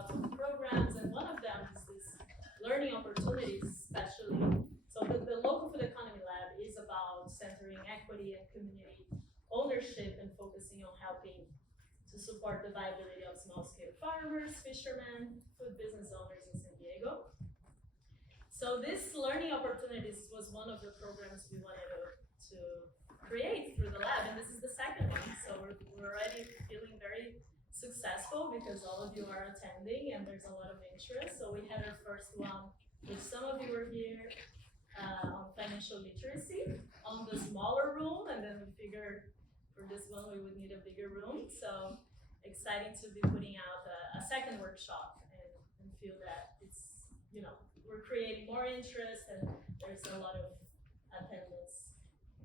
lots of programs, and one of them is this learning opportunities, especially. So the Local Food Economy Lab is about centering equity and community ownership and focusing on helping to support the viability of small-scale farmers, fishermen, food business owners in San Diego. So this learning opportunities was one of the programs we wanted to create through the lab, and this is the second one. So we're already feeling very successful because all of you are attending and there's a lot of interest. So we had our first one, which some of you were here, on financial literacy, on the smaller room, and then we figured for this one we would need a bigger room. So exciting to be putting out a second workshop and feel that it's, you know, we're creating more interest and there's a lot of attendance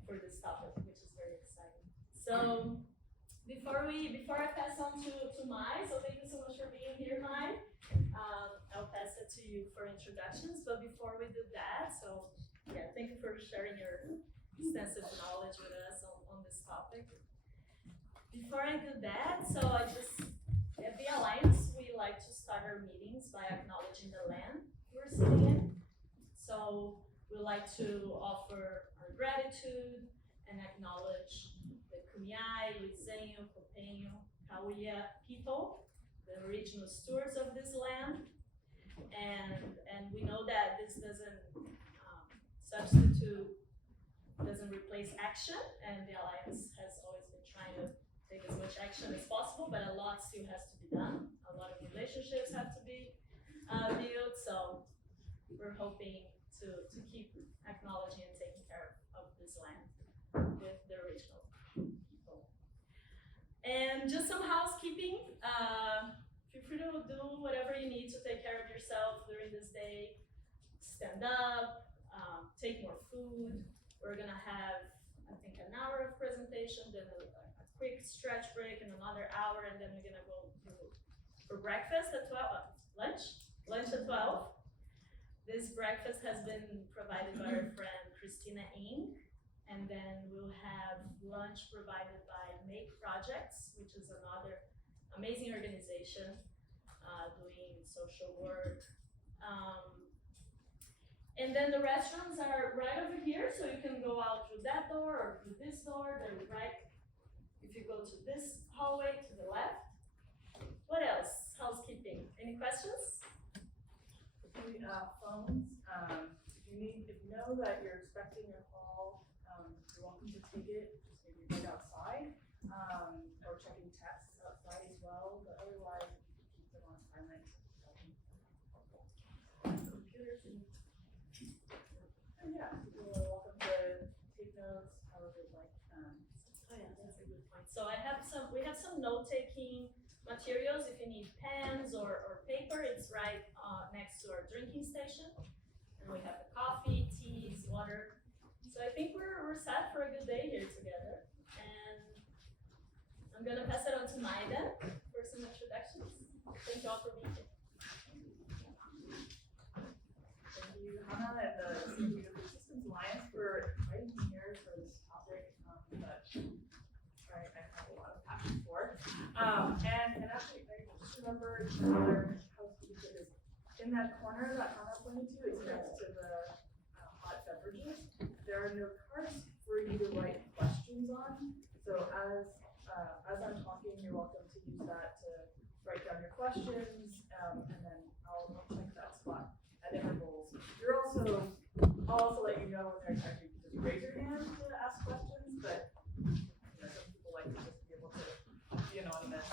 for this topic, which is very exciting. So before I pass on to Mai, so thank you so much for being here, Mai. I'll pass it to you for introductions, but before we do that, so yeah, thank you for sharing your extensive knowledge with us on this topic. Before I do that, so at the Alliance, we like to start our meetings by acknowledging the land we're sitting in. So we like to offer our gratitude and acknowledge the Kumeyaay, Luisenho, Copenho, Kauia people, the original stewards of this land. And we know that this doesn't doesn't replace action, and the Alliance has always been trying to take as much action as possible, but a lot still has to be done. A lot of relationships have to be built, so we're hoping to keep acknowledging and taking care of this land with the original people. And just some housekeeping. Feel free to do whatever you need to take care of yourself during this day. Stand up, take more food. We're gonna have, I think, an hour of presentation, then a quick stretch break and another hour, and then we're gonna go for breakfast at 12, lunch at 12. This breakfast has been provided by our friend Christina Ng, and then we'll have lunch provided by Make Projects, which is another amazing organization doing social work. And then the restrooms are right over here, so you can go out through that door or through this door. They're right, if you go to this hallway to the left. What else? Housekeeping. Any questions? We phones. If you know that you're expecting a call, you're welcome to take it, just maybe right outside, or checking texts outside as well. But otherwise, if you keep them on silent, computers and yeah, people are welcome to take notes, however they'd like. Oh yeah, that's a good point. So we have some note-taking materials. If you need pens or paper, it's right next to our drinking station. And we have the coffee, teas, water. So I think we're set for a good day here together. And I'm gonna pass it on to Mai then for some introductions. Thank you all for being here. Thank you, Hannah, and the San Diego Food Systems Alliance for inviting me here for this topic that I have a lot of passion for. And actually, I just remembered another housekeeping tip is in that corner that Hannah pointed to, it's next to the hot beverages. There are no cards for you to write questions on. So as I'm talking, you're welcome to use that to write down your questions, and then I'll check that spot at intervals. I'll also let you know when there's time you can just raise your hand to ask questions, but some people like to just be able to be anonymous.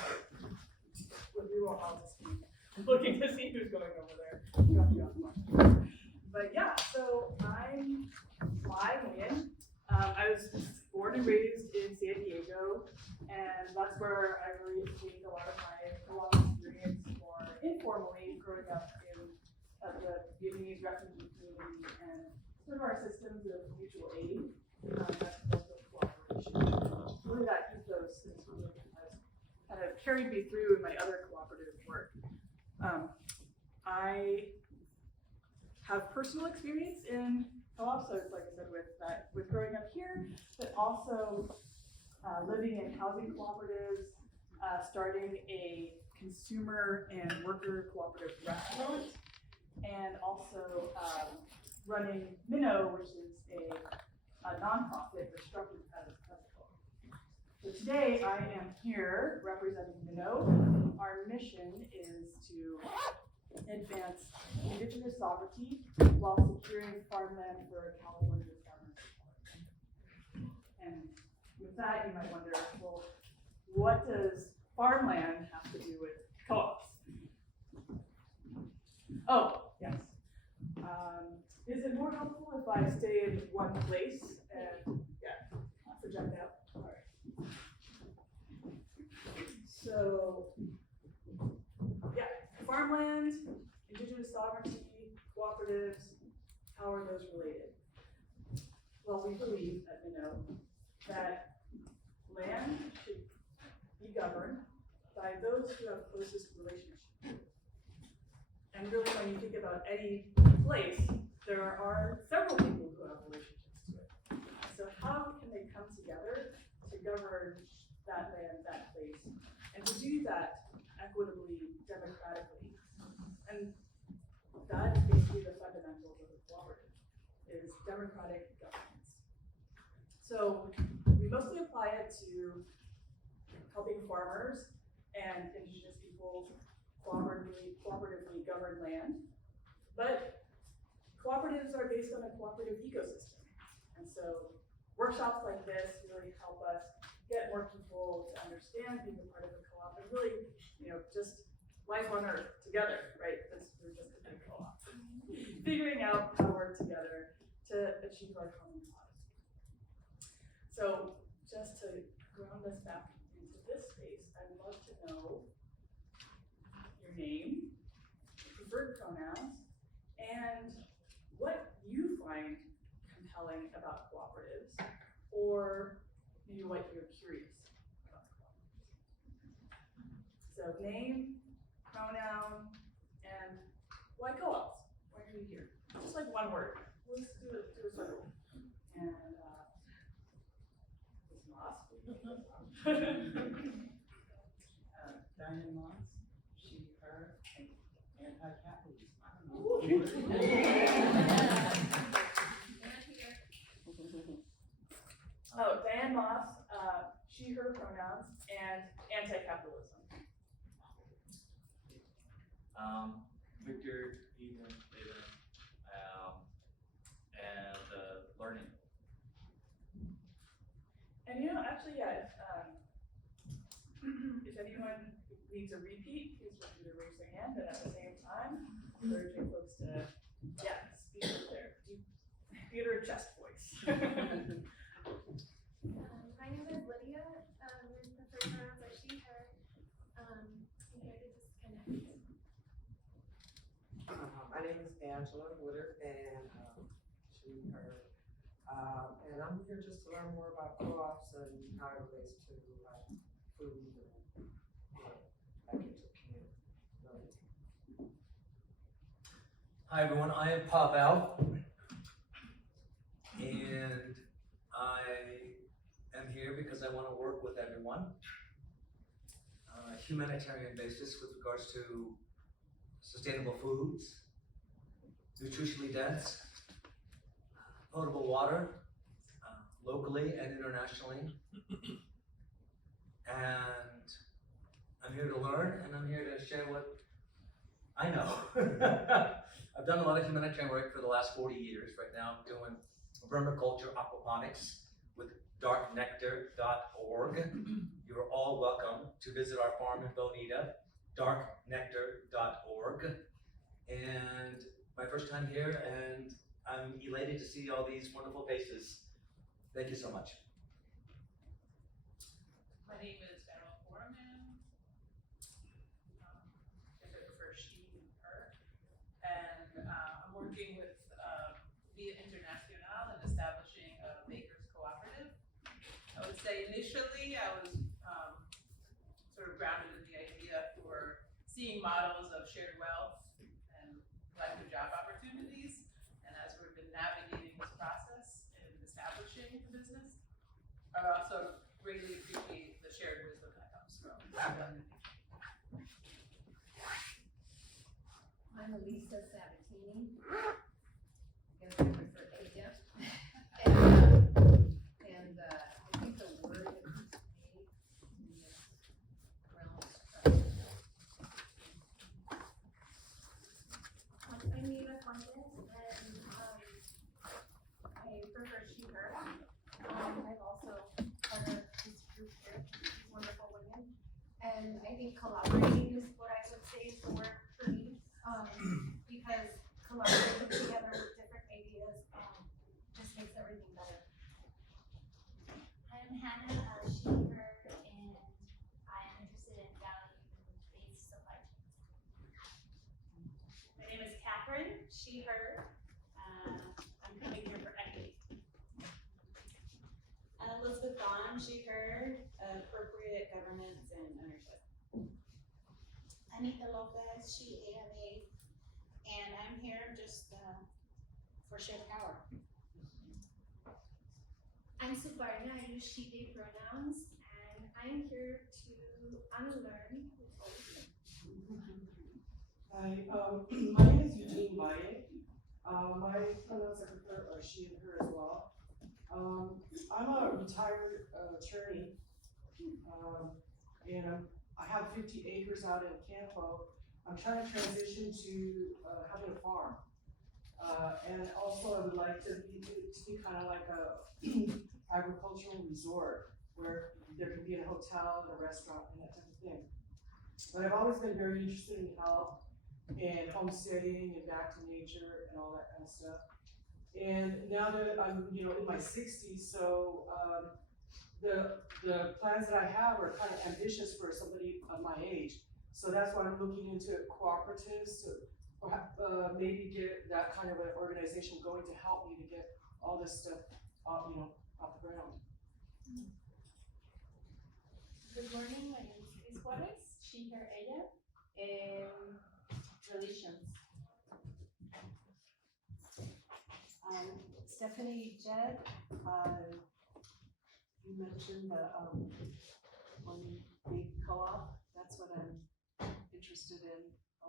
We won't all just be looking to see who's going over there. But yeah, so I'm Mai Nguyen. I was born and raised in San Diego, and that's where I really gained a lot of experience more informally growing up in the Vietnamese refugee community and sort of our systems of mutual aid, that's also cooperation. Really that ethos is really has kind of carried me through in my other cooperative work. I have personal experience in co-ops, so it's like I said with growing up here, but also living in housing cooperatives, starting a consumer and worker cooperative restaurant, and also running Minnow, which is a nonprofit, Restructured as it's called. So today I am here representing Minnow. Our mission is to advance indigenous sovereignty while securing farmland for California's farmers. And with that, you might wonder, well, what does farmland have to do with co-ops? Oh, yes. Is it more helpful if I stay in one place and, yeah, project out? All right. So, yeah, farmland, indigenous sovereignty, cooperatives, how are those related? Well, we believe at Minnow that land should be governed by those who have closest relationship. And really, when you think about any place, there are several people who have relationships to it. So how can they come together to govern that land, that place, and to do that equitably, democratically? And that is basically the fundamentals of a cooperative, is democratic governance. So we mostly apply it to helping farmers and indigenous peoples cooperatively govern land. But cooperatives are based on a cooperative ecosystem. And so workshops like this really help us get more people to understand being a part of a co-op and really, just life on earth together, right? Because we're just a big co-op. Figuring out how to work together to achieve our common cause. So just to ground us back into this space, I'd love to know your name, preferred pronouns, and what you find compelling about cooperatives, or maybe what you're curious about cooperatives. So name, pronoun, and why co-ops? Why are you here? Just like one word. Let's do a circle. And this Moss. Diane Moss, she, her, and anti-capitalism. I don't know. Oh, Diane Moss, she, her pronouns, and anti-capitalism. Victor, Ethan, David, and learning. And actually, yeah, if anyone needs a repeat, please feel free to raise their hand, and at the same time, encouraging folks to, speak with their deep theater chest voice. My name is Lydia, and preferred pronouns are she, her. I'm here to just connect. My name is Angela Woodard, and she, her. And I'm here just to learn more about co-ops and how it relates to food and back into community. Hi everyone, I am Pavel, and I am here because I want to work with everyone on a humanitarian basis with regards to sustainable foods, nutritionally dense, potable water, locally and internationally. And I'm here to learn, and I'm here to share what I know. I've done a lot of humanitarian work for the last 40 years. Right now I'm doing vermiculture aquaponics with darknectar.org. You're all welcome to visit our farm in Bonita, darknectar.org. And my first time here, and I'm elated to see all these wonderful faces. Thank you so much. My name is Carol Foreman. If I prefer she and her. And I'm working with Via Internacional and establishing a bakers cooperative. I would say initially I was sort of grounded in the idea for seeing models of shared wealth and lively job opportunities. And as we've been navigating this process in establishing the business, I also greatly appreciate the shared wisdom that comes from. Lisa Sabatini. I guess I prefer Aja. And I think the word that was made in this realm is trust. I'm Nina Fuentes, and I prefer she, her. I've also part of this group here, these wonderful women. And I think collaborating is what I would say is the word for me, because collaborating together with different ideas just makes everything better. I'm Hannah, she, her, and I am interested in value-based supply chains. My name is Catherine, she, her. I'm coming here for equity. Elizabeth Vaughn, she, her, appropriate governance and ownership. Anita Lopez, she, AMA, and I'm here just for shared power. I'm Suparna, I use she, they pronouns, and I'm here to unlearn with always. Hi, my name is Eugene Maye. My pronouns are she and her as well. I'm a retired attorney, and I have 50 acres out in Campo. I'm trying to transition to having a farm. And also I would like to be kind of like a agricultural resort where there can be a hotel and a restaurant and that type of thing. But I've always been very interested in health and homesteading and back to nature and all that kind of stuff. And now that I'm, in my 60s, so the plans that I have are kind of ambitious for somebody of my age. So that's why I'm looking into cooperatives to perhaps maybe get that kind of an organization going to help me to get all this stuff, off the ground. Good morning, my name is Cris Juarez, she, her, ella, traditions. Stephanie Jed, you mentioned the one big co-op, that's what I'm interested in.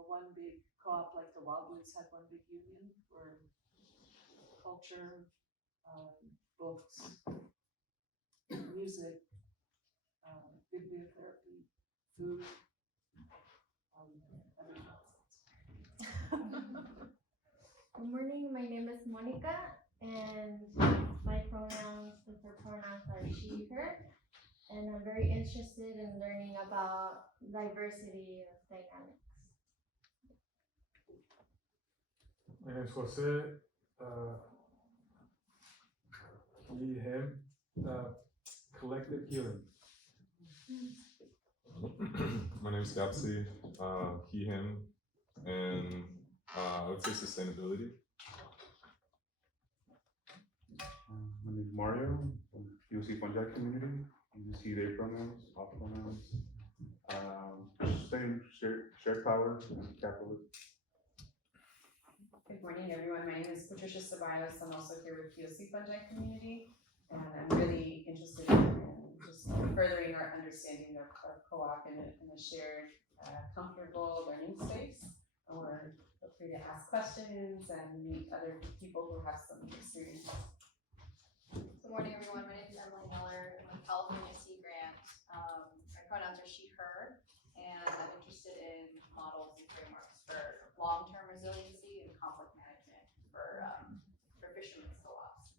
One big co-op like the Wildwoods had one big union for culture, books, music, bibliotherapy, food, everything else. Good morning, my name is Monica, and my pronouns, preferred pronouns are she, her, and I'm very interested in learning about diversity of dynamics. My name is Jose, he, him, collective healing. My name is Gapsi, he, him, and I would say sustainability. My name is Mario from UC Fungi community. You see their pronouns, all pronouns. Same shared power and capitalism. Good morning, everyone. My name is Patricia Ceballos. I'm also here with POC Fungi community, and I'm really interested in just furthering our understanding of co-op in a shared, comfortable learning space. Or feel free to ask questions and meet other people who have some experience. Good morning, everyone. My name is Emily Miller. I'm a California Sea Grant. My pronouns are she, her, and I'm interested in models and frameworks for long-term resiliency and conflict management for fishermen's co-ops.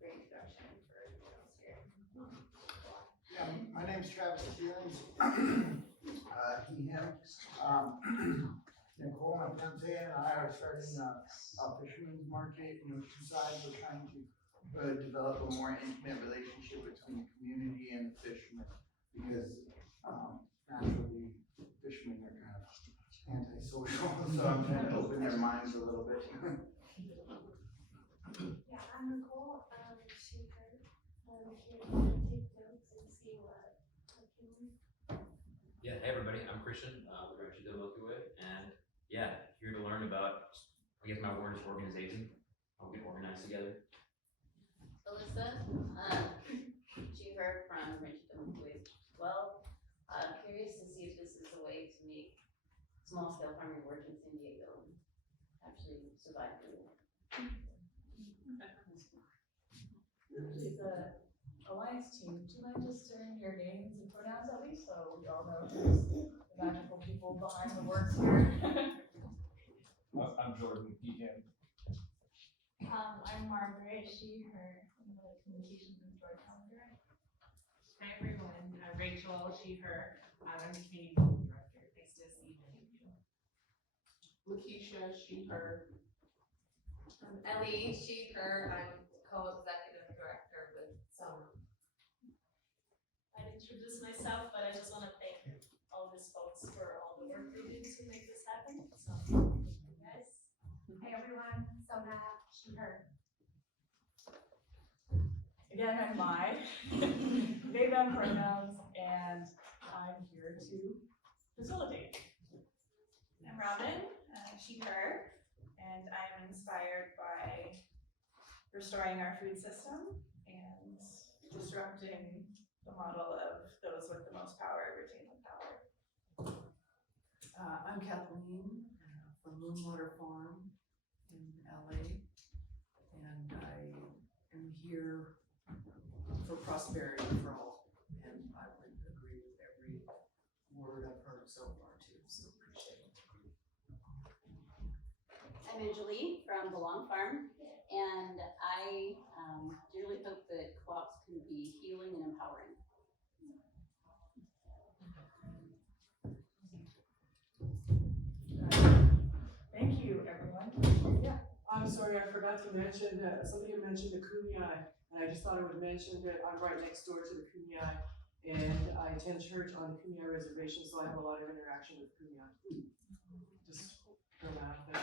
Great introduction for everyone else here. Yeah, my name's Travis Stevens. He, him. Nicole, my fiance, and I are starting a fisherman's market in Oceanside. We're trying to develop a more intimate relationship between the community and the fishermen, because naturally fishermen are kind of antisocial, so I'm trying to open their minds a little bit. Yeah, I'm Nicole, she, her, here to take notes and see what I can. Yeah, hey everybody, I'm Christian, we're actually the Milky Way, and yeah, here to learn about, I guess my word is organization, how we get organized together. Alyssa, she, her, from Rancho de Milky Way. Well, curious to see if this is a way to make small scale farming work in San Diego. actually survive through. The Alliance team, would you mind just sharing your names and pronouns at least, so we all know who's the magical people behind the words here? I'm Jordan, he, him. I'm Margaret, she, her, I'm the communications and storytelling director. Hi everyone, Rachel, she, her, I'm the community development director. Nice to see many of you. Lakeisha, she, her. Ellie, she, her, I'm co-executive director with Summer. I'd introduce myself, but I just want to thank all these folks for all the work they did to make this happen. So, thank you guys. Hi everyone, Sona, she, her. Again, I'm Mai, they, them pronouns, and I'm here to facilitate. I'm Robin, she, her, and I'm inspired by restoring our food system and disrupting the model of those with the most power retain the power. I'm Kathleen from Moonwater Farm in LA, and I am here for prosperity for all, and I would agree with every word I've heard so far too, so appreciate it. I'm Angeline from Belong Farm, and I dearly hope that co-ops can be healing and empowering. Thank you, everyone. Yeah. I'm sorry, I forgot to mention that somebody mentioned the Kumeyaay, and I just thought I would mention that I'm right next door to the Kumeyaay, and I attend church on the Kumeyaay reservation, so I have a lot of interaction with Kumeyaay. Just throw that out there.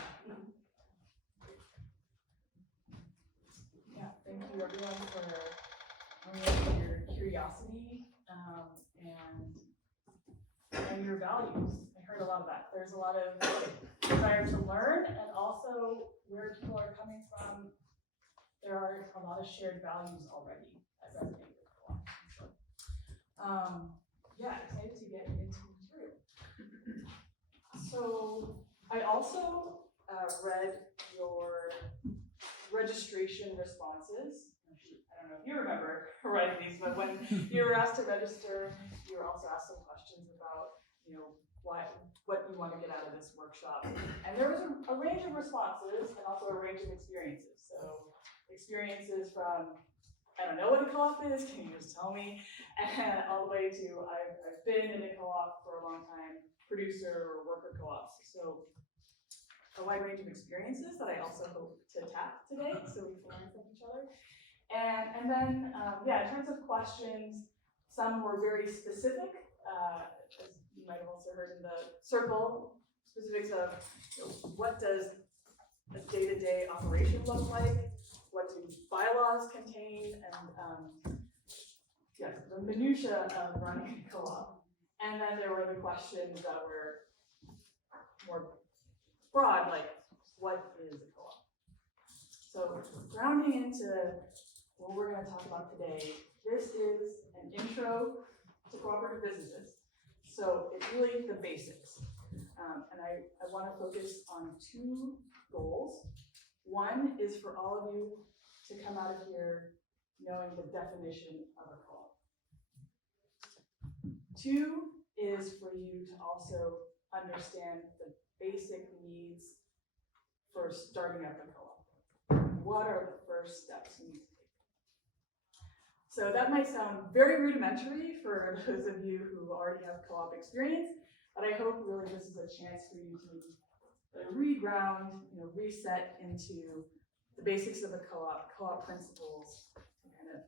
Yeah, thank you everyone for your curiosity and your values. I heard a lot of that. There's a lot of desire to learn, and also where people are coming from. There are a lot of shared values already that resonate with co-ops. So, yeah, excited to get into the material. So I also read your registration responses. I don't know if you remember writing these, but when you were asked to register, you were also asked some questions about, what you want to get out of this workshop. And there was a range of responses and also a range of experiences. So experiences from, I don't know what a co-op is, can you just tell me? And all the way to, I've been in a co-op for a long time, producer or worker co-ops. So a wide range of experiences that I also hope to tap today, so we can learn from each other. And then, in terms of questions, some were very specific, as you might have also heard in the circle, specifics of what does a day-to-day operation look like, what do bylaws contain, and the minutia of running a co-op. And then there were the questions that were more broad, like what is a co-op? So rounding into what we're going to talk about today, this is an intro to cooperative businesses. So it's really the basics. And I want to focus on two goals. One is for all of you to come out of here knowing the definition of a co-op. Two is for you to also understand the basic needs for starting up a co-op. What are the first steps you need to take? So that might sound very rudimentary for those of you who already have co-op experience, but I hope really this is a chance for you to reground, reset into the basics of a co-op, co-op principles, and kind of,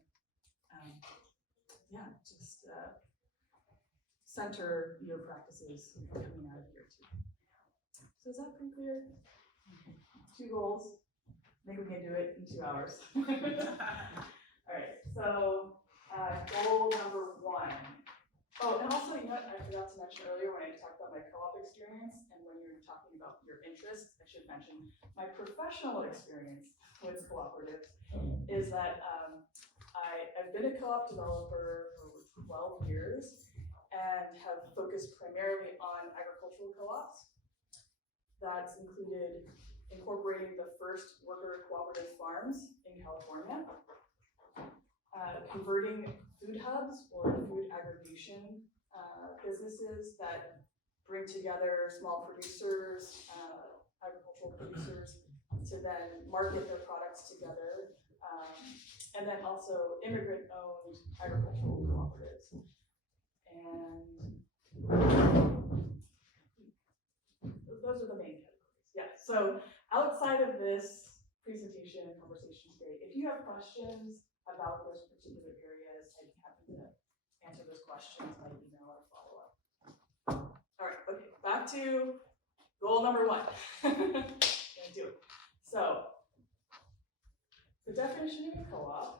center your practices coming out of here too. So is that pretty clear? Two goals. I think we can do it in 2 hours. All right, so goal number one. Oh, and also, I forgot to mention earlier when I talked about my co-op experience, and when you're talking about your interests, I should mention my professional experience with cooperatives is that I've been a co-op developer for over 12 years and have focused primarily on agricultural co-ops. That's included incorporating the first worker cooperative farms in California, converting food hubs or food aggregation businesses that bring together small producers, agricultural producers, to then market their products together, and then also immigrant-owned agricultural cooperatives. And those are the main categories. Yeah, so outside of this presentation and conversation today, if you have questions about those particular areas, I'd be happy to answer those questions by email or follow up. All right, okay, back to goal number 1. Gonna do it. So, the definition of a co-op.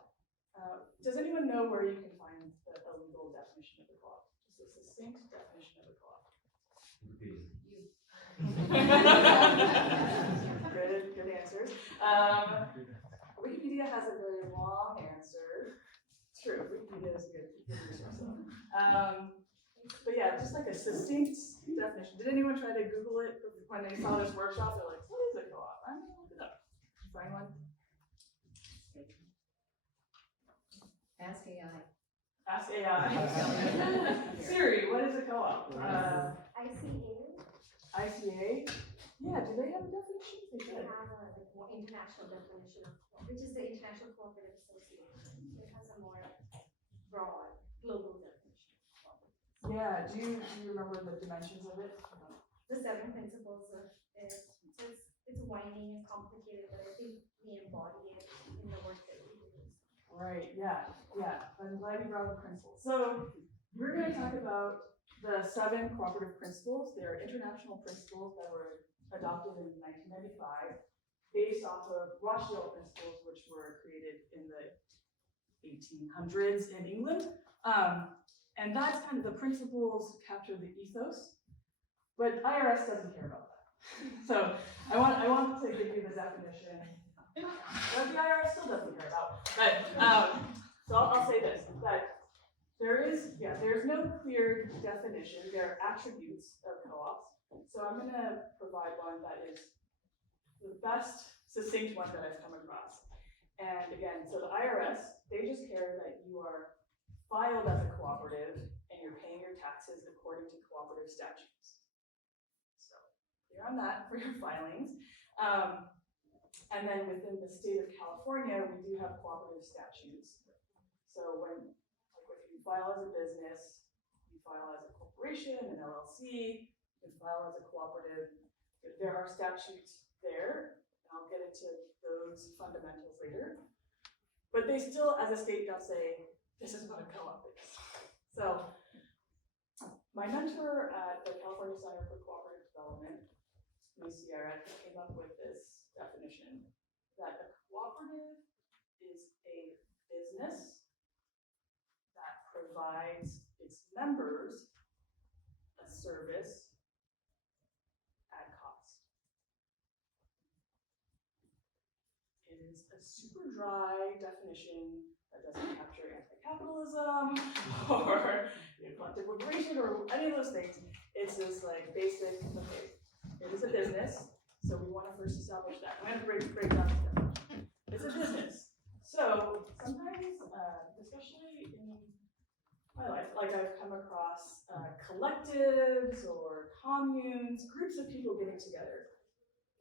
Does anyone know where you can find a legal definition of a co-op? Just a succinct definition of a co-op. Good answers. Wikipedia has a very long answer. It's true, Wikipedia is a good resource. But yeah, just like a succinct definition. Did anyone try to Google it when they saw this workshop? They're like, what is a co-op? I'm gonna look it up. Find one? Ask AI. Ask AI. Siri, what is a co-op? ICA. ICA? Yeah, do they have a definition? They They should. have a more international definition of co-op, which is the International Cooperative Association. It has a more broad global definition of co-op. Yeah, do you remember the dimensions of it? The 7 principles of it. So it's winding and complicated, but I think we embody it in the work that we do. Right, yeah. I'm glad you brought the principles. So we're going to talk about the 7 cooperative principles. They're international principles that were adopted in 1995 based off of Rochdale principles, which were created in the 1800s in England. And that's kind of the principles capture the ethos, but IRS doesn't care about that. So I want to give you the definition that the IRS still doesn't care about. But so I'll say this, that there's no clear definition. There are attributes of co-ops. So I'm going to provide one that is the best succinct one that I've come across. And again, so the IRS, they just care that you are filed as a cooperative and you're paying your taxes according to cooperative statutes. So clear on that for your filings. And then within the state of California, we do have cooperative statutes. So if you file as a business, you file as a corporation, an LLC, you file as a cooperative. There are statutes there, and I'll get into those fundamentals later. But they still, as a state, don't say, this is what a co-op is. So my mentor at the California Center for Cooperative Development, Luis Sierra, came up with this definition that a cooperative is a business that provides its members a service at cost. It is a super dry definition that doesn't capture anti-capitalism or collective liberation or any of those things. It's this like basic, okay, it is a business, so we want to first establish that. I'm going to break down this definition. It's a business. So sometimes, especially in my life, like I've come across collectives or communes, groups of people getting together.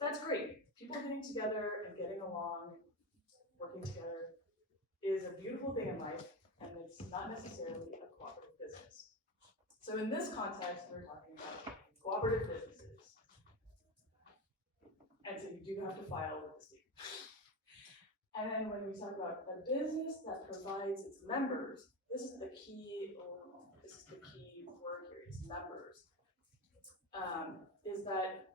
That's great. People getting together and getting along, working together is a beautiful thing in life, and it's not necessarily a cooperative business. So in this context, we're talking about cooperative businesses. And so you do have to file with the state. And then when we talk about a business that provides its members, this is the key word here, is members. Is that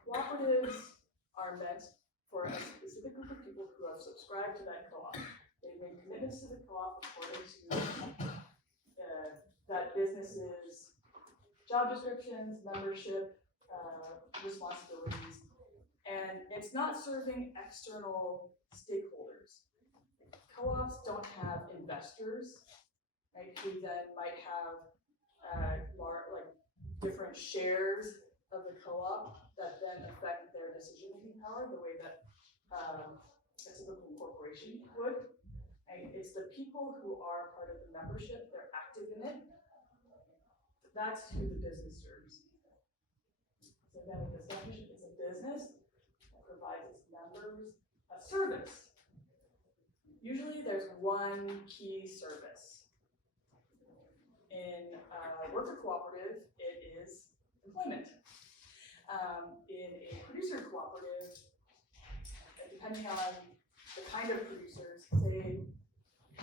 cooperatives are meant for a specific group of people who have subscribed to that co-op. They've made commitments to the co-op according to that business's job descriptions, membership, responsibilities, and it's not serving external stakeholders. Co-ops don't have investors, right, who then might have different shares of the co-op that then affect their decision-making power. a typical corporation would. Right? It's the people who are part of the membership, they're active in it. That's who the business serves. So again, with this definition, it's a business that provides its members a service. Usually there's one key service. In a worker cooperative, it is employment. In a producer cooperative, depending on the kind of producers, say,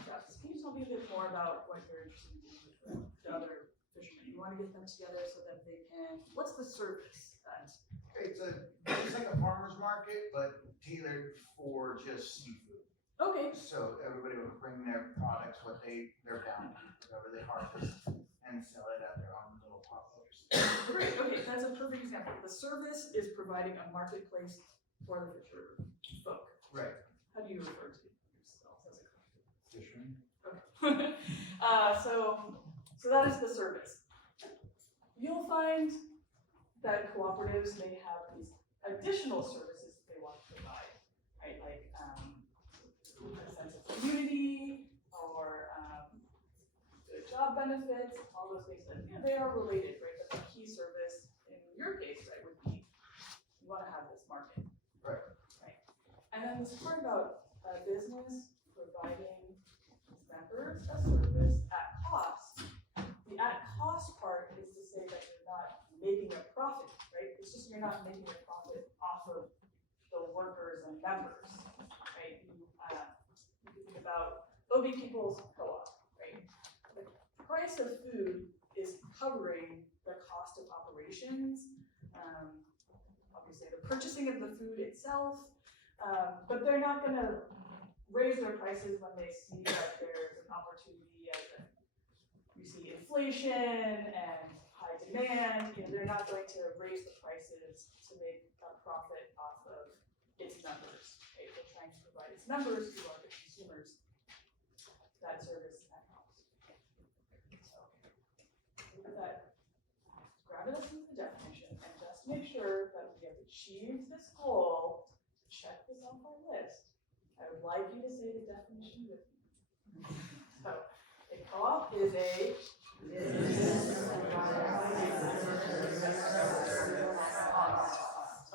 Travis, can you tell me a bit more about what you're interested in doing with the other fishermen? You want to get them together so that they can, what's the service that? It's like a farmer's market, but tailored for just seafood. Okay. So everybody would bring their products, their bounty, whatever they harvest, and sell it at their own little pop-ups. Great, okay, that's a perfect example. The service is providing a marketplace for the fisher folk. Right. How do you refer to yourself as a fisherman? Okay. So that is the service. You'll find that cooperatives, they have these additional services that they want to provide, right? Like a sense of community or good job benefits, all those things that they are related, right? But the key service in your case, right, would be you want to have this market. Right. Right. And then this part about a business providing its members a service at cost. The at cost part is to say that you're not making a profit, right? It's just you're not making a profit off of the workers and members, right? You can think about OB People's Co-op, right? The price of food is covering the cost of operations, obviously the purchasing of the food itself, but they're not going to raise their prices when they see that there's an opportunity as you see inflation and high demand. They're not going to raise the prices to make a profit off of its members. Right? They're trying to provide its members, who are the consumers, that service at cost. So look at that. Grab it as the definition, and just make sure that we have achieved this goal. Check this off our list. I would like you to say the definition with me. So, a co-op is a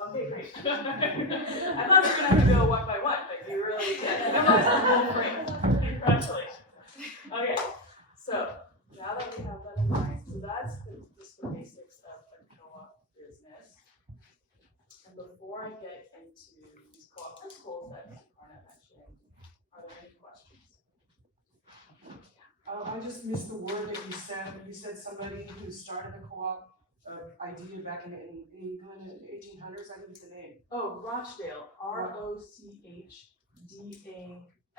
okay, great. I thought you were going to have to go one by one, but you really did. Memorized the whole frame. Congratulations. Okay, so now that we have that in mind, so that's just the basics of a co-op business. And before I get into these co-op principles that Arna mentioned, are there any questions? I just missed the word that you said. You said somebody who started a co-op idea back in England in the 1800s. I didn't get the name. Oh, Rochdale, Rochdale,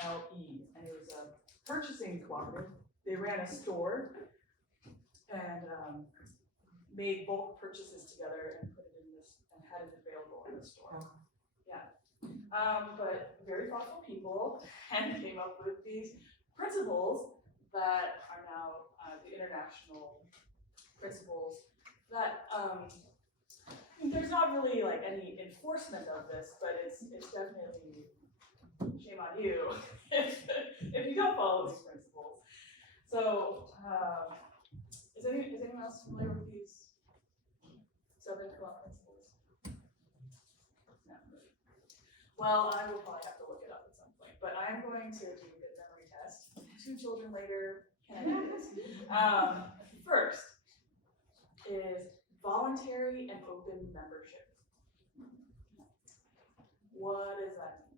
and it was a purchasing cooperative. They ran a store and made bulk purchases together and put it in this and had it available in the store. Yeah, but very thoughtful people and came up with these principles that are now the international principles that there's not really like any enforcement of this, but it's definitely shame on you if you don't follow these principles. So is anyone else familiar with these 7 co-op principles? No. Well, I will probably have to look it up at some point, but I'm going to do a good memory test. 2 children later, can I do this? First is voluntary and open membership. What does that mean?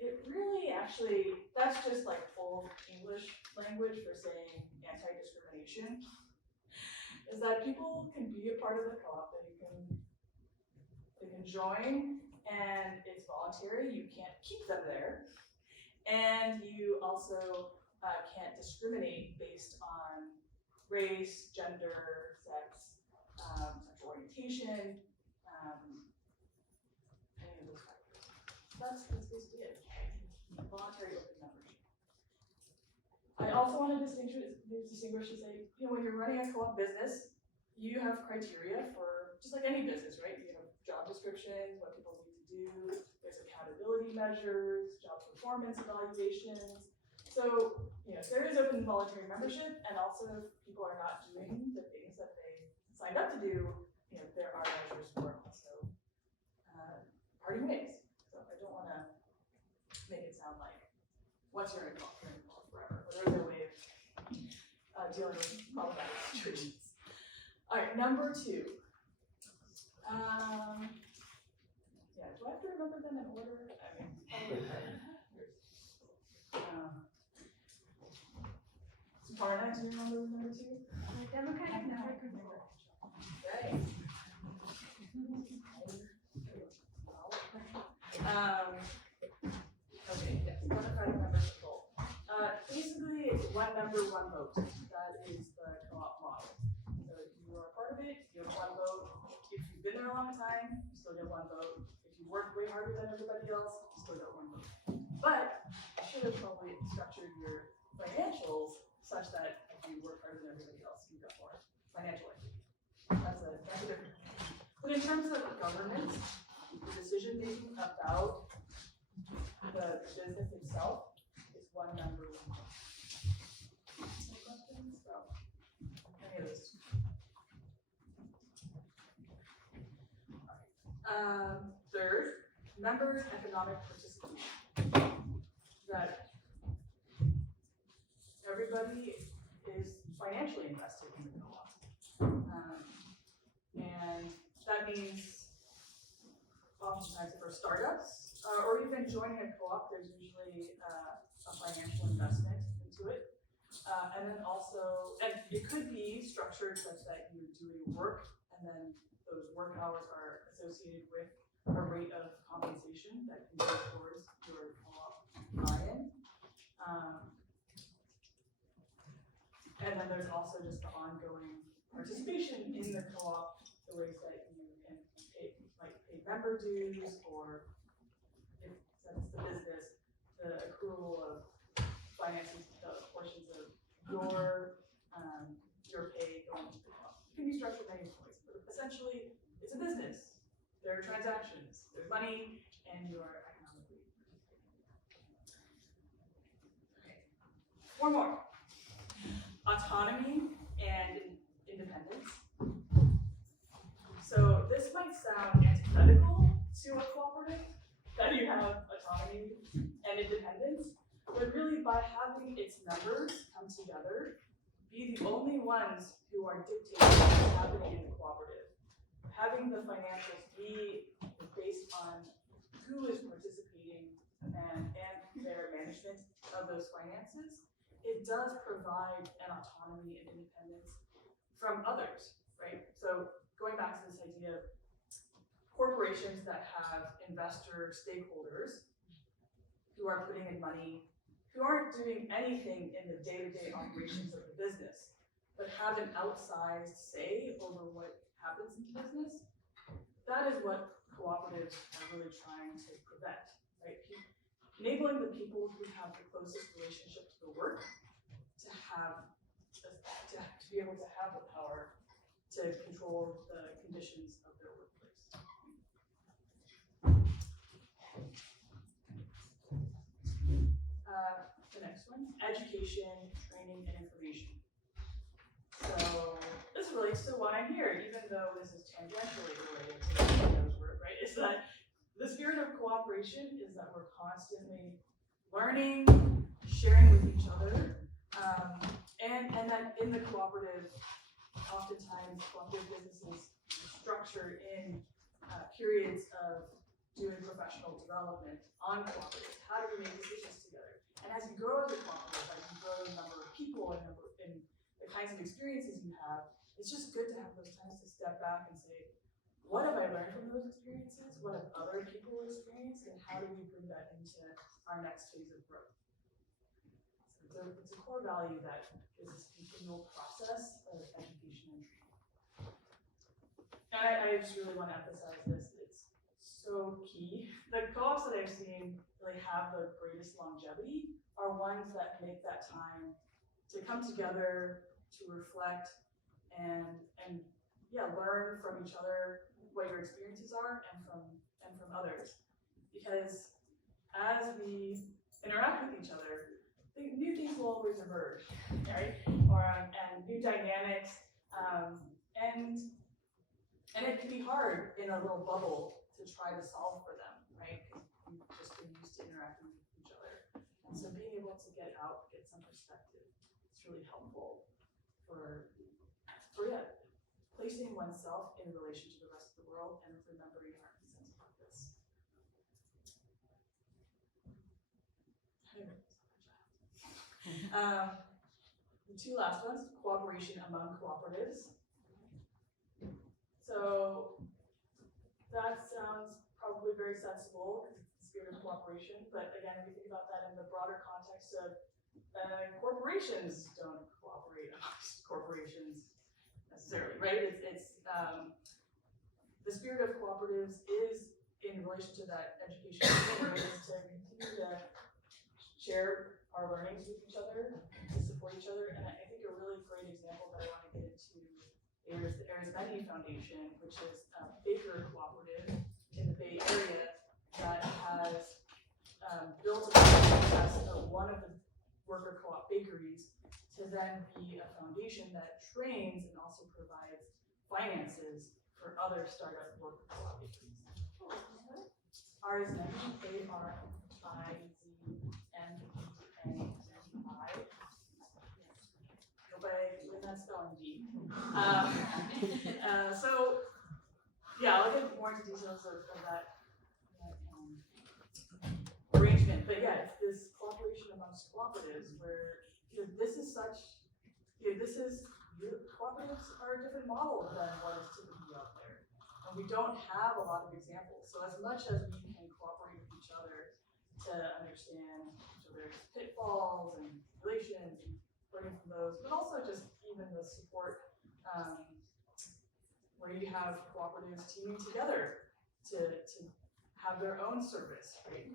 It really actually, that's just like old English language for saying anti-discrimination. Is that people can be a part of the co-op, that they can join, and it's voluntary, you can't keep them there. And you also can't discriminate based on race, gender, sex, sexual orientation, any of those factors. That's basically it. Voluntary open membership. I also want to distinguish and say, when you're running a co-op business, you have criteria for, just like any business, right? You have job descriptions, what people need to do, there's accountability accountability measures, job performance evaluations. So, there is open voluntary membership, and also if people are not doing the things that they signed up to do, there are measures for also parting ways. So I don't want to make it sound like once you're involved forever, but there's a way of dealing with problematic situations. All right, number 2. Yeah, do I have to remember them in order? I mean, Suparna, do you remember number 2? Democratic control. Okay. Okay, yes, democratic member control. Basically, it's one member, one vote. That is the co-op model. So if you are a part of it, you have one vote. If you've been there a long time, you still get one vote. If you work way harder than everybody else, you still get one vote. But you should have probably structured your financials such that if you work harder than everybody else, you get more financial equity. That's a different thing. But in terms of governance, the decision making about the business itself is one member. Any questions from any of those? Third, members' economic participation. That everybody is financially invested in the co-op. And that means oftentimes for startups, or even joining a co-op, there's usually a financial investment into it. And then also, and it could be structured such that you're doing work, and then those work hours are associated with a rate of compensation that can go towards your co-op buy-in. And then there's also just the ongoing participation in the co-op, the ways that you can pay member dues, or if since it's the business, the accrual of finances, the portions of your pay going to the co-op. It can be structured many ways, but essentially it's a business. There are transactions, there's money, and you are economically participating. Okay. 4 more. Autonomy and independence. So this might sound antithetical to a cooperative, that you have autonomy and independence, but really by having its members come together, be the only ones who are dictating what's happening in the cooperative, having the financials be based on who is participating and their management of those finances, it does provide an autonomy and independence from others, right? So going back to this idea of corporations that have investor stakeholders who are putting in money, who aren't doing anything in the day-to-day operations of the business, but have an outsized say over what happens in the business, that is what cooperatives are really trying to prevent, right? Enabling the people who have the closest relationship to the work to be able to have the power to control the conditions of their workplace. The next one, education, training, and information. So this relates to why I'm here, even though this is tangentially related to Mario's work, right? Is that the spirit of cooperation is that we're constantly learning, sharing with each other, and that in the cooperative, oftentimes cooperative businesses structure in periods of doing professional development on cooperatives. How do we make decisions together? And as you grow as a cooperative, as you grow the number of people and the kinds of experiences you have, it's just good to have those times to step back and say, what have I learned from those experiences? What have other people experienced? And how do we bring that into our next phase of growth? So it's a core value that is this continual process of education and training. And I just really want to emphasize this. It's so key. The co-ops that I've seen really have the greatest longevity are ones that make that time to come together, to reflect, and learn from each other what your experiences are and from others. Because as we interact with each other, new things will always emerge, right? And new dynamics, and it can be hard in a little bubble to try to solve for them, right? Because you've just been used to interacting with each other. And so being able to get out, get some perspective, is really helpful for placing oneself in relation to the rest of the world and remembering our sense of purpose. The two last ones, cooperation among cooperatives. So that sounds probably very sensible because it's the spirit of cooperation, but again, if you think about that in the broader context of corporations don't cooperate amongst corporations necessarily, right? It's the spirit of cooperatives is in relation to that education, right? Is to continue to share our learnings with each other, to support each other, and I think a really great example that I want to get into is the Arizmendi Foundation, which is a baker cooperative in the Bay Area that has built a process of one of the worker co-op bakeries to then be a foundation that trains and also provides finances for other startup worker co-op bakeries. Arizmendi, ARIZMENDI. Nobody doing that spelling bee. So yeah, I'll get more into details of that arrangement. But yeah, it's this cooperation amongst cooperatives where this is cooperatives are a different model than what is typically out there. And we don't have a lot of examples. So as much as we can cooperate with each other to understand each other's pitfalls and relations and learning from those, but also just even the support where you have cooperatives teaming together to have their own service, right?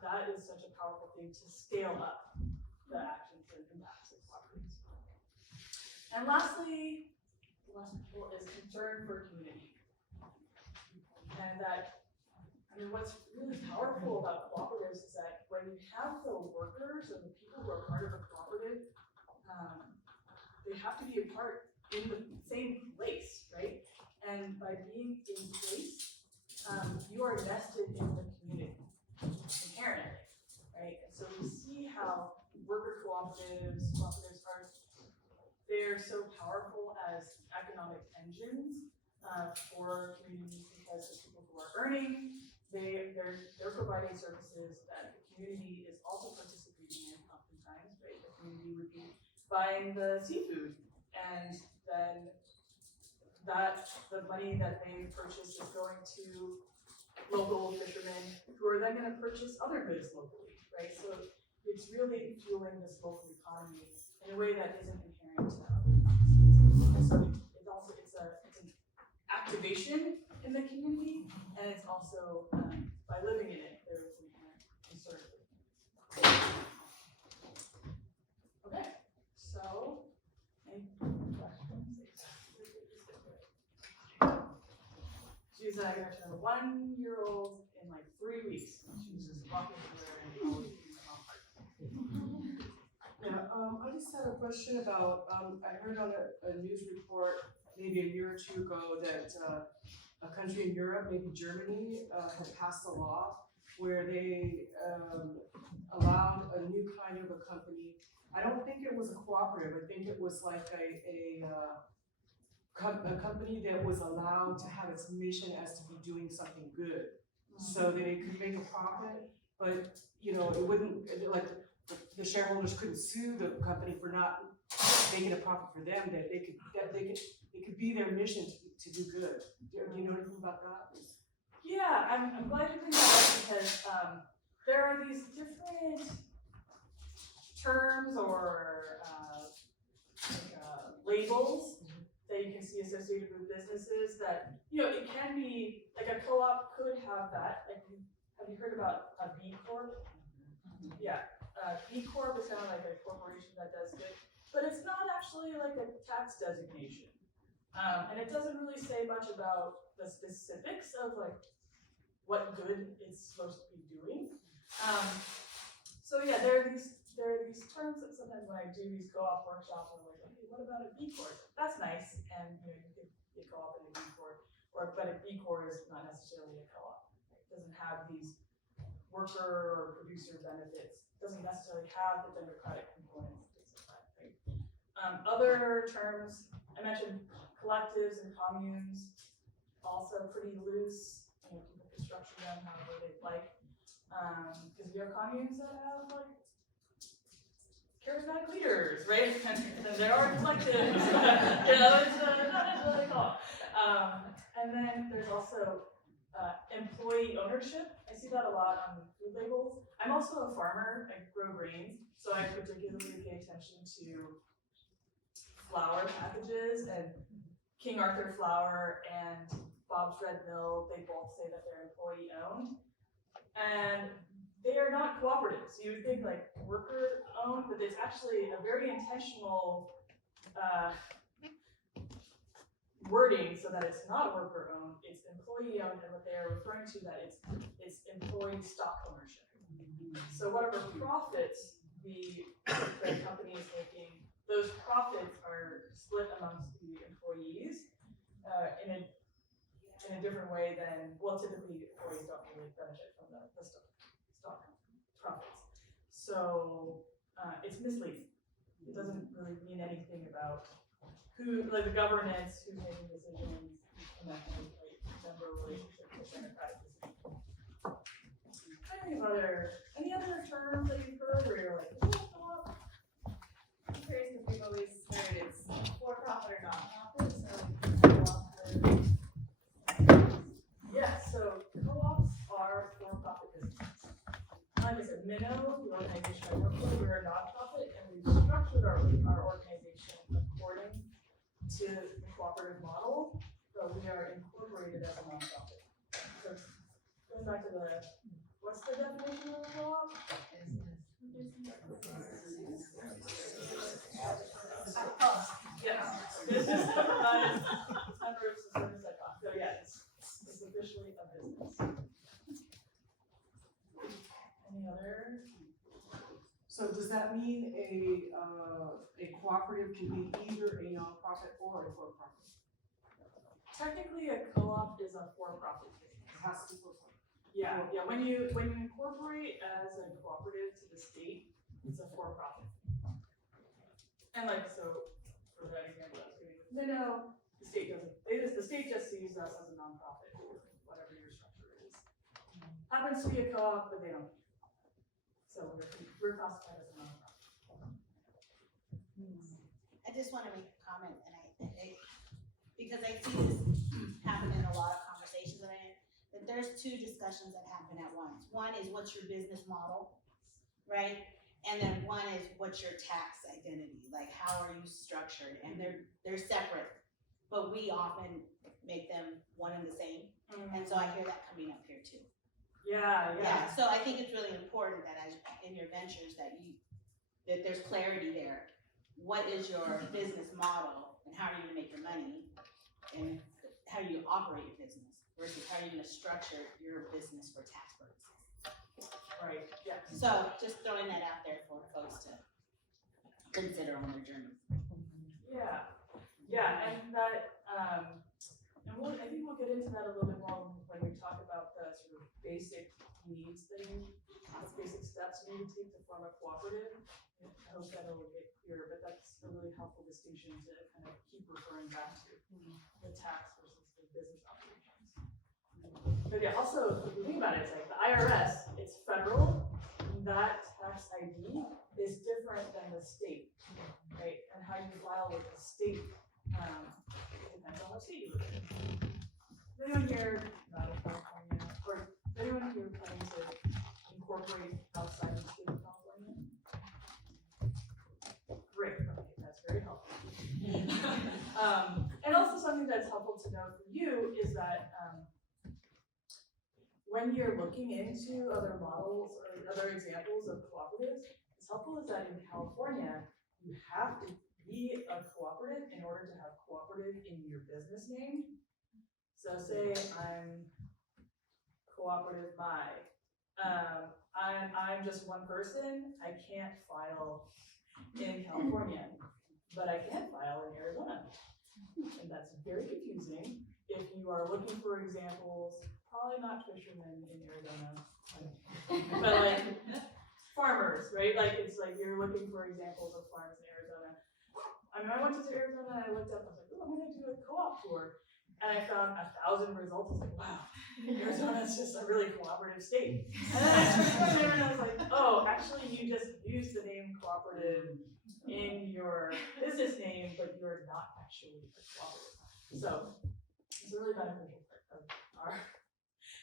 That is such a powerful thing to scale up the actions and impacts of cooperatives. And lastly, the last principle is concern for community. And that, what's really powerful about cooperatives is that when you have the workers or the people who are part of a cooperative, they have to be a part in the same place, right? And by being in place, you are vested in the community inherently, right? And so we see how worker cooperatives are, they're so powerful as economic engines for communities because the people who are earning, they're providing services that the community is also participating in oftentimes, right? The community would be buying the seafood, and then the money that they purchase is going to local fishermen who are then going to purchase other goods locally, right? So it's really fueling this local economy in a way that isn't inherent to other businesses. So it's an activation in the community, and it's also by living in it, there is an inherent concern. Okay, so any questions? She's gonna have a 1-year-old in like 3 weeks. She's just walking everywhere and all I just had a question about, I heard on a news report maybe a year or two ago that a country in Europe, maybe Germany, had passed a law where they allowed a new kind of a company. I don't think it was a cooperative. I think it was like a company that was allowed to have its mission as to be doing something good, so that it could make a profit, but it wouldn't, like the shareholders couldn't sue the company for not making a profit for them. That it could be their mission to do good. Do you know anything about that? Yeah, I'm glad you bring that up because there are these different terms or labels that you can see associated with businesses that, it can be, like a co-op could have that. Like, have you heard about a B Corp? Yeah, B Corp is kind of like a corporation that does good, but it's not actually like a tax designation. And it doesn't really say much about the specifics of like what good it's supposed to be doing. So yeah, there are these terms that sometimes when I do these co-op workshops, I'm like, okay, what about a B Corp? That's nice, and you could be a co-op and a B Corp, but a B Corp is not necessarily a co-op. Right? It doesn't have these worker or producer benefits. It doesn't necessarily have the democratic components and things like that. Right? Other terms I mentioned, collectives and communes, also pretty loose. People can structure them however they'd like. Because we have communes that have like charismatic leaders, right? And there are collectives. It's not necessarily co-op. And then there's also employee ownership. I see that a lot on food labels. I'm also a farmer. I grow grains, so I particularly pay attention to flour packages, and King Arthur Flour and Bob's Red Mill, they both say that they're employee owned. And they are not cooperatives. You would think like worker owned, but it's actually a very intentional wording so that it's not worker owned, it's employee owned, and what they're referring to that it's employee stock ownership. So whatever profits the company is making, those profits are split amongst the employees in a different way than, well, typically employees don't really benefit from the stock profits. So it's misleading. It doesn't really mean anything about who, like the governance, who's making decisions, and that kind of like member relationship with democratic decisions. Any other terms that you've heard where you're like, I'm curious because we've always heard it's for-profit or non-profit, so yeah, so co-ops are for-profit businesses. Like I said, Minnow, the organization I work for, we're a non-profit, and we've structured our organization according to the cooperative model, but we are incorporated as a non-profit. So going back to what's the definition of a co-op? Yes, business that provides members of service at cost. So yeah, it's officially a business. Any other? So does that mean a cooperative can be either a nonprofit or a for-profit? Technically, a co-op is a for-profit business. It has to be for-profit. Yeah. When you incorporate as a cooperative to the state, it's a for-profit. And like so, for that example I was giving with Minnow, the state doesn't. The state just sees us as a nonprofit, or whatever your structure is. Happens to be a co-op, but they don't. So we're classified as a nonprofit. I just want to make a comment, and because I see this happen in a lot of conversations that there's two discussions that happen at once. One is what's your business model, right? And then one is what's your tax identity, like how are you structured? And they're separate, but we often make them one and the same. And so I hear that coming up here too. Yeah. So I think it's really important that in your ventures that there's clarity there. What is your business model, and how are you going to make your money, and how do you operate your business versus how are you going to structure your business for tax purposes. Right. Yeah. So just throwing that out there for folks to consider on their journey. Yeah, and that, I think we'll get into that a little bit more when we talk about the sort of basic needs thing, basic steps you need to take to form a cooperative. I hope that will get clear, but that's a really helpful distinction to kind of keep referring back to the tax versus the business operations. But yeah, also, if you think about it, it's like the IRS, it's federal, and that tax ID is different than the state, right? And how you file with the state depends on what state you live in. Is anyone here not in California, or is anyone here planning to incorporate outside the state of California? Great, okay, that's very helpful. And also something that's helpful to know for you is that when you're looking into other models or other examples of cooperatives, what's helpful is that in California, you have to be a cooperative in order to have cooperative in your business name. So say I'm Cooperative My, I'm just one person, I can't file in California, but I can file in Arizona. And that's very confusing. If you are looking for examples, probably not fishermen in Arizona, but like farmers, right? Like it's like you're looking for examples of farms in Arizona. I mean, I went to Arizona and I looked up, I was like, oh, I'm gonna do a co-op tour. And I found 1,000 results. I was like, wow, Arizona's just a really cooperative state. And then I started going there and I was like, oh, actually you just used the name cooperative in your business name, but you're not actually a cooperative. So it's a really beneficial part of our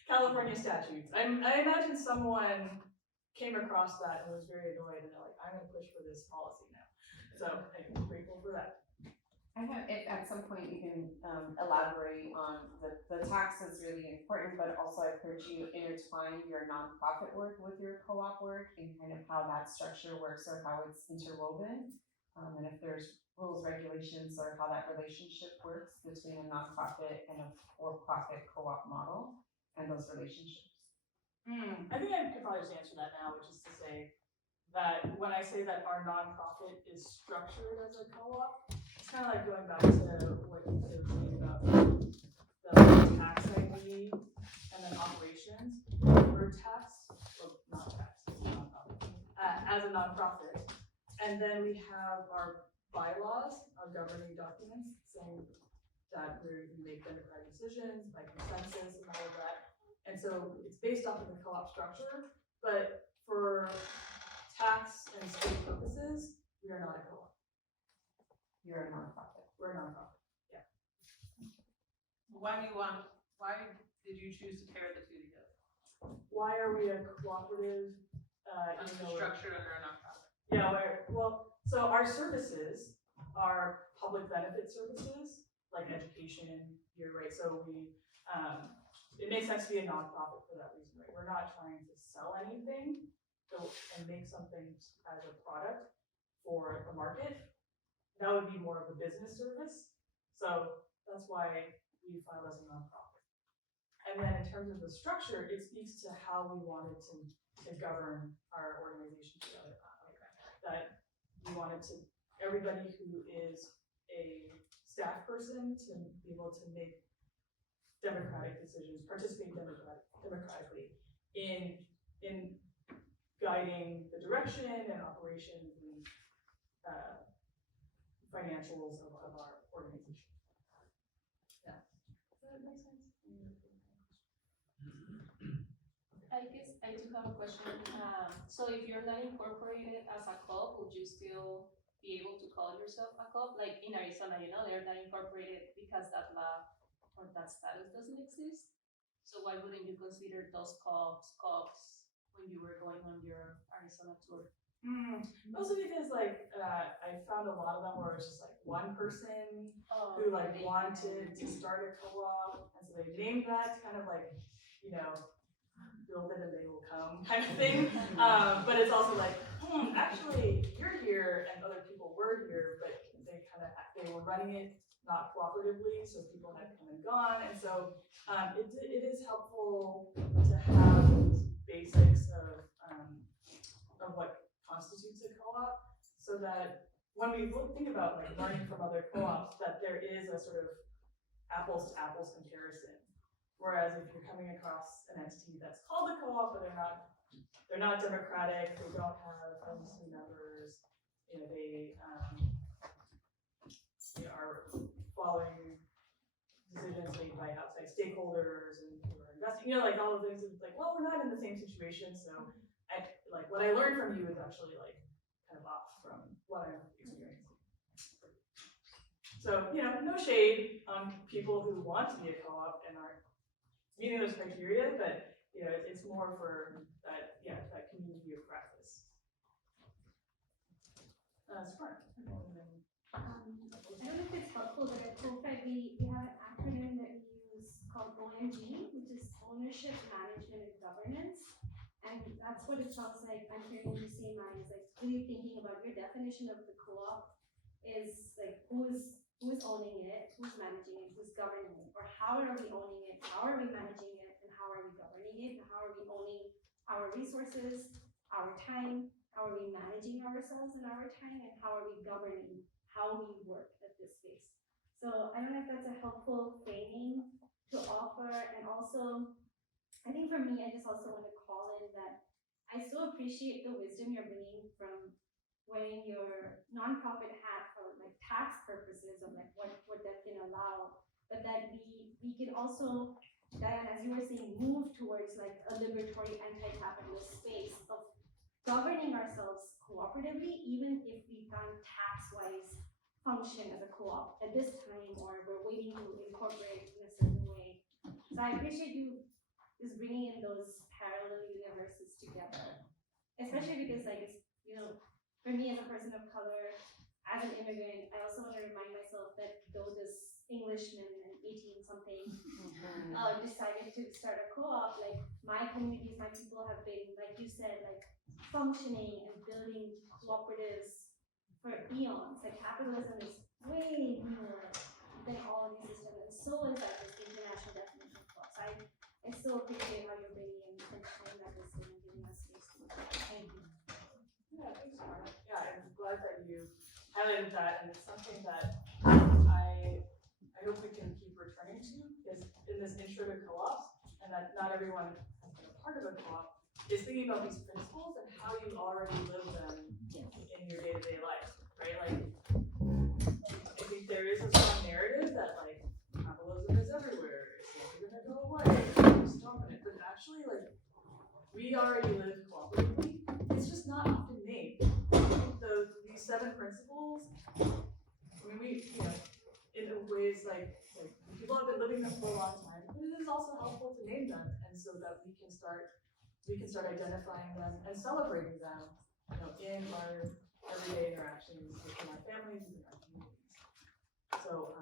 California statutes. I imagine someone came across that and was very annoyed and they're like, I'm gonna push for this policy now. So I'm grateful for that. I have, if at some point you can elaborate on the tax is really important, but also I've heard you intertwine your nonprofit work with your co-op work and kind of how that structure works or how it's interwoven. And if there's rules, regulations, or how that relationship works between a nonprofit and a for-profit co-op model and those relationships. I think I could probably just answer that now, which is to say that when I say that our nonprofit is structured as a co-op, it's kind of like going back to what you were saying about the tax ID and then operations. We're taxed, well, not taxed, as a nonprofit. And then we have our bylaws, our governing documents saying that we make democratic decisions by consensus and all of that. And so it's based off of the co-op structure, but for tax and state purposes, we are not a co-op. You're a nonprofit. We're a nonprofit, yeah. Why did you choose to pair the two together? Why are we a cooperative? Structured under a nonprofit. Yeah, so our services are public benefit services, like education here, right? So it makes sense to be a nonprofit for that reason, right? We're not trying to sell anything and make something as a product for the market. That would be more of a business service. So that's why we file as a nonprofit. And then in terms of the structure, it speaks to how we wanted to govern our organization together. That we wanted to, everybody who is a staff person to be able to make democratic decisions, participate democratically in guiding the direction and operations and financials of our organization. Yeah. Does that make sense? I guess I do have a question. So if you're not incorporated as a co-op, would you still be able to call yourself a co-op? Like in Arizona, they're not incorporated because that law or that status doesn't exist. So why wouldn't you consider those co-ops when you were going on your Arizona tour? Also because I found a lot of them where it's just like one person who wanted to start a co-op, and so they named that kind of like, build it and they will come kind of thing. But it's also like, actually you're here and other people were here, but they were running it not cooperatively, so people had come and gone, and so it is helpful to have basics of what constitutes a co-op, so that when we think about learning from other co-ops, that there is a sort of apples to apples comparison. Whereas if you're coming across an entity that's called a co-op, but they're not democratic, they don't have MDC members, they are following decisions made by outside stakeholders and who are investing, all of those things. It's like, well, we're not in the same situation, so what I learned from you is actually kind of off from what I'm experiencing. So, no shade on people who want to be a co-op and are meeting those criteria, but it's more for that community of practice. Smart. I don't know if it's helpful, but at COPED we have an acronym that we use called OMG, which is Ownership, Management, and Governance. And that's what it sounds like I'm hearing you say, Maya, is really thinking about your definition of the co-op is who's owning it, who's managing it, who's governing it, or how are we owning it, how are we managing it, and how are we governing it, and how are we owning our our resources, our time, how are we managing ourselves and our time, and how are we governing how we work at this space. So I don't know if that's a helpful framing to offer, and also, I think for me, I just also want to call in that I still appreciate the wisdom you're bringing from wearing your nonprofit hat for like tax purposes of like what that can allow, but that we can also, Diane, as you were saying, move towards like a liberatory anti-capitalist space of governing ourselves cooperatively, even if we can't tax-wise function as a co-op at this time, or we're waiting to incorporate in a certain way. So I appreciate you just bringing in those parallel universes together, especially because like it's, you know, for me as a person of color, as an immigrant, I also want to remind myself that though this Englishman in 18 something decided to start a co-op, like my communities, my people have been, like you said, like functioning and building cooperatives for eons. Like capitalism is way newer than all of these systems, and so is like this international definition of co-op. So I still appreciate how you're bringing in and sharing that wisdom and giving us space to thank you. Yeah, thanks, Marna. Yeah, I'm glad that you highlighted that, and it's something that I hope we can keep returning to, is in this intro to co-ops, and that not everyone has been a part of a co-op, is thinking about these principles and how you already live them in your day-to-day life, right? Like, I think there is a strong narrative that like capitalism is everywhere, it's never gonna go away, we're stopping it, but actually like we already live cooperatively. It's just not often named. These 7 principles, I mean, we, you know, in ways like people have been living them for a long time, but it is also helpful to name them, and so that we can start identifying them and celebrating them, you know, in our everyday interactions within our families and our communities. So,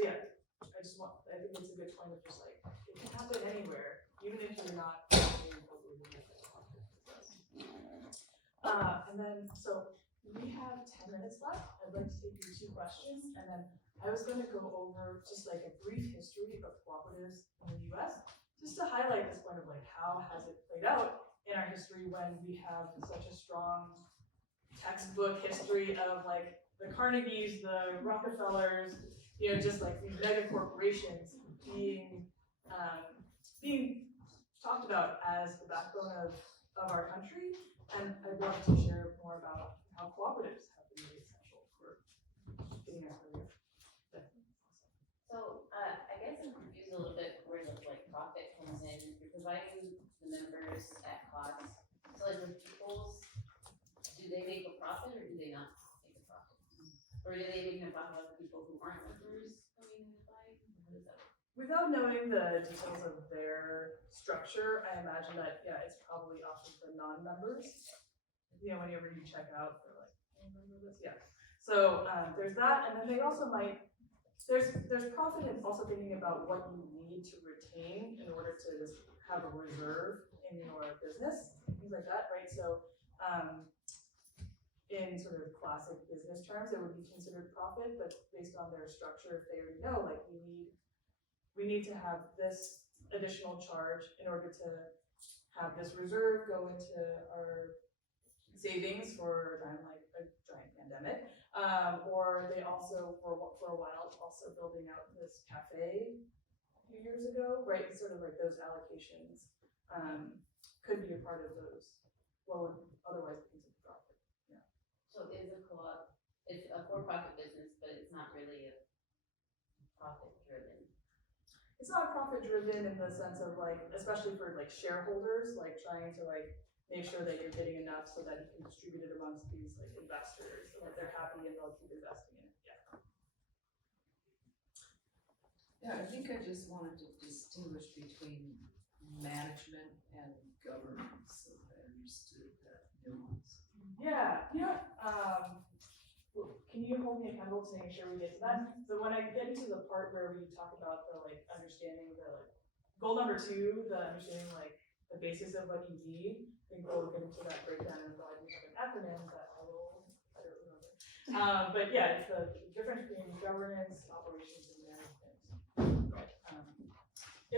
yeah, I think it's a good point of just like, it can happen anywhere, even if you're not and then, so we have 10 minutes left. I'd like to take your 2 questions, and then I was going to go over just like a brief history of cooperatives in the US, just to highlight this point of like, how has it played out in our history when we have such a strong textbook history of like the Carnegies, the Rockefellers, you know, just like these mega corporations being talked about as the backbone of our country. And I'd love to share more about how cooperatives have been really essential for getting us where we are. So, I guess I'm confused a little bit where the like profit comes in. You're providing the members at cost. So like with people's, do they make a profit or do they not make a profit? Or do they make a profit of the people who aren't members coming in and buying? How does that work? Without knowing the details of their structure, I imagine that, yeah, it's probably off of the non-members. You know, whenever you check out, they're like, oh, remember this? Yeah. So there's that, and then they also might, there's profit in also thinking about what you need to retain in order to just have a reserve in your business, things like that, right? So in sort of classic business terms, it would be considered profit, but based on their structure, if they already know, like we need to have this additional charge in order to have this reserve go into our savings for a time like a giant pandemic. Or they also, for a while, also building out this cafe a few years ago, right? Sort of like those allocations could be a part of those, what would otherwise be considered profit. Yeah. So is a co-op, it's a for-profit business, but it's not really a profit-driven. It's not profit driven in the sense of like, especially for like shareholders, like trying to like make sure that you're getting enough so that you can distribute it amongst these like investors so that they're happy and they'll keep investing in it. Yeah. Yeah, I think I just wanted to distinguish between management and governance, so I understood that nuance. Yeah, you know, can you hold me accountable to make sure we get to that? So when I get into the part where we talk about the like understanding the like goal number 2, the understanding like the basis of what you need, I think we'll get into that breakdown and provide you an acronym that I don't remember. But yeah, it's the difference between governance, operations, and management. But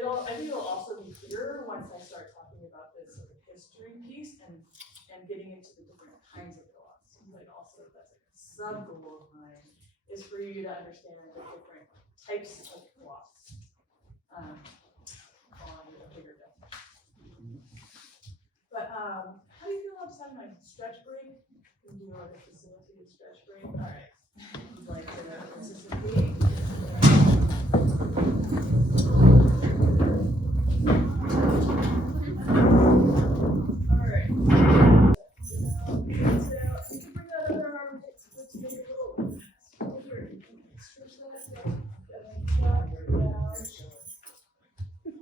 I think it'll also be clearer once I start talking about this sort of getting into the different kinds of co-ops. Like also, that's like a sub goal of mine, is for you to understand the different types of co-ops on a bigger definition. But how do you feel about just having a stretch break? We can do like a facilitated stretch break. All right. Would you like to participate? All right. So you can bring that other arm. Let's make it a little here. Stretch that up.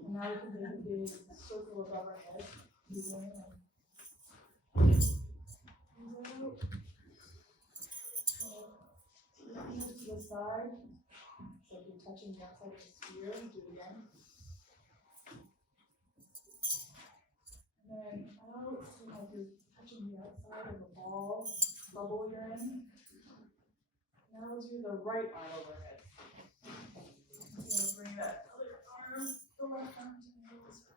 And now we can make a big circle above our head. To the side, so if you're touching the outside of the sphere, do it again. And then out, like you're touching the outside of the ball bubble you're in. Now we'll do the right arm overhead. So you want to bring that other arm, the left arm, to the middle of the circle.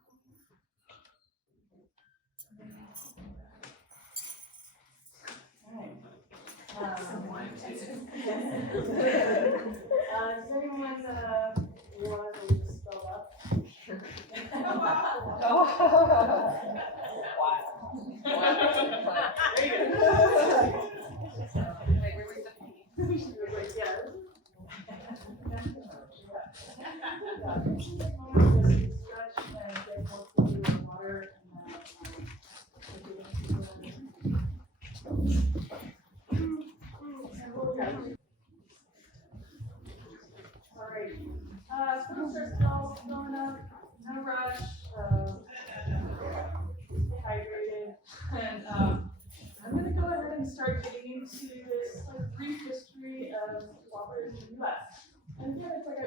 Alright. Does anyone realize what we just spelled out? Sure. Wait, where was the P? Yeah. Alright. So start smells going up, no rush, stay hydrated, and I'm gonna go ahead and start getting into this brief history of cooperatives in the US. And again, it's like I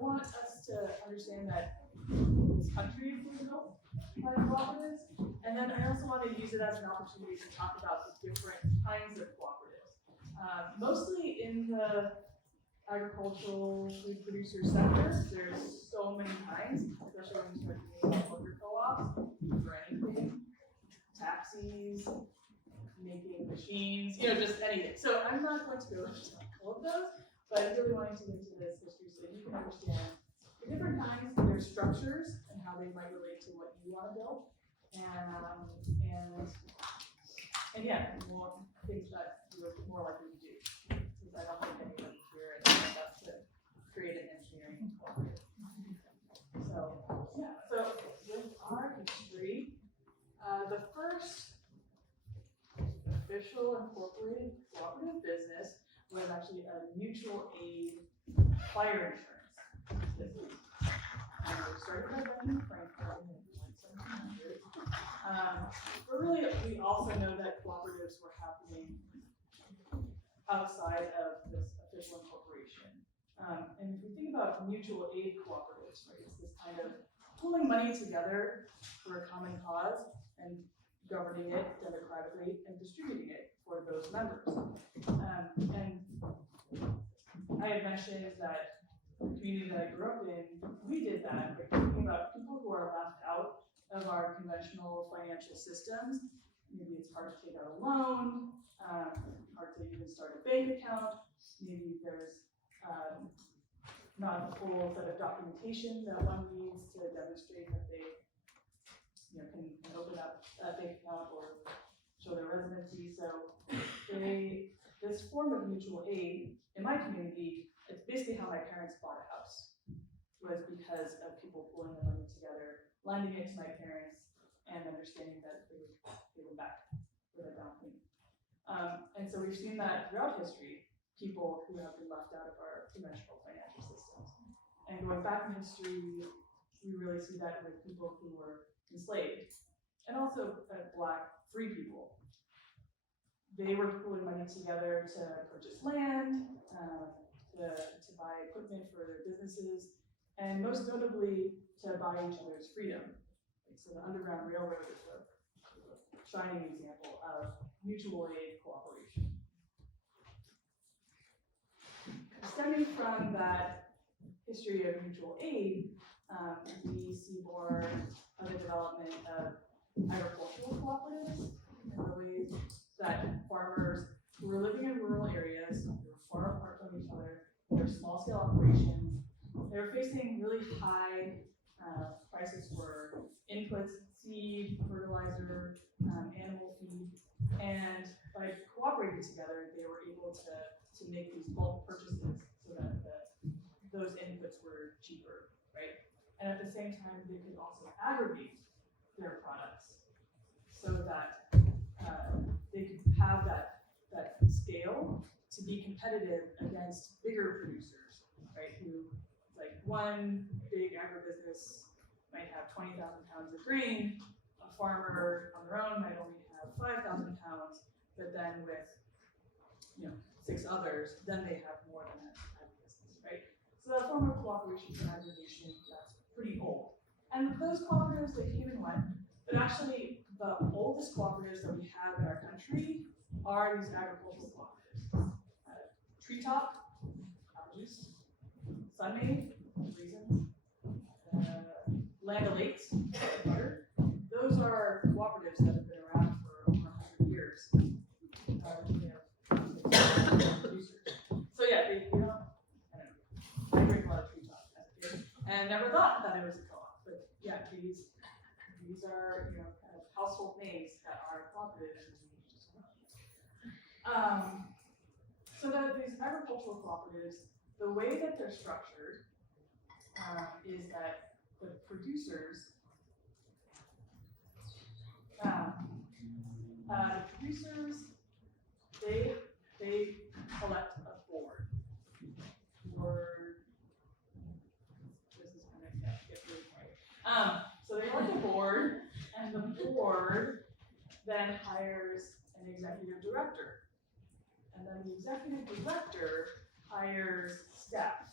want us to understand that this country was built by cooperatives, and then I also want to use it as an opportunity to talk about the different kinds of cooperatives. Mostly in the agricultural food producer sector, there's so many kinds, especially when you start thinking about worker co-ops for anything, taxis, making machines, just anything. So I'm not going to go into all of those, but I really wanted to get into this history so that you can understand the different kinds, their structures, and how they might relate to what you want to build, and yeah, more things that you're more likely to do. Because I don't think anybody here is set up to create an engineering cooperative. So yeah, so with our history, the first official incorporated cooperative business was actually a mutual aid fire insurance business. It started by Benjamin Franklin in the 1700s. But really, we also know that cooperatives were happening outside of this official incorporation. And if you think about mutual aid cooperatives, right, it's this kind of pulling money together for a common cause and governing it democratically and distributing it for those members. And I had mentioned that the community that I grew up in, we did that. We're thinking about people who are left out of our conventional financial systems. Maybe it's hard to take out a loan, hard to even start a bank account. Maybe there's not a full set of documentation that one needs to demonstrate that they can open up a bank account or show their residency. So this form of mutual aid in my community, it's basically how my parents bought a house, was because of people pulling the money together, lending it to my parents, and understanding that they would pay them back with a down payment. And so we've seen that throughout history, people who have been left out of our conventional financial systems. And going back in history, we really see that with people who were enslaved, and also Black free people. They were pulling money together to purchase land, to buy equipment for their businesses, and most notably to buy each other's freedom. So the Underground Railroad is a shining example of mutual aid cooperation. Stemming from that history of mutual aid, we see more of the development of agricultural cooperatives. in the ways that farmers who were living in rural areas, they were far apart from each other, they're small scale operations, they were facing really high prices for inputs, seed, fertilizer, animal feed, and by cooperating together, they were able to make these bulk purchases so that those inputs were cheaper, right? And at the same time, they could also aggregate their products so that they could have that scale to be competitive against bigger producers, right? Who, like, one big agribusiness might have 20,000 pounds of grain, a farmer on their own might only have 5,000 pounds, but then with 6 others, then they have more than that agribusiness, right? So that form of cooperation and aggregation, that's pretty old. And those cooperatives, they came and went, but actually the oldest cooperatives that we have in our country are these agricultural cooperatives. Treetop, apple juice, Sunmade, raisins, Land O'Lakes, butter. Those are cooperatives that have been around for over 100 years. Producers. So yeah, I drink a lot of Treetop as a kid, and never thought that it was a co-op. But yeah, these are kind of household names that are cooperatives. So that these agricultural cooperatives, the way that they're structured is that the producers, they elect a board. This is kind of get really quiet. So they elect a board, and the board then hires an executive director. And then the executive director hires staff.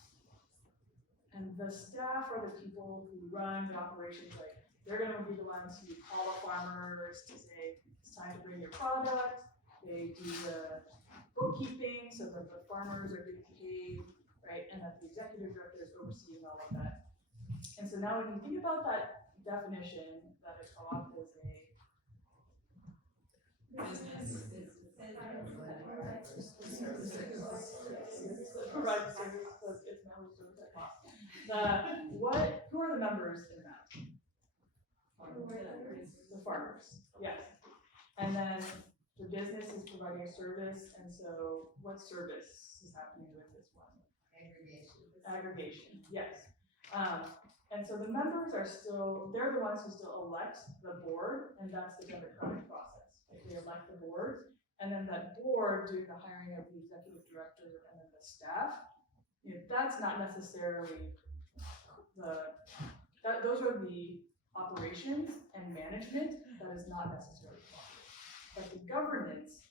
And the staff are the people who run the operations. Like, they're going to be the ones who call the farmers to say, it's time to bring your product. They do the bookkeeping so that the farmers are getting paid, right? And that the executive director is overseeing all of that. And so now when you think about that definition, that a co-op is a business. Provides service, so it's now a service at cost. Who are the members in that? The farmers, yes. And then the business is providing a service, and so what service is happening with this one? Aggregation, yes. And so the members are they're the ones who still elect the board, and that's the democratic process. Right? They elect the board, and then that board doing the hiring of the executive director and then the staff, that's not necessarily those are the operations and management, that is not necessarily cooperative. But the governance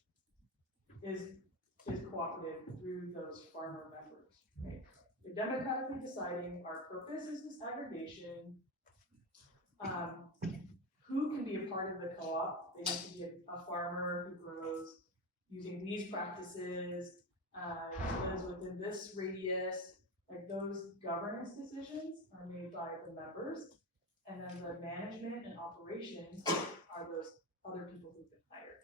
is cooperative through those farmer members, right? They're democratically deciding our purpose is this aggregation. Who can be a part of the co-op? They need to be a farmer who grows using these practices, lives within this radius. Like, those governance decisions are made by the members, and then the management and operations are those other people who've been hired.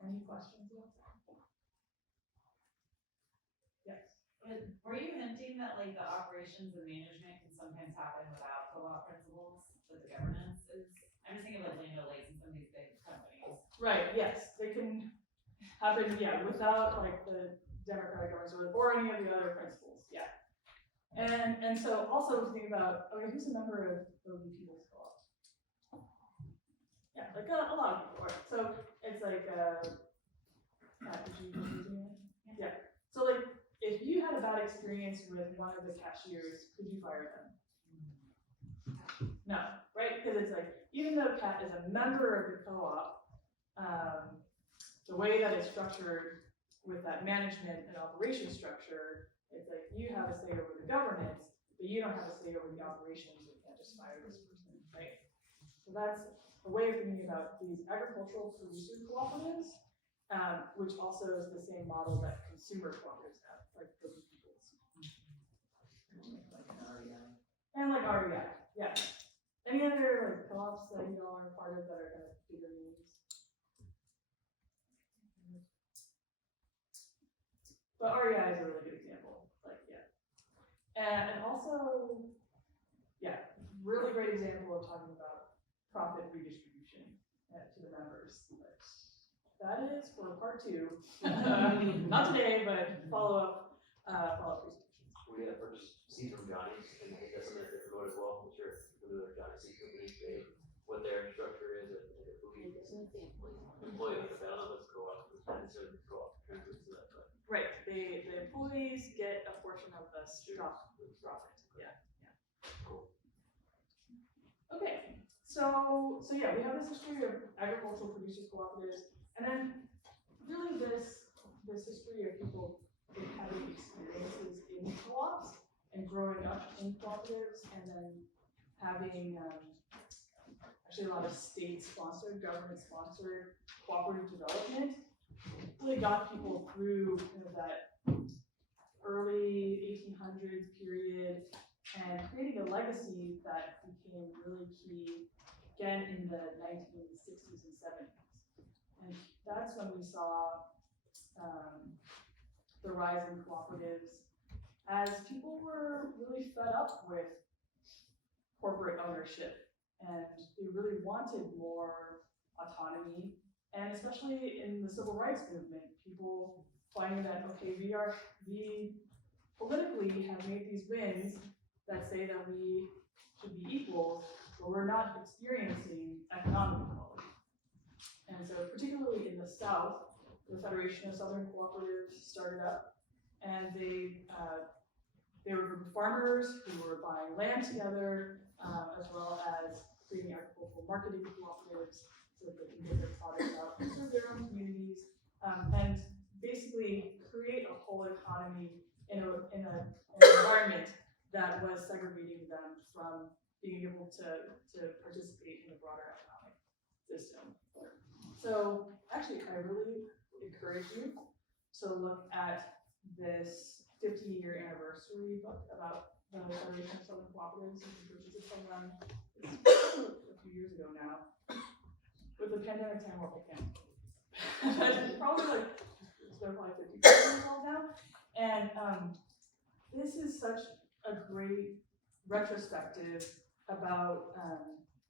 Any questions about that? Yes. Were you hinting that, like, the operations and management can sometimes happen without co-op principles, but the governance is? I'm just thinking of, like, Land O'Lakes and some of these big companies. Right, yes, they can happen, without, like, the democratic governance or any of the other principles, yeah. And so also think about, okay, who's a member of the People's Co-op? Yeah, like a lot of people, right? So it's like, yeah. So, like, if you had a bad experience with one of the cashiers, could you fire them? No, right? Because it's like, even though Kat is a member of the co-op, the way that it's structured with that management and operation structure, it's like you have a say over the governance, but you don't have a say over the operations. You can't just fire this person, right? So that's a way of thinking about these agricultural producer cooperatives, which also is the same model that consumer cooperatives have, like the people's. And like REI, yeah. Any other like co-ops that you all are part of that are kind of bigger names? But REI is a really good example. Like, yeah. And also, yeah, really great example of talking about profit redistribution to the members. But that is for part 2. Not today, but follow-up presentations. We had a purchase seed from Johnny's, and I think that's something that they promote as well. I'm sure familiar with Johnny's seed company, what their structure is, and I believe it's employee benefit. I don't know if it's co-op, it's not necessarily co-op contributes to that, but. Right, the employees get a portion of the profit. Yeah. Cool. Okay, so yeah, we have this history of agricultural producers cooperatives, and then really this history of people having experiences in co-ops and growing up in cooperatives, and then having actually a lot of state-sponsored, government-sponsored cooperative development really got people through kind of that early 1800s period and creating a legacy that became really key again in the 1960s and 70s. And that's when we saw the rise in cooperatives as people were really fed up with corporate ownership and they really wanted more autonomy. And especially in the civil rights movement, people finding that, okay, we politically have made these wins that say that we should be equals, but we're not experiencing economic equality. And so particularly in the South, the Federation of Southern Cooperatives started up, and they were a group of farmers who were buying land together, as well as creating agricultural marketing cooperatives, so that they can get their products out and serve their own communities, and basically create a whole economy in an environment that was segregating them from being able to participate in the broader economic system. So actually, I really encourage you to look at this 50-year anniversary book about the Federation of Southern Cooperatives. You can purchase it from them. It's a few years ago now. With the pandemic time, I can't. It's probably it's been probably 50 years old now. And this is such a great retrospective about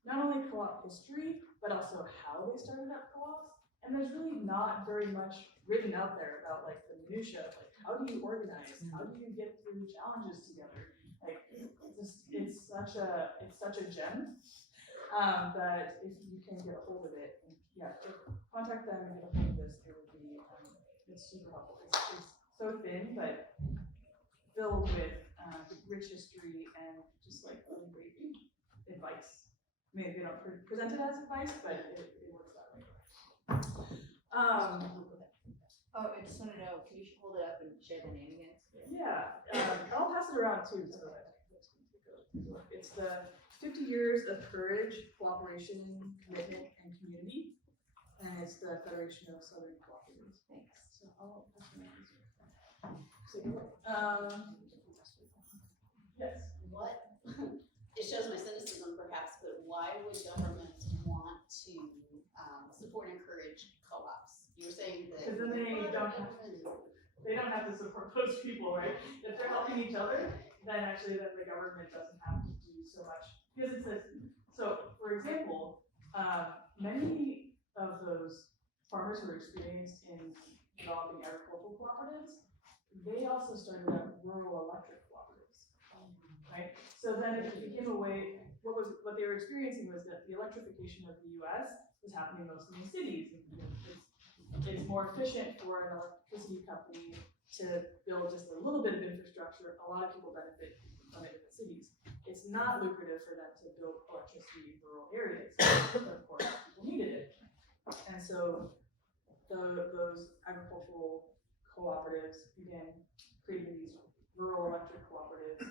not only co-op history, but also how they started up co-ops. And there's really not very much written out there about like the minutia, like how do you organize? How do you get through challenges together? Like it's such a gem that if you can get a hold of it, and yeah, contact them and get a hold of this. It would be it's super helpful. It's so thin, but filled with rich history and just like really great advice. I mean, they don't present it as advice, but it works that way. I just want to know, can you hold it up and share the name again? Yeah, I'll pass it around too, so that folks can take a look. It's the 50 Years of Courage, Cooperation, Commitment, and Community, and it's the Federation of Southern Cooperatives. Thanks. So I'll pass it around. Yes. What? It shows my cynicism perhaps, but why would government want to support and encourage co-ops? You were saying that. Because then they don't have to support those people, right? If they're helping each other, then actually then the government doesn't have to do so much. Because it's this, so for example, many of those farmers who are experienced in developing agricultural cooperatives, they also started up rural electric cooperatives, right? So then it became a way, what they were experiencing was that the electrification of the US was happening mostly in cities. It's more efficient for an electricity company to build just a little bit of infrastructure. A lot of people benefit from it in the cities. It's not lucrative for them to build electricity in rural areas, but of course people needed it. And so those agricultural cooperatives began creating these rural electric cooperatives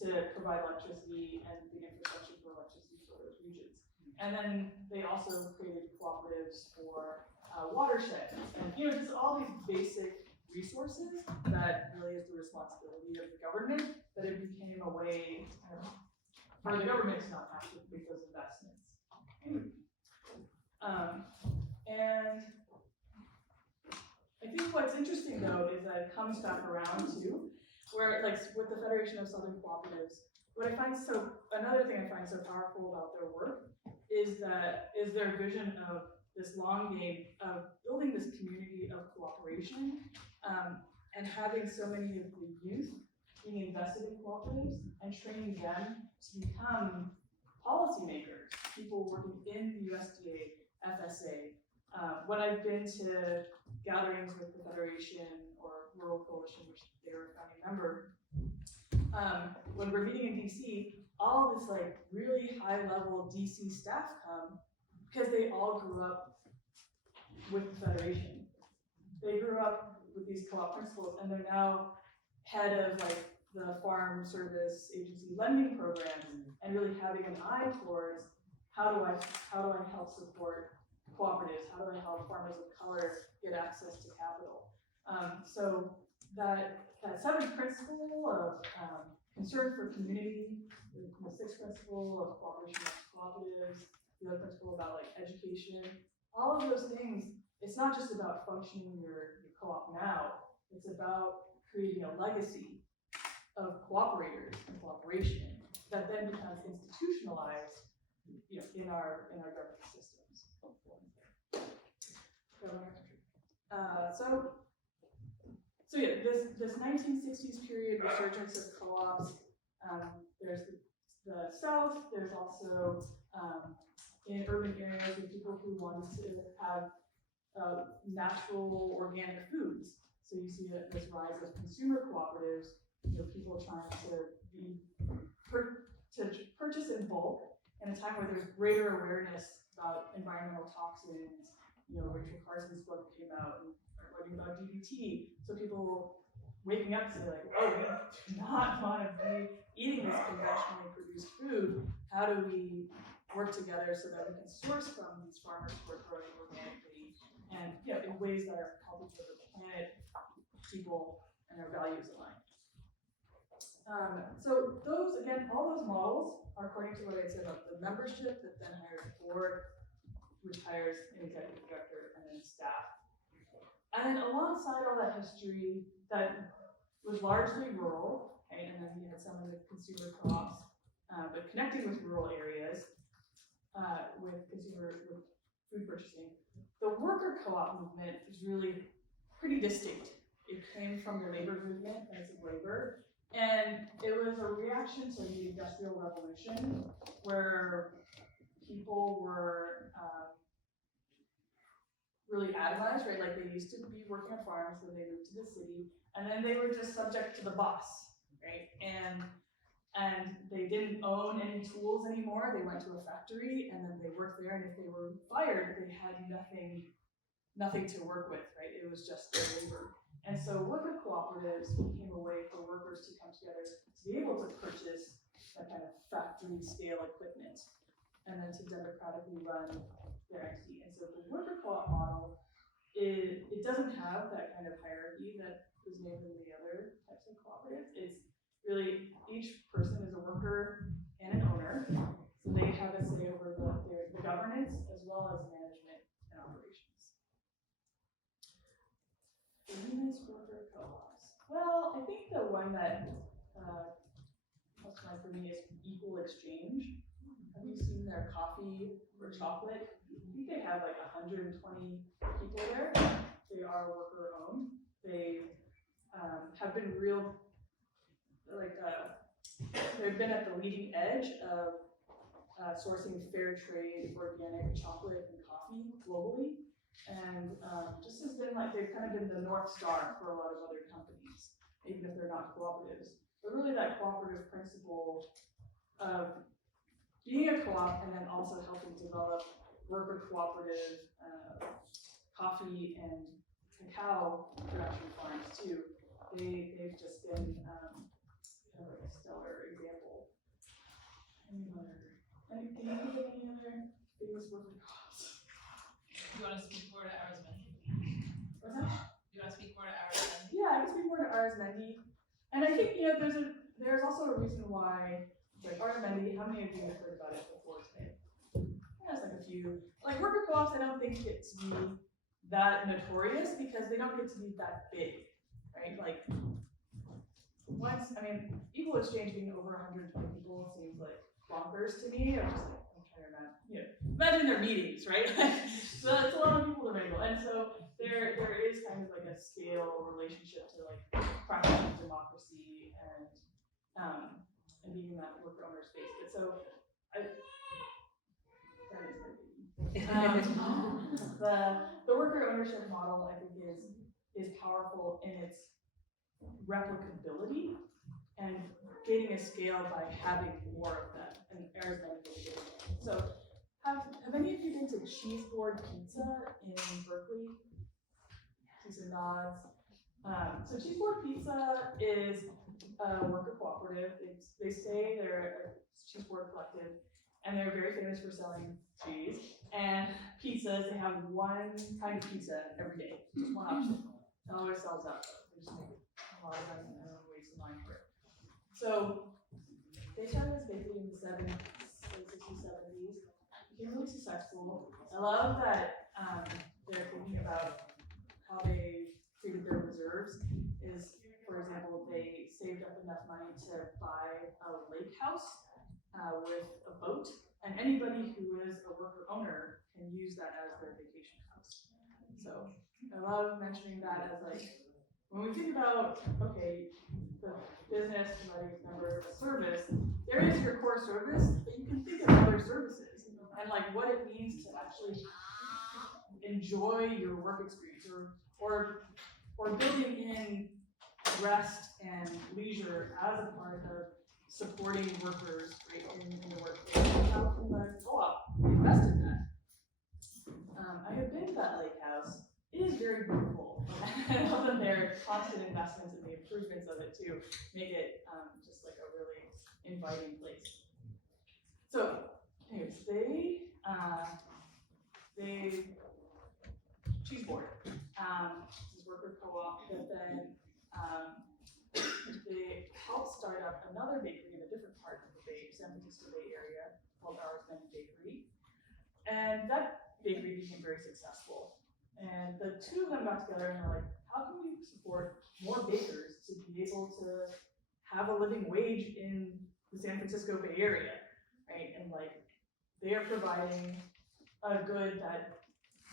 to provide electricity and the infrastructure for electricity for those regions. And then they also created cooperatives for watersheds and just all these basic resources that really is the responsibility of the government, but it became a way or the government to not have to make those investments. And I think what's interesting though is that it comes back around too, where like with the Federation of Southern Cooperatives, another thing I find so powerful about their work is their vision of this long game of building this community of cooperation, and having so many of the youth being invested in cooperatives and training them to become policymakers, people working in the USDA, FSA. When I've been to gatherings with the Federation or Rural Coalition, which they were a founding member, when we're meeting in DC, all this like really high level DC staff come because they all grew up with the Federation. They grew up with these co-op principles and they're now head of like the Farm Service Agency lending programs and really having an eye towards how do I help support cooperatives? How do I help farmers of color get access to capital? So that seventh principle of concern for community, the sixth principle of cooperation with cooperatives, the other principle about like education, all of those things, it's not just about functioning your co-op now, it's about creating a legacy of cooperators and cooperation that then becomes institutionalized, in our government systems. So yeah, this 1960s period resurgence of co-ops. There's the South. There's also in urban areas with people who wanted to have natural organic foods. So you see this rise of consumer cooperatives. People trying to purchase in bulk in a time where there's greater awareness about environmental toxins. Rachel Carson's book came out and writing about DBT. So people waking up to say like, oh, we do not want to be eating this conventionally produced food. How do we work together so that we can source from these farmers who are growing organically and in ways that are helping for the planet, people, and our values align. So those, again, all those models are according to what I said about the membership that then hires a board, which hires an executive director and then staff. And then alongside all that history that was largely rural, okay, and then you had some of the consumer co-ops, but connecting with rural areas with food purchasing, the worker co-op movement is really pretty distinct. It came from the labor movement, as of labor, and it was a reaction to the Industrial Revolution, where people were really atomized, right? Like they used to be working on farms, then they moved to the city, and then they were just subject to the boss, right? And they didn't own any tools anymore. They went to a factory and then they worked there, and if they were fired, they had nothing to work with, right? It was just their labor. And so worker cooperatives became a way for workers to come together to be able to purchase that kind of factory scale equipment and then to democratically run their entity. And so the worker co-op model, it doesn't have that kind of hierarchy that is named in the other types of cooperatives. It's really each person is a worker and an owner, so they have a say over the governance as well as management and operations. Famous worker co-ops. Well, I think the one that comes to mind for me is Equal Exchange. Have you seen their coffee or chocolate? I think they have like 120 people there. They are worker owned. They have been they've been at the leading edge of sourcing fair trade, organic chocolate and coffee globally. And just has been like, they've kind of been the North Star for a lot of other companies, even if they're not cooperatives. But really that cooperative principle of being a co-op and then also helping develop worker cooperative coffee and cacao production farms too. They've just been kind of like a stellar example. Can you think of any other famous worker co-ops? Do you want to speak more to Arizmendi? What's that? Do you want to speak more to Arizmendi? Yeah, I can speak more to Arizmendi. And I think there's also a reason why Like Artemendi, how many of you have heard about it before today? There's like a few. Like worker co-ops, I don't think get to be that notorious because they don't get to be that big, right? Like once, I mean, Equal Exchange being over 100 people seems like bonkers to me. I'm just like, I'm trying to imagine, imagine their meetings, right? So it's a lot of people to wrangle. And so there is kind of like a scale relationship to like practicing democracy and being in that worker owner space. But so that is my the worker ownership model I think is powerful in its replicability and gaining a scale by having more of them and arithmetic. So have any of you been to Cheese Board Pizza in Berkeley? See some nods. So Cheese Board Pizza is a worker cooperative. They say they're a cheese board collective, and they're very famous for selling cheese and pizzas. They have one kind of pizza every day, just one option. It always sells out though. They just make a lot of them and everyone waits in line for it. So they started as bakery in the 70s, late 60s, 70s. Became really successful. I love that they're thinking about how they treated their reserves. Is, for example, they saved up enough money to buy a lake house with a boat, and anybody who is a worker owner can use that as their vacation house. So I love mentioning that as like, when we think about, okay, the business providing members a service, there is your core service, but you can think of other services and like what it means to actually enjoy your work experience or building in rest and leisure as a part of supporting workers right, in the workplace. How can the co-op invest in that? I have been to that lake house. It is very beautiful. I love that there are constant investments in the improvements of it to make it just like a really inviting place. So, anyways, they cheese board, this worker co-op, but then they helped start up another bakery in a different part of the San Francisco Bay Area called Arizmendi Bakery. And that bakery became very successful. And the two of them got together and were like, how can we support more bakers to be able to have a living wage in the San Francisco Bay Area, right? And like, they are providing a good that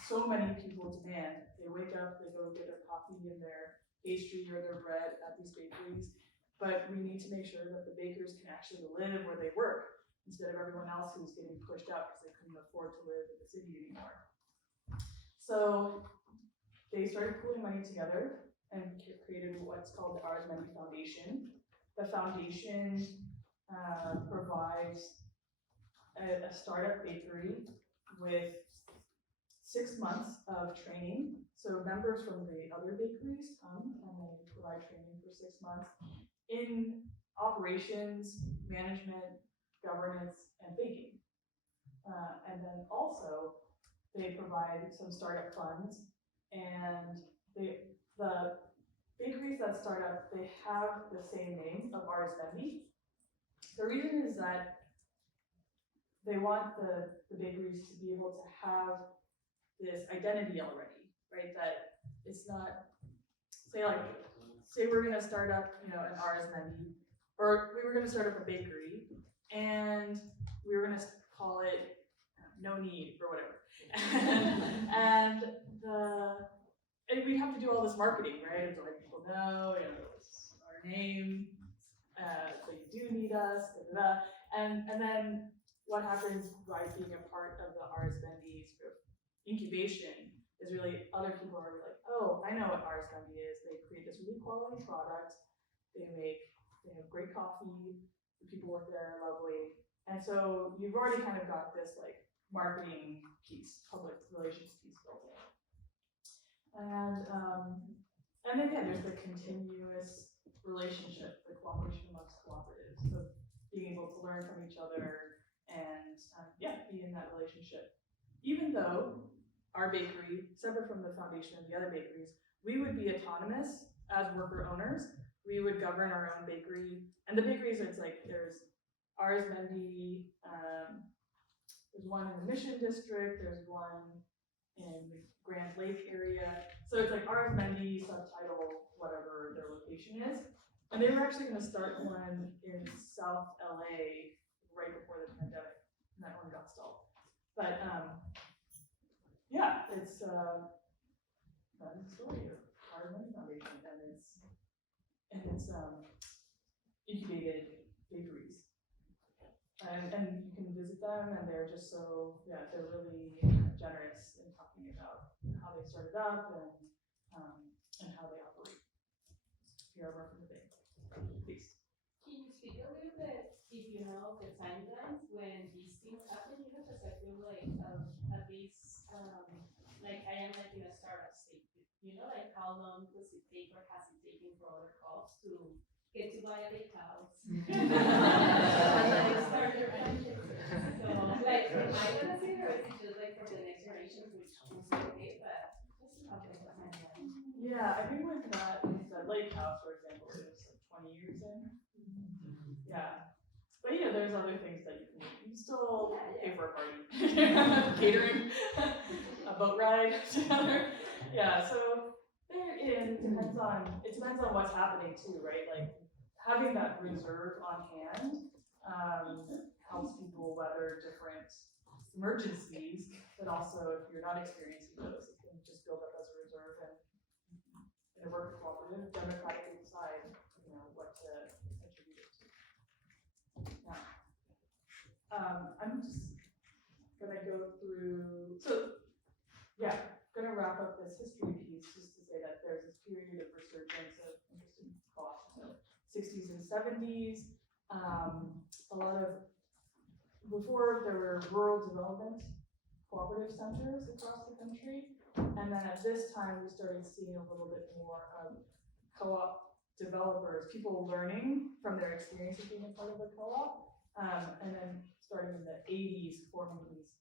so many people demand. They wake up, they go get their coffee and their pastry or their bread at these bakeries, but we need to make sure that the bakers can actually live where they work instead of everyone else who's getting pushed out because they couldn't afford to live in the city anymore. So they started pooling money together and created what's called the Arizmendi Foundation. The foundation provides a startup bakery with 6 months of training. So members from the other bakeries come and they provide training for 6 months in operations, management, governance, and baking. And then also they provide some startup funds, and the bakeries that start up, they have the same name of Arizmendi. The reason is that they want the bakeries to be able to have this identity already, right? That it's not, say we're gonna start up, an Arizmendi, or we were gonna start up a bakery, and we were gonna call it No Need or whatever. and we have to do all this marketing, right? To let people know, it's our name, so you do need us, and then what happens by being a part of the Arizmendi sort of incubation is really other people are like, oh, I know what Arizmendi is. They create this really quality product. They have great coffee. The people work there are lovely, and so you've already kind of got this like marketing piece, public relations piece built in. And again, there's the continuous relationship, the cooperation amongst cooperatives, of being able to learn from each other and be in that relationship. Even though our bakery, separate from the foundation and the other bakeries, we would be autonomous as worker owners. We would govern our own bakery, and the bakeries, it's like there's Arizmendi, there's one in the Mission District, there's one in the Grand Lake area. So it's like Arizmendi, subtitle, whatever their location is. And they were actually gonna start one in South LA right before the pandemic, and that one got stalled. But yeah, it's that is the story of Arizmendi Foundation, and it's incubated bakeries. And you can visit them, and they're just so, yeah, they're really generous in talking about how they started up and how they operate. Here are from the thing. Please. Can you speak a little bit, if you know, the timelines when these things happen? Because I feel like at least, like I am like in a startup state. You know, like how long does it take or has it taken for other co-ops to get to buy a big house? And like start their franchise. So like, am I gonna see it, or is it just like for the next generation, which will be okay, but just a bit of timeline. Yeah, I think with that, the lake house, for example, it was like 20 years in. Yeah. But you know, there's other things that you can do. You can still pay for a party. Catering, a boat ride together. Yeah, so it depends on what's happening too, right? Like having that reserve on hand helps people weather different emergencies, but also if you're not experiencing those, it can just build up as a reserve and in a worker cooperative, democratically decide, you know, what to attribute it to. Yeah. I'm just gonna go through, so yeah, gonna wrap up this history piece just to say that there's this period of resurgence of interest in co-ops, so 60s and 70s, a lot of, before there were rural development cooperative centers across the country, and then at this time we started seeing a little bit more of co-op developers, people learning from their experience of being a part of a co-op, and then starting in the 80s forming these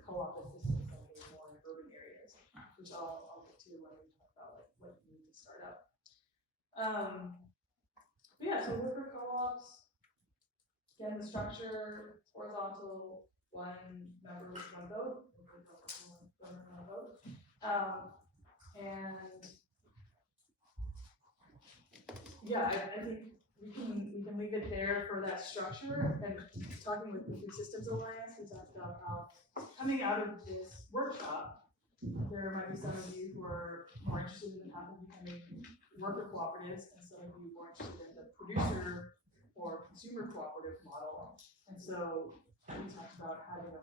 co-op assistance centers more in urban areas, which I'll get to when we talk about like what you need to start up. But yeah, so worker co-ops, again, the structure, horizontal, one member with one vote, one vote. And yeah, I think we can leave it there for that structure. And talking with the Food Systems Alliance, we talked about how coming out of this workshop, there might be some of you who are more interested in the path of becoming worker cooperatives, and some of you more interested in the producer or consumer cooperative model. And so we talked about having a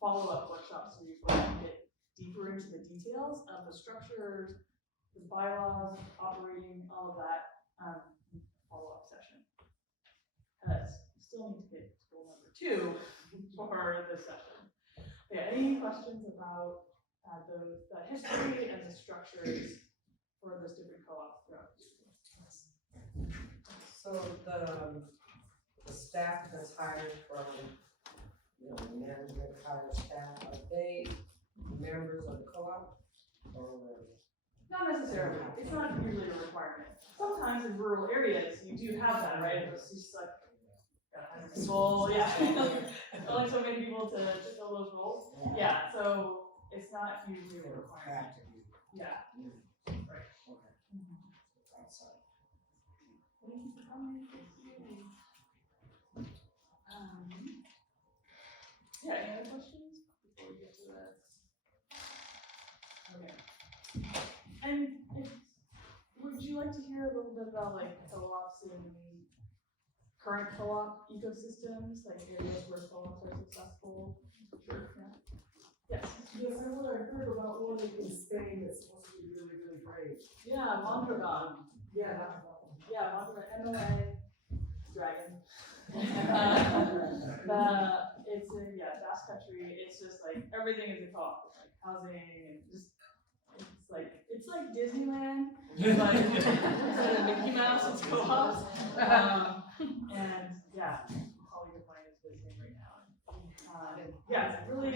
follow-up workshop series where we get deeper into the details of the structures, the bylaws, operating, all of that, follow-up session. Still need to get goal number 2 for this session. Yeah, any questions about the history and the structures for those different co-ops throughout the history? So the staff that's hired from, you know, the management hired staff, are they members of the co-op? Or Not necessarily. It's not usually a requirement. Sometimes in rural areas you do have that, right? It's just like people, yeah. Only so many people to fill those roles. Yeah, so it's not usually a requirement. Yeah. Right. Okay. Outside. Thank you for coming. Yeah, any other questions before we get to that? Okay. And would you like to hear a little bit about like co-ops in current co-op ecosystems, like areas where co-ops are successful? Sure. Yeah. Yes. Yes, I heard about one in Spain that's supposed to be really, really great. Yeah, Mondragon. Yeah, that's one. Yeah, Mondragon, MOA, Dragon. It's in, yeah, Basque Country. It's just like everything is a co-op. It's like housing and just, it's like Disneyland. Like instead of Mickey Mouse, it's co-ops. And yeah, Holly Define is visiting right now. Yeah, it's really.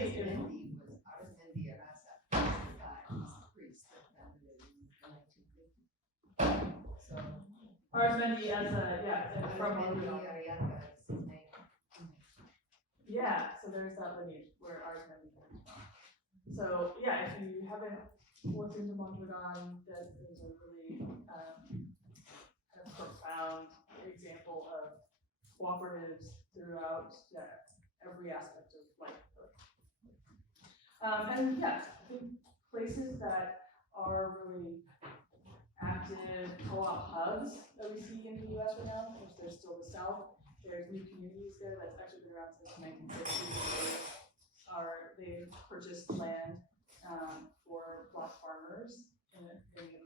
Arizmendi as a, yeah, from Mondragon. Yeah, so there's that lineage where ours comes from. So yeah, if you haven't looked into Mondragon, that is a really kind of profound example of cooperatives throughout every aspect of life. And yeah, I think places that are really active co-op hubs that we see in the US right now, which there's still the South. There's new communities there that's actually been around since the 1950s. They purchased land for Black farmers in a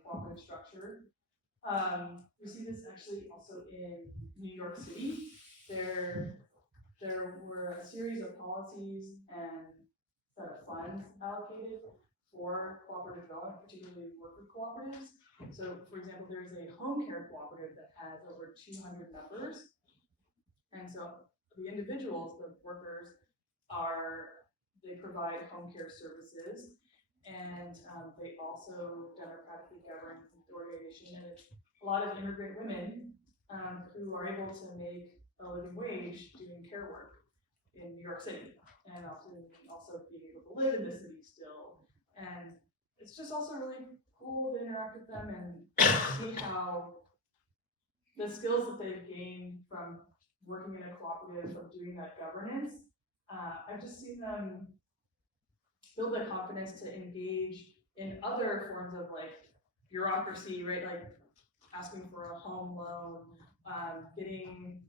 cooperative structure. We see this actually also in New York City. There were a series of policies and set of funds allocated for cooperative development, particularly worker cooperatives. So, for example, there's a home care cooperative that has over 200 members. And so the individuals, the workers, they provide home care services, and they also democratically govern the organization. And it's a lot of immigrant women who are able to make a living wage doing care work in New York City, and often also being able to live in the city still. And it's just also really cool to interact with them and see how the skills that they've gained from working in a cooperative, of doing that governance, I've just seen them build the confidence to engage in other forms of like bureaucracy, right? Like asking for a home loan, getting,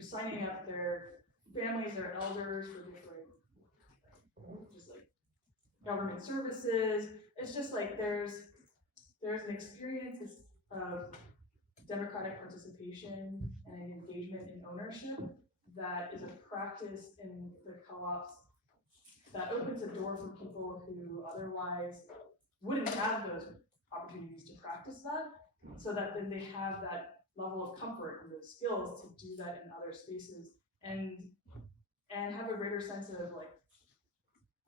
signing up their families or elders for different, just like government services. It's just like there's an experience of democratic participation and engagement in ownership that is a practice in the co-ops that opens a door for people who otherwise wouldn't have those opportunities to practice that, so that then they have that level of comfort and those skills to do that in other spaces and have a greater sense of like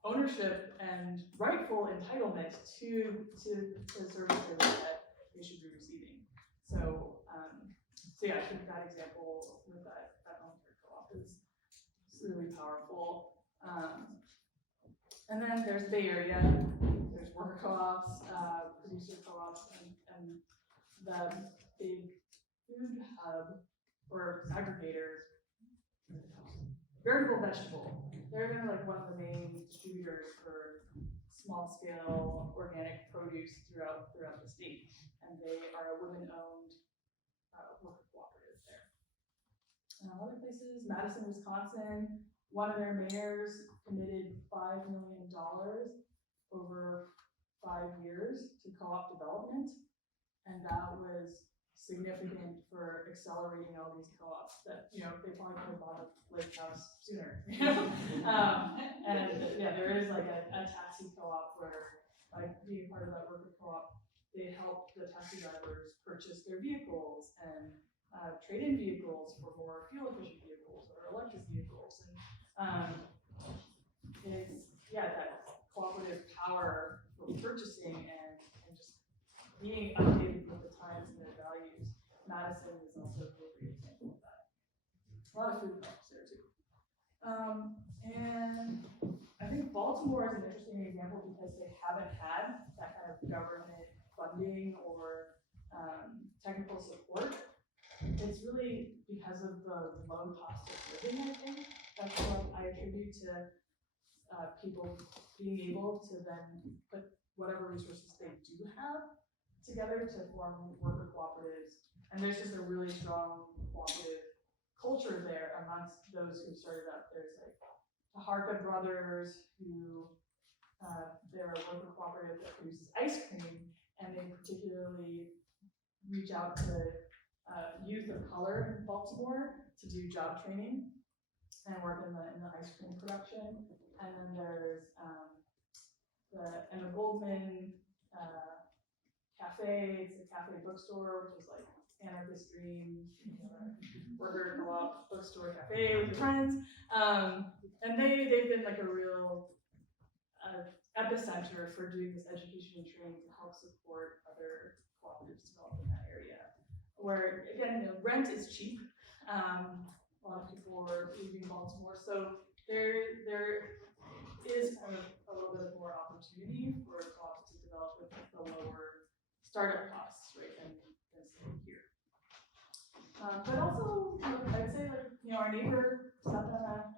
ownership and rightful entitlement to services that they should be receiving. So yeah, I think that example with that home care co-op is really powerful. And then there's the Bay Area, there's worker co-ops, producer co-ops, and the big food hub or aggregators, veritable vegetable. They're like one of the main distributors for small scale organic produce throughout the state. And they are a women-owned worker cooperative there. Other places, Madison, Wisconsin, one of their mayors committed $5 million over 5 years to co-op development. And that was significant for accelerating all these co-ops that, they probably could have bought a lake house sooner. And yeah, there is like a taxi co-op where, like being part of that worker co-op, they help the taxi drivers purchase their vehicles and trade in vehicles for more fuel efficient vehicles or electric vehicles. And it's that cooperative power for purchasing and just being updated with the times and their values. Madison is also a great example of that. A lot of food co-ops there too. And I think Baltimore is an interesting example because they haven't had that kind of government funding or technical support. It's really because of the low cost of living, I think. That's what I attribute to people being able to then put whatever resources they do have together to form worker cooperatives. And there's just a really strong cooperative culture there amongst those who started up. There's like the Harka brothers who, they're a worker cooperative that produces ice cream, and they particularly reach out to youth of color in Baltimore to do job training and work in the ice cream production. And then there's the Emma Goldman Cafe. It's a cafe bookstore, which is like anarchist dreams, worker co-op bookstore cafe with your friends. And they've been like a real epicenter for doing this education and training to help support other cooperatives develop in that area. Where again, rent is cheap, a lot of people were leaving Baltimore, so there is kind of a little bit more opportunity for co-ops to develop with the lower startup costs, right, than say here. But also, I'd say our neighbor, Satana,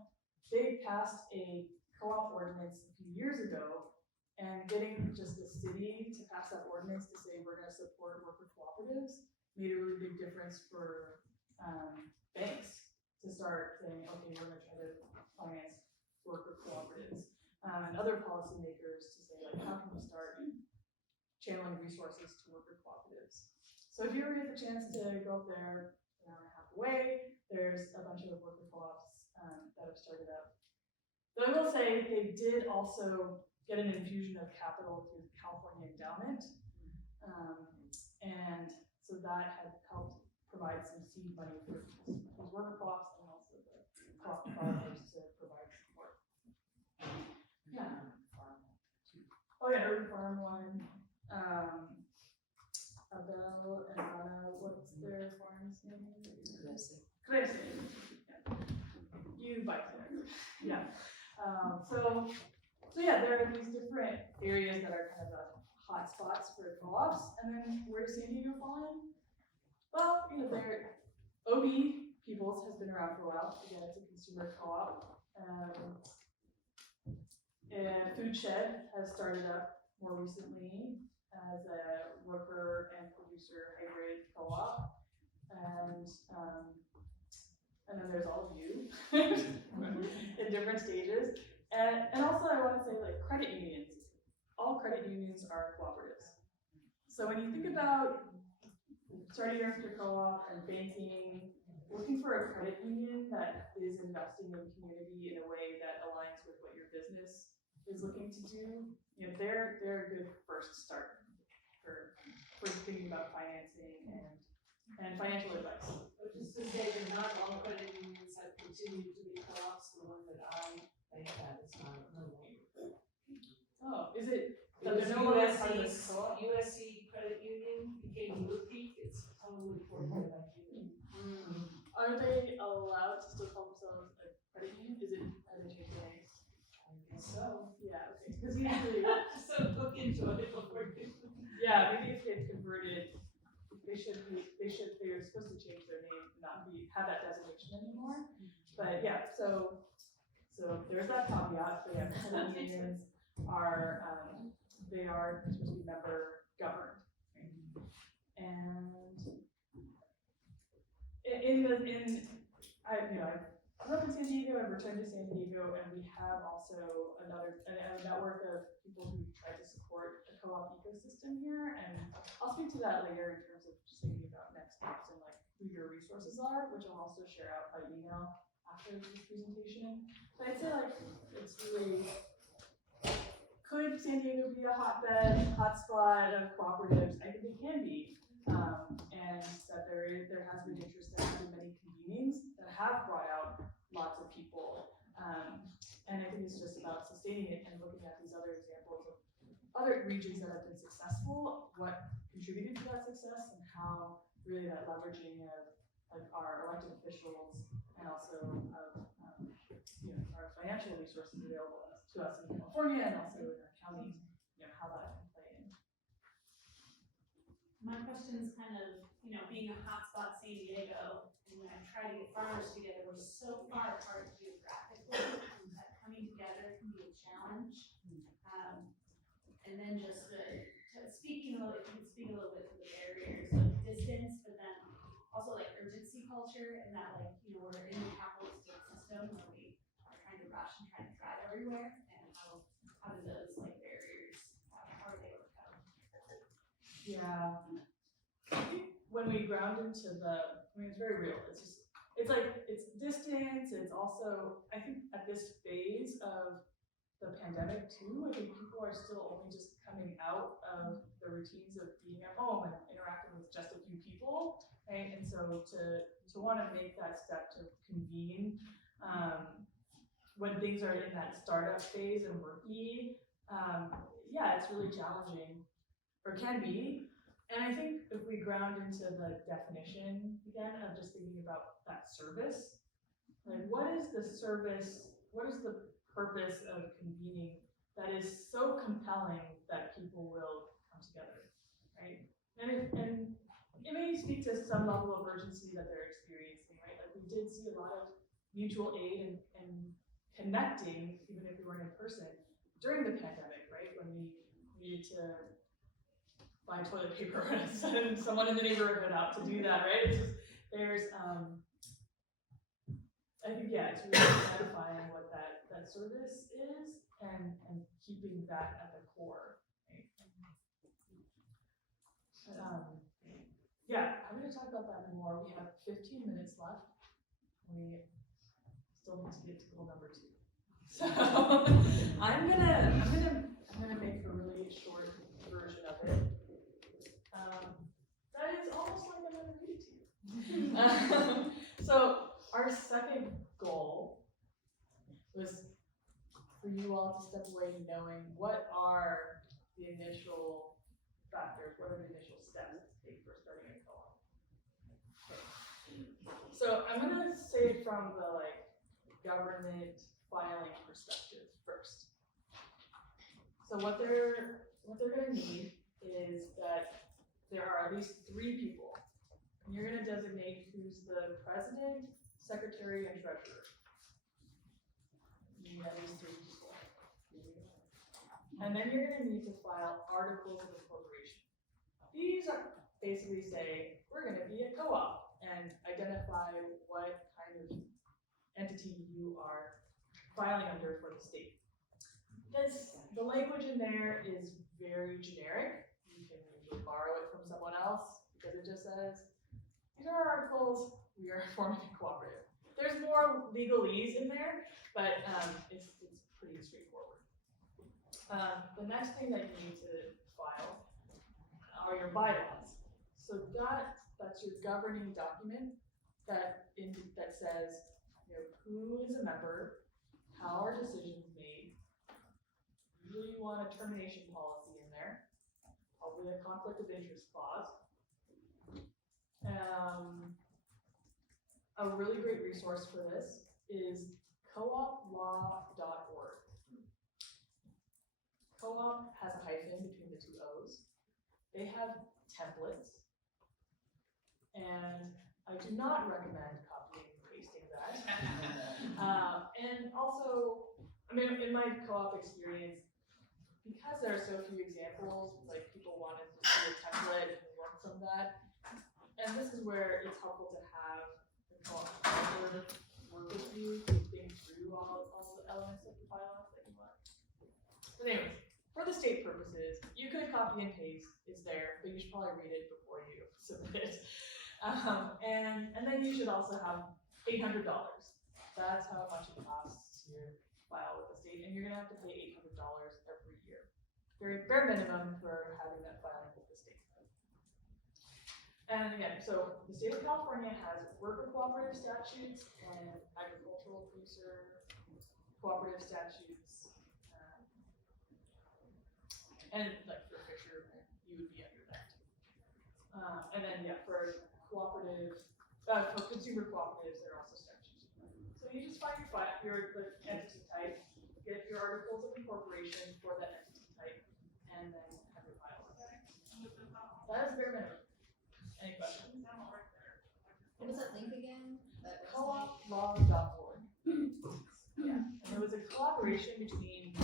they passed a co-op ordinance a few years ago, and getting just the city to pass that ordinance to say we're gonna support worker cooperatives made a really big difference for banks to start saying, okay, we're gonna try to finance worker cooperatives, and other policymakers to say, like, how can we start channeling resources to worker cooperatives? So if you ever get the chance to go up there, an hour and a half away, there's a bunch of worker co-ops that have started up. Though I will say they did also get an infusion of capital through the California Endowment, and so that had helped provide some seed money for these worker co-ops and also the co-op developers to provide support. Yeah. Oh yeah, urban farm one. Abel and Anna, what's their farm's name? Crece. Yeah. You bike there. Yeah. So yeah, there are these different areas that are kind of the hot spots for co-ops, and then where does San Diego fall in? Well, there, OB Peoples has been around for a while. Again, it's a consumer co-op. And Food Shed has started up more recently as a worker and producer hybrid co-op, and then there's all of you in different stages. And also I want to say, like, credit unions. All credit unions are cooperatives. So when you think about starting your co-op and banking, looking for a credit union that is investing in community in a way that aligns with what your business is looking to do, they're a good first start for thinking about financing and financial advice. But just to say that not all credit unions have continued to be co-ops. The one that I bank at is not no longer. Oh, is it? Because no USC Credit Union became Blue Peak. It's totally forget about you. Are they allowed to still call themselves a credit union? Are they changing names? I guess so. Yeah, okay. Because usually, so look into it before you. Yeah, maybe if they've converted, they're supposed to change their name, not have that designation anymore. But yeah, so there's that caveat. But yeah, credit unions are they are supposed to be member governed, and I grew up in San Diego. I've returned to San Diego, and we have also a network of people who try to support the co-op ecosystem here. And I'll speak to that later in terms of just thinking about next steps and like who your resources are, which I'll also share out by email after this presentation. But I'd say like it's really, could San Diego be a hotspot of cooperatives? I think it can be. And that there has been interest in having many convenings that have brought out lots of people. And I think it's just about sustaining it and looking at these other examples of other regions that have been successful, what contributed to that success, and how really that leveraging of our elected officials and also of our financial resources available to us in California and also in our counties, how that can play in. My question is kind of, being a hotspot San Diego, and when I try to get farmers together, we're so far apart geographically that coming together can be a challenge. And then just speaking a little, if you could speak a little bit to the barriers of distance, but then also like urgency culture, and that we're in the capitalistic system where we are trying to rush and trying to drive everywhere, and how do those barriers, how are they overcome? Yeah. I think when we ground into it's very real. It's distance. It's also, I think at this phase of the pandemic too, I think people are still only just coming out of the routines of being at home and interacting with just a few people, right? And so to want to make that step to convene when things are in that startup phase and murky, it's really challenging, or can be. And I think if we ground into the definition again of just thinking about that service, Like, what is the service, what is the purpose of convening that is so compelling that people will come together, right? And it may speak to some level of urgency that they're experiencing, right? Like, we did see a lot of mutual aid and connecting, even if we weren't in person, during the pandemic, right? When we needed to buy toilet paper and send someone in the neighborhood out to do that, right? It's just, there's, I think, yeah, it's really identifying what that service is and keeping that at the core, right? But, yeah, I'm gonna talk about that more. We have 15 minutes left. We still need to get to goal number 2. So I'm gonna make a really short version of it. That is almost like I'm gonna read it to you. So our second goal was for you all to step away knowing what are the initial factors, what are the initial steps to take for starting a co-op. Okay. So I'm gonna say it from the government filing perspective first. So what they're gonna need is that there are at least 3 people. And you're gonna designate who's the president, secretary, and treasurer. You need at least 3 people. And then you're gonna need to file articles of incorporation. These are basically say, we're gonna be a co-op and identify what kind of entity you are filing under for the state. The language in there is very generic. You can usually borrow it from someone else because it just says, these are our articles, we are forming a cooperative. There's more legalese in there, but it's pretty straightforward. The next thing that you need to file are your bylaws. So that's your governing document that says, who is a member, how are decisions made. Usually you want a termination policy in there, probably a conflict of interest clause. A really great resource for this is cooplaw.org. Co-op has a hyphen between the 2 O's. They have templates, and I do not recommend copying and pasting that. And also, I mean, in my co-op experience, because there are so few examples, like people wanted to see a template and work from that. And this is where it's helpful to have the co-op work with you to think through all the elements of the bylaws that you want. But anyways, for the state purposes, you could copy and paste, it's there, but you should probably read it before you submit it. And then you should also have $800. That's how much it costs to file with the state, and you're gonna have to pay $800 every year. Very bare minimum for having that filing with the state. And again, so the state of California has worker cooperative statutes and agricultural producer cooperative statutes. And like for Fisher, you would be under that. And then for cooperative, for consumer cooperatives, there are also statutes. So you just find the entity type, get your articles of incorporation for that entity type, and then have your file on that. That is bare minimum. Any questions? What was that link again? Cooplaw.org. Yeah, and it was a collaboration between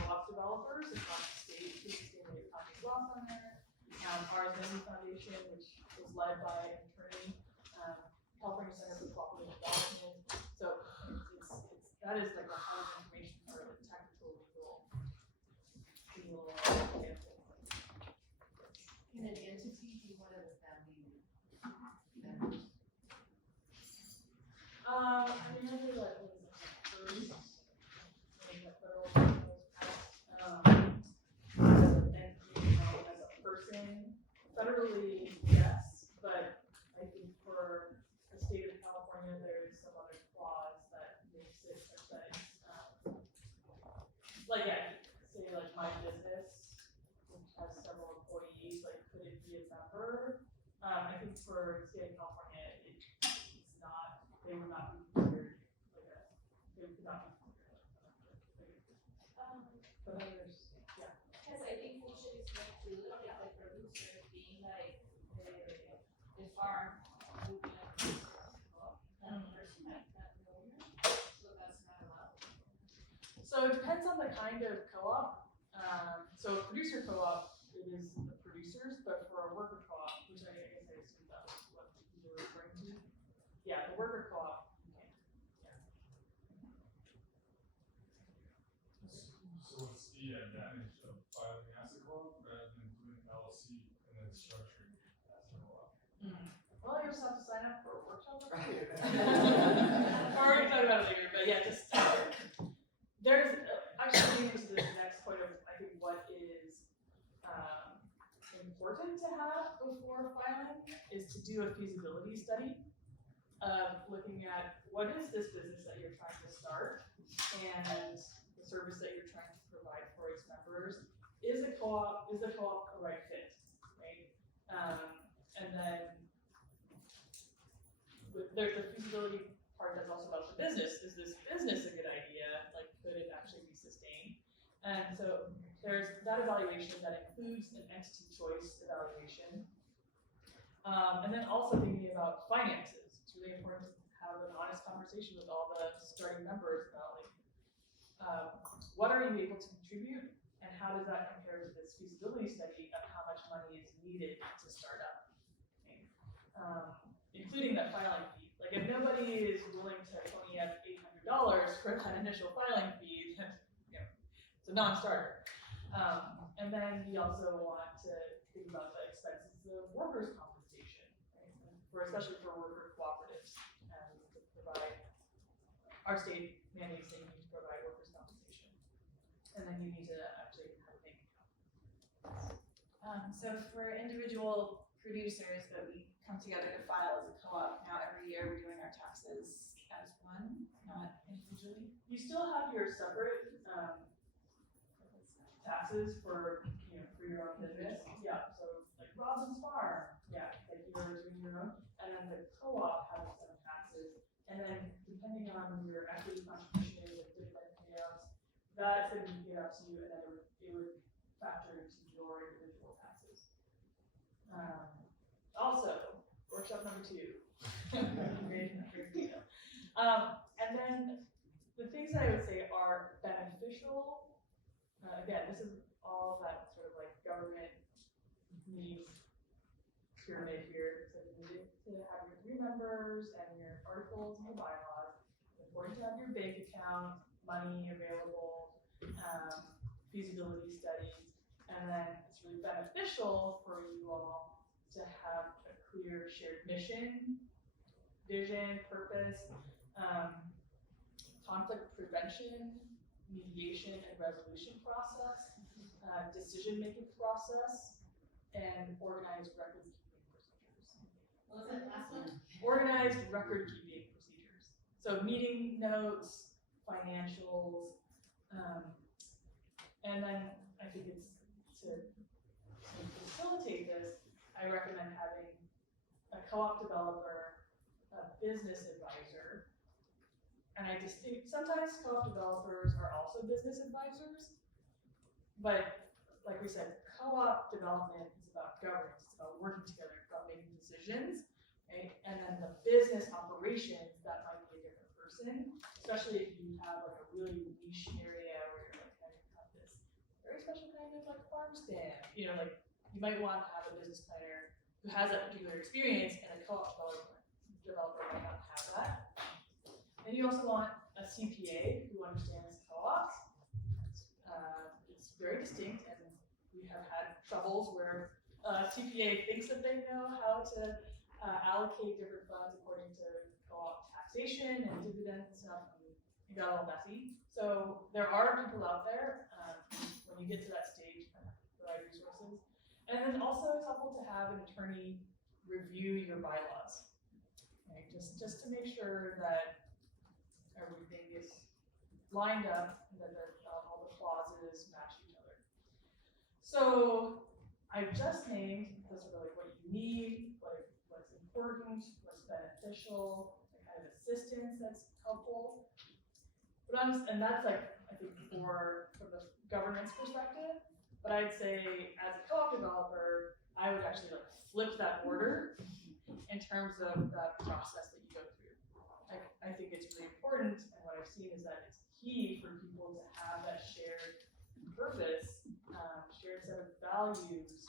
co-op developers across the state. They Tommy Ross on there. Ours Memory Foundation, which was led by an attorney, California Center for Cooperative Development. So that is like a lot of information for the technical legal example. Can an entity be one of the family members? I mean, under like what is it, first, the federal laws passed, as a person, federally, yes, but I think for the state of California, there's some other clause that makes it such that it's, say like my business, which has several employees, like could it be a member? I think for the state of California, it's not, they would not be considered but then there's, yeah. Because I think we should expect too, like the producers being like the farm would be like that person might not know you, so that's not allowed. So it depends on the kind of co-op. So a producer co-op, it is the producers, but for a worker co-op, which I guess I assume that was what you were referring to. Yeah, the worker co-op. Okay. Yeah. So what's the advantage of filing as a co-op rather than doing LLC and then structuring as a co-op? Well, you just have to sign up for a workshop or two. We're already talking about it later, but yeah, just there's actually getting into this next point of I think what is important to have before filing is to do a feasibility study of looking at what is this business that you're trying to start and the service that you're trying to provide for its members. Is the co-op a right fit, right? And then there's the feasibility part that's also about the business. Is this business a good idea? Like, could it actually be sustained? And so there's that evaluation that includes an entity choice evaluation. And then also thinking about finances. It's really important to have an honest conversation with all the starting members about like, what are you able to contribute and how does that compare to this feasibility study of how much money is needed to start up? Okay. Including that filing fee. Like if nobody is willing to pony up $800 for that initial filing fee, then it's a non-starter. And then we also want to think about the expenses of workers' compensation, right? Especially for worker cooperatives, and to provide our state mandates that you need to provide workers' compensation, and then you need to actually have a bank account. So for individual producers that we come together to file as a co-op, now every year we're doing our taxes as one, not individually. You still have your separate taxes for for your own business. Yeah. So like Robin's Farm, yeah, like you're doing your own, and then the co-op has some taxes, and then depending on your equity contributions and dividend payouts, that could be paid out to you, and then it would factor into your individual taxes. Also, workshop number 2. And then the things I would say are beneficial. Again, this is all that sort of like government needs pyramid here. So you need to have your 3 members and your articles and your bylaws. It's important to have your bank account, money available, feasibility studies, and then it's really beneficial for you all to have a clear shared mission, vision, purpose, conflict prevention, mediation and resolution process, decision-making process, and organized record-keeping procedures. What was that last one? Organized record-keeping procedures. So meeting notes, financials, and then I think it's to facilitate this, I recommend having a co-op developer, a business advisor, and sometimes co-op developers are also business advisors, but like we said, co-op development is about governance, it's about working together, it's about making decisions, right? And then the business operations, that might be a different person, especially if you have like a really niche area where you're like kind of have this very special kind of like farm stand, like you might want to have a business planner who has that particular experience, and a co-op developer might not have that. And you also want a CPA who understands co-ops. It's very distinct, and we have had troubles where a CPA thinks that they know how to allocate different funds according to co-op taxation and dividends and stuff, and it got all messy. So there are people out there, when you get to that stage, provide resources. And then also it's helpful to have an attorney review your bylaws, right? Just to make sure that everything is lined up and that all the clauses match each other. So I've just named the sort of like what you need, what's important, what's beneficial, the kind of assistance that's helpful. And that's like I think from the governance perspective, but I'd say as a co-op developer, I would actually like flip that order in terms of the process that you go through. I think it's really important, and what I've seen is that it's key for people to have that shared purpose, shared set of values,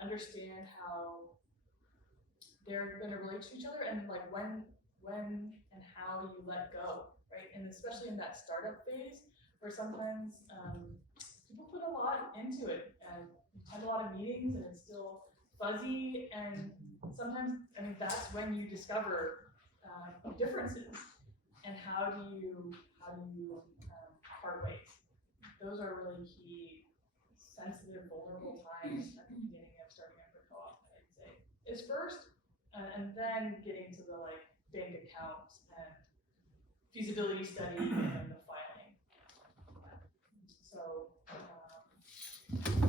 understand how they're gonna relate to each other, and like when and how you let go, right? And especially in that startup phase, where sometimes people put a lot into it, and you attend a lot of meetings, and it's still fuzzy, and sometimes, I mean, that's when you discover differences, and how do you part ways. Those are really key, sensitive, vulnerable times at the beginning of starting up a co-op, I'd say, is first, and then getting to the like bank accounts and feasibility study and the filing. So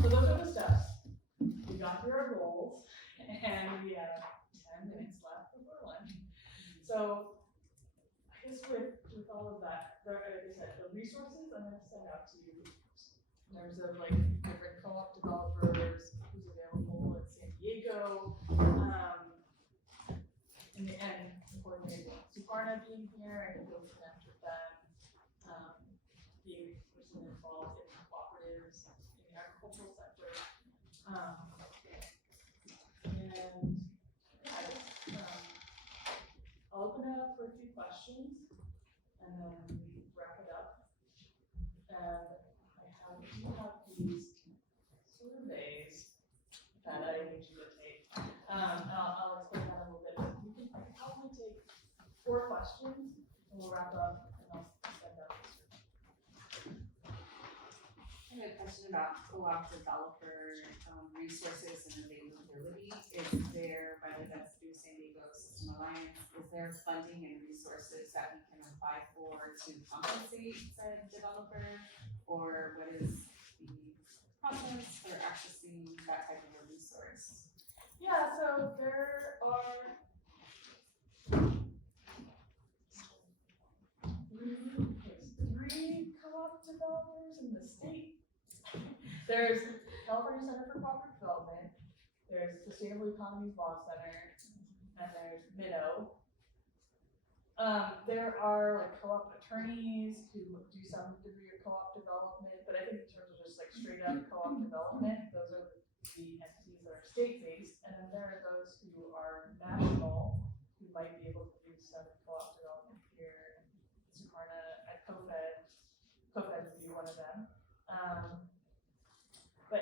those are the steps. We got through our goals, and we have 10 minutes left before lunch. So I guess with all of that, like I said, the resources I'm going to send out to you in terms of like different co-op developers, who's available in San Diego, in the end, coordinating Suparna being here, I can go connect with them, being a person involved in cooperatives in the agricultural sector, and yeah, I'll open it up for a few questions, and then we wrap it up. And I do have these surveys that I need you to take. And I'll explain that a little bit. But I can probably take 4 questions, and we'll wrap up, and I'll send out the survey. I have a question about co-op developer resources and availability. Is there, whether that's through San Diego System Alliance, is there funding and resources that we can apply for to compensate said developer? Or what is the process for accessing that type of a resource? Yeah, so there are 3 co-op developers in the state. There's California Center for Cooperative Development, there's Sustainable Economies Law Center, and there's Minnow. There are like co-op attorneys who do some degree of co-op development, but I think in terms of just like straight up co-op development, those are the entities that are state-based, and then there are those who are national, who might be able to do some co-op development here. Suparna at CoFed would be one of them.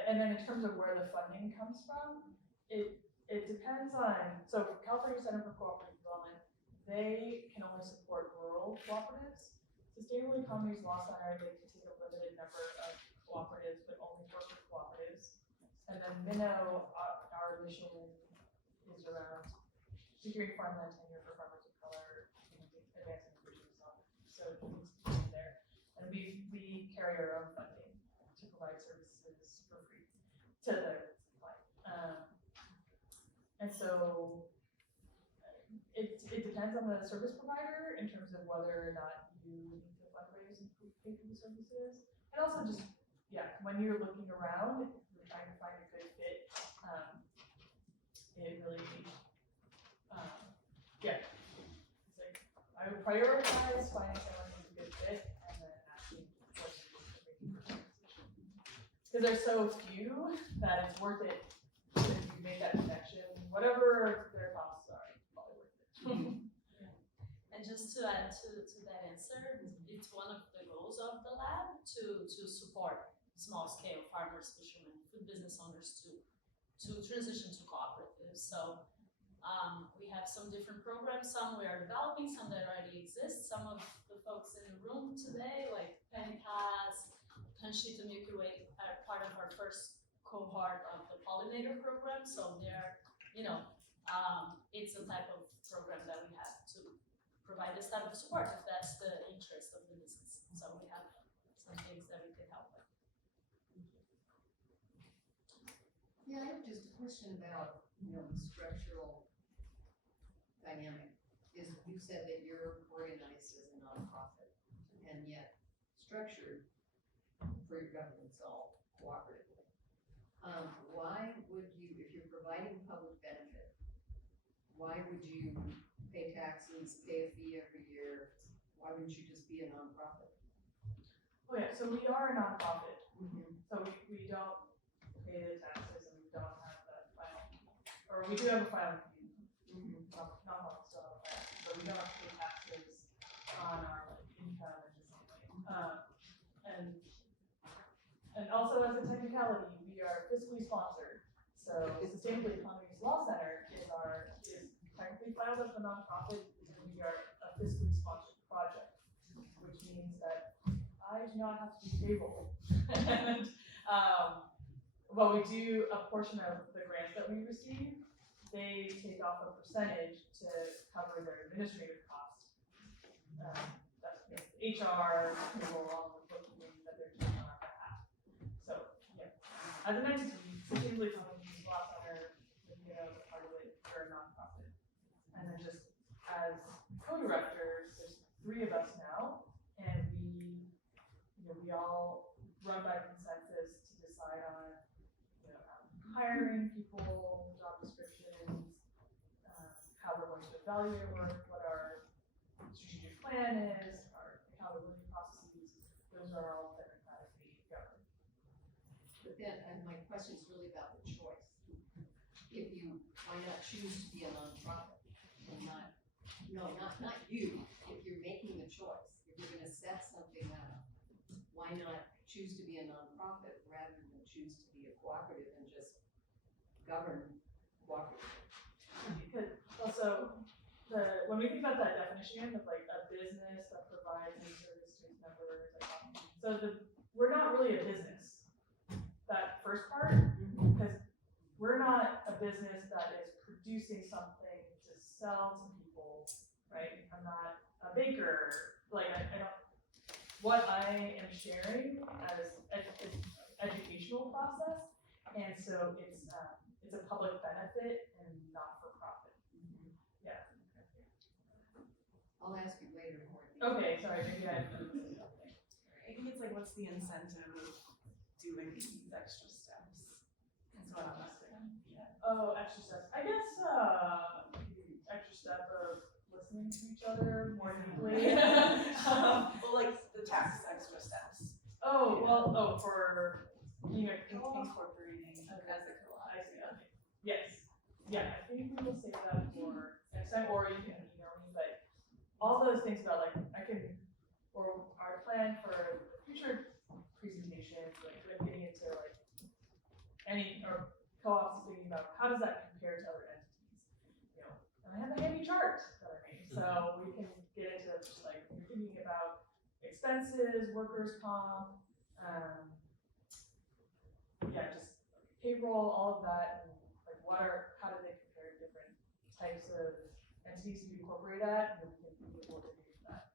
And then in terms of where the funding comes from, it depends on, so for California Center for Cooperative Development, they can only support rural cooperatives. Sustainable Economies Law Center, they can take a limited number of cooperatives, but only corporate cooperatives. And then Minnow, our mission is around securing farmland tenure for farmers of color and advancing indigenous sovereignty. So it's there. And we carry our own funding to provide services for free to the client. And so it depends on the service provider in terms of whether or not you need to fundraise and pay for the services. And also just, yeah, when you're looking around, you're trying to find a good fit. It really, yeah. It's like, I would prioritize finding someone who's a good fit and then asking what you need to make a transition. Because there's so few that it's worth it if you make that connection, whatever their costs are, it's probably worth it. And just to add to that answer, it's one of the goals of the lab to support small scale farmers, fishermen, food business owners to transition to cooperatives. So we have some different programs, some we are developing, some that already exist. Some of the folks in the room today, like Penny Pass, Conchita Milky Way, are part of our first cohort of the pollinator program. So they're, it's a type of program that we have to provide this type of support if that's the interest of the business. So we have some things that we can help with. Yeah, I have just a question about, the structural dynamic. You said that you're organized as a nonprofit, and yet structured for your governance all cooperatively. Why would you, if you're providing public benefit, why would you pay taxes, pay a fee every year? Why wouldn't you just be a nonprofit? Oh yeah, so we are a nonprofit. So we don't pay the taxes and we don't have that final, or we do have a filing fee. Nonprofits still have a filing fee, but we don't have to pay taxes on our like income and just and also as a technicality, we are fiscally sponsored. So Sustainable Economies Law Center is technically filed as a nonprofit because we are a fiscally sponsored project, which means that I do not have to do payroll. And but we do a portion of the grants that we receive, they take off a percentage to cover their administrative costs. That's HR, payroll, all the bookkeeping that they're doing on our behalf. So yeah, as an entity, Sustainable Economies Law Center, you know, the part of it, we're a nonprofit. And then just as co-directors, there's 3 of us now, and we all run by consensus to decide on, hiring people, job descriptions, how we're going to evaluate work, what our strategic plan is, our accountability processes. Those are all democratically governed. But then, and my question is really about the choice. Why not choose to be a nonprofit and not you, if you're making the choice, if you're gonna set something up, why not choose to be a nonprofit rather than choose to be a cooperative and just govern cooperatively? Because also, when we think about that definition of like a business that provides a service to its members, we're not really a business. That first part, because we're not a business that is producing something to sell to people, right? I'm not a baker. Like I don't. What I am sharing as educational process, and so it's a public benefit and not for profit. Yeah. I'll ask you later more. Okay, sorry, maybe I something. I think it's like, what's the incentive of doing these extra steps? That's what I'm asking. Yeah. Oh, extra steps. I guess the extra step of listening to each other more deeply. Well, like the tax extra steps. For incorporating as a co-op. I see. Okay. Yes. Yeah, I think we will save that for next time, or you can email me. But all those things about like or our plan for future presentations, like getting into like or co-ops thinking about how does that compare to other entities, And I have a handy chart that I made, so we can get into just like you're thinking about expenses, workers' comp, just payroll, all of that, and like how do they compare to different types of entities you incorporate at, and we can be able to do that.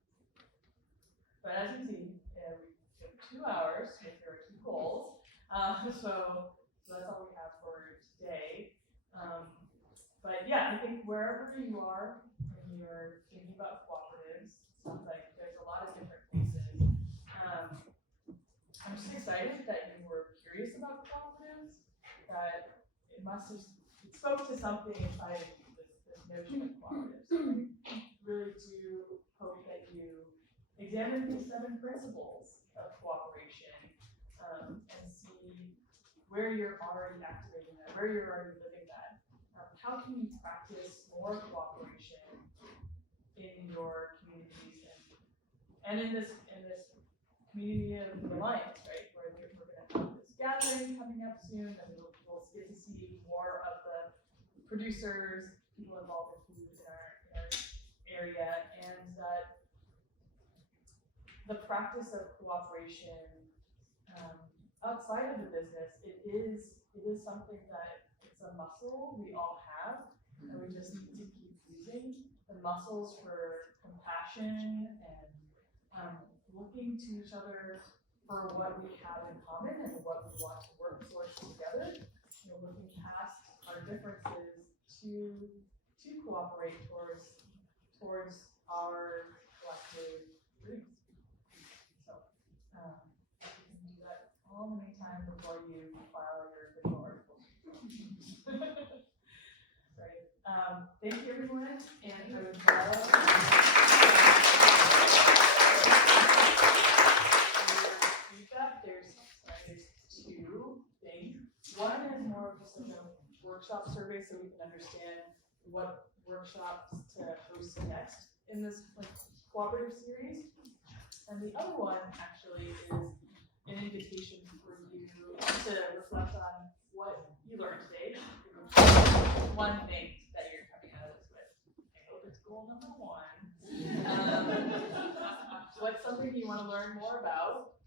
But as you see, we took 2 hours because there are 2 goals. So that's all we have for today. But yeah, I think wherever you are when you're thinking about cooperatives, sounds like there's a lot of different places. I'm just excited that you were curious about cooperatives, that it spoke to something inside of you, this notion of cooperatives. So I really do hope that you examine these 7 principles of cooperation and see where you're already activating that, where you're already living that. How can you practice more cooperation in your communities and in this community of the Alliance, right? Where we're going to have this gathering coming up soon, and we'll get to see more of the producers, people involved in food in our area, and that the practice of cooperation outside of the business, it is something that it's a muscle we all have, and we just need to keep using the muscles for compassion and looking to each other for what we have in common and what we want to work towards together. Looking past our differences to cooperate towards our collective dreams. So Thank you, everyone, and I would love feedback. There's two things. One is more of just like a workshop survey so we can understand what workshops to host next in this like cooperative series. And the other one actually is an invitation for you to reflect on what you learned today. One thing that you're coming out of this with. I hope it's goal number one. What's something you want to learn more about?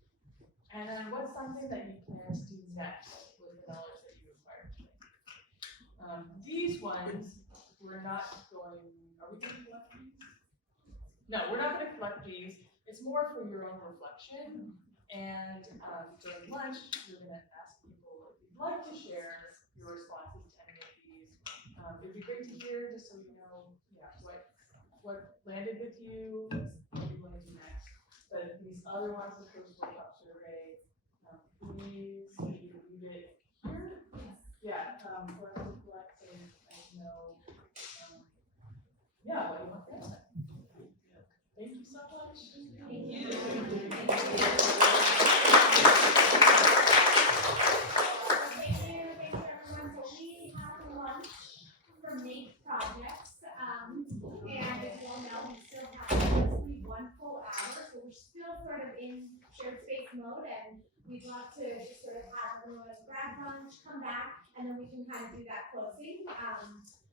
And then what's something that you plan to do next with the knowledge that you acquired today? These ones, we're not going, are we going to collect these? No, we're not going to collect these. It's more for your own reflection. And during lunch, we're going to ask people if you'd like to share your responses to any of these. It'd be great to hear, just so you know, yeah, what landed with you, what you want to do next. But these other ones, the first workshop survey, please leave it here. Yeah, for us to collect and know, yeah, what you want next time. Thank you so much. Thank you. Thanks everyone. So we have lunch for Make Projects. And as you all know, we still have mostly 1 full hour. So we're still sort of in shared space mode, and we'd love to just sort of have everyone grab lunch, come back, and then we can kind of do that closing.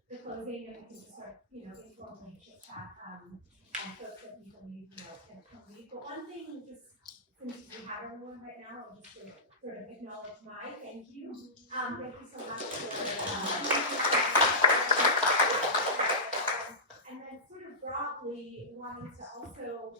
The closing, and we can just sort of, informally chit chat. And folks that people need, can come lead. But one thing, just since we have everyone right now, I'll just sort of acknowledge my thank you. Thank you so much for, and then sort of broadly wanting to also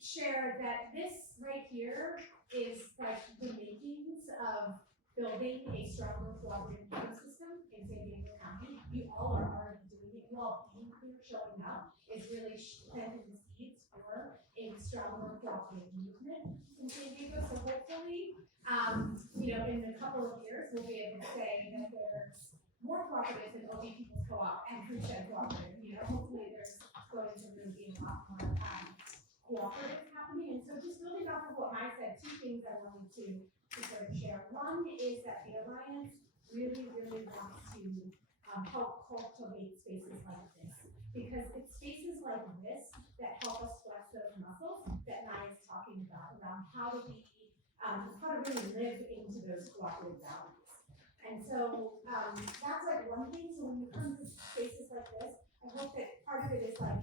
share that this right here is like the makings of building a stronger cooperative ecosystem in San Diego County. You all are already doing it. You all being here, showing up, is really planting the seeds for a stronger cooperative movement in San Diego. So hopefully, in a couple of years, we'll be able to say that there's more cooperatives in OB People's Co-op and Food Shed Cooperative. Hopefully there's going to really be a lot more cooperatives happening. And so just building off of what Mike said, two things I wanted to sort of share. One is that the Alliance really, really wants to help cultivate spaces like this, because it's spaces like this that help us flex those muscles that Maya's talking about, around how to really live into those cooperative values. And so that's like one thing. So when you come to spaces like this, I hope that part of it is like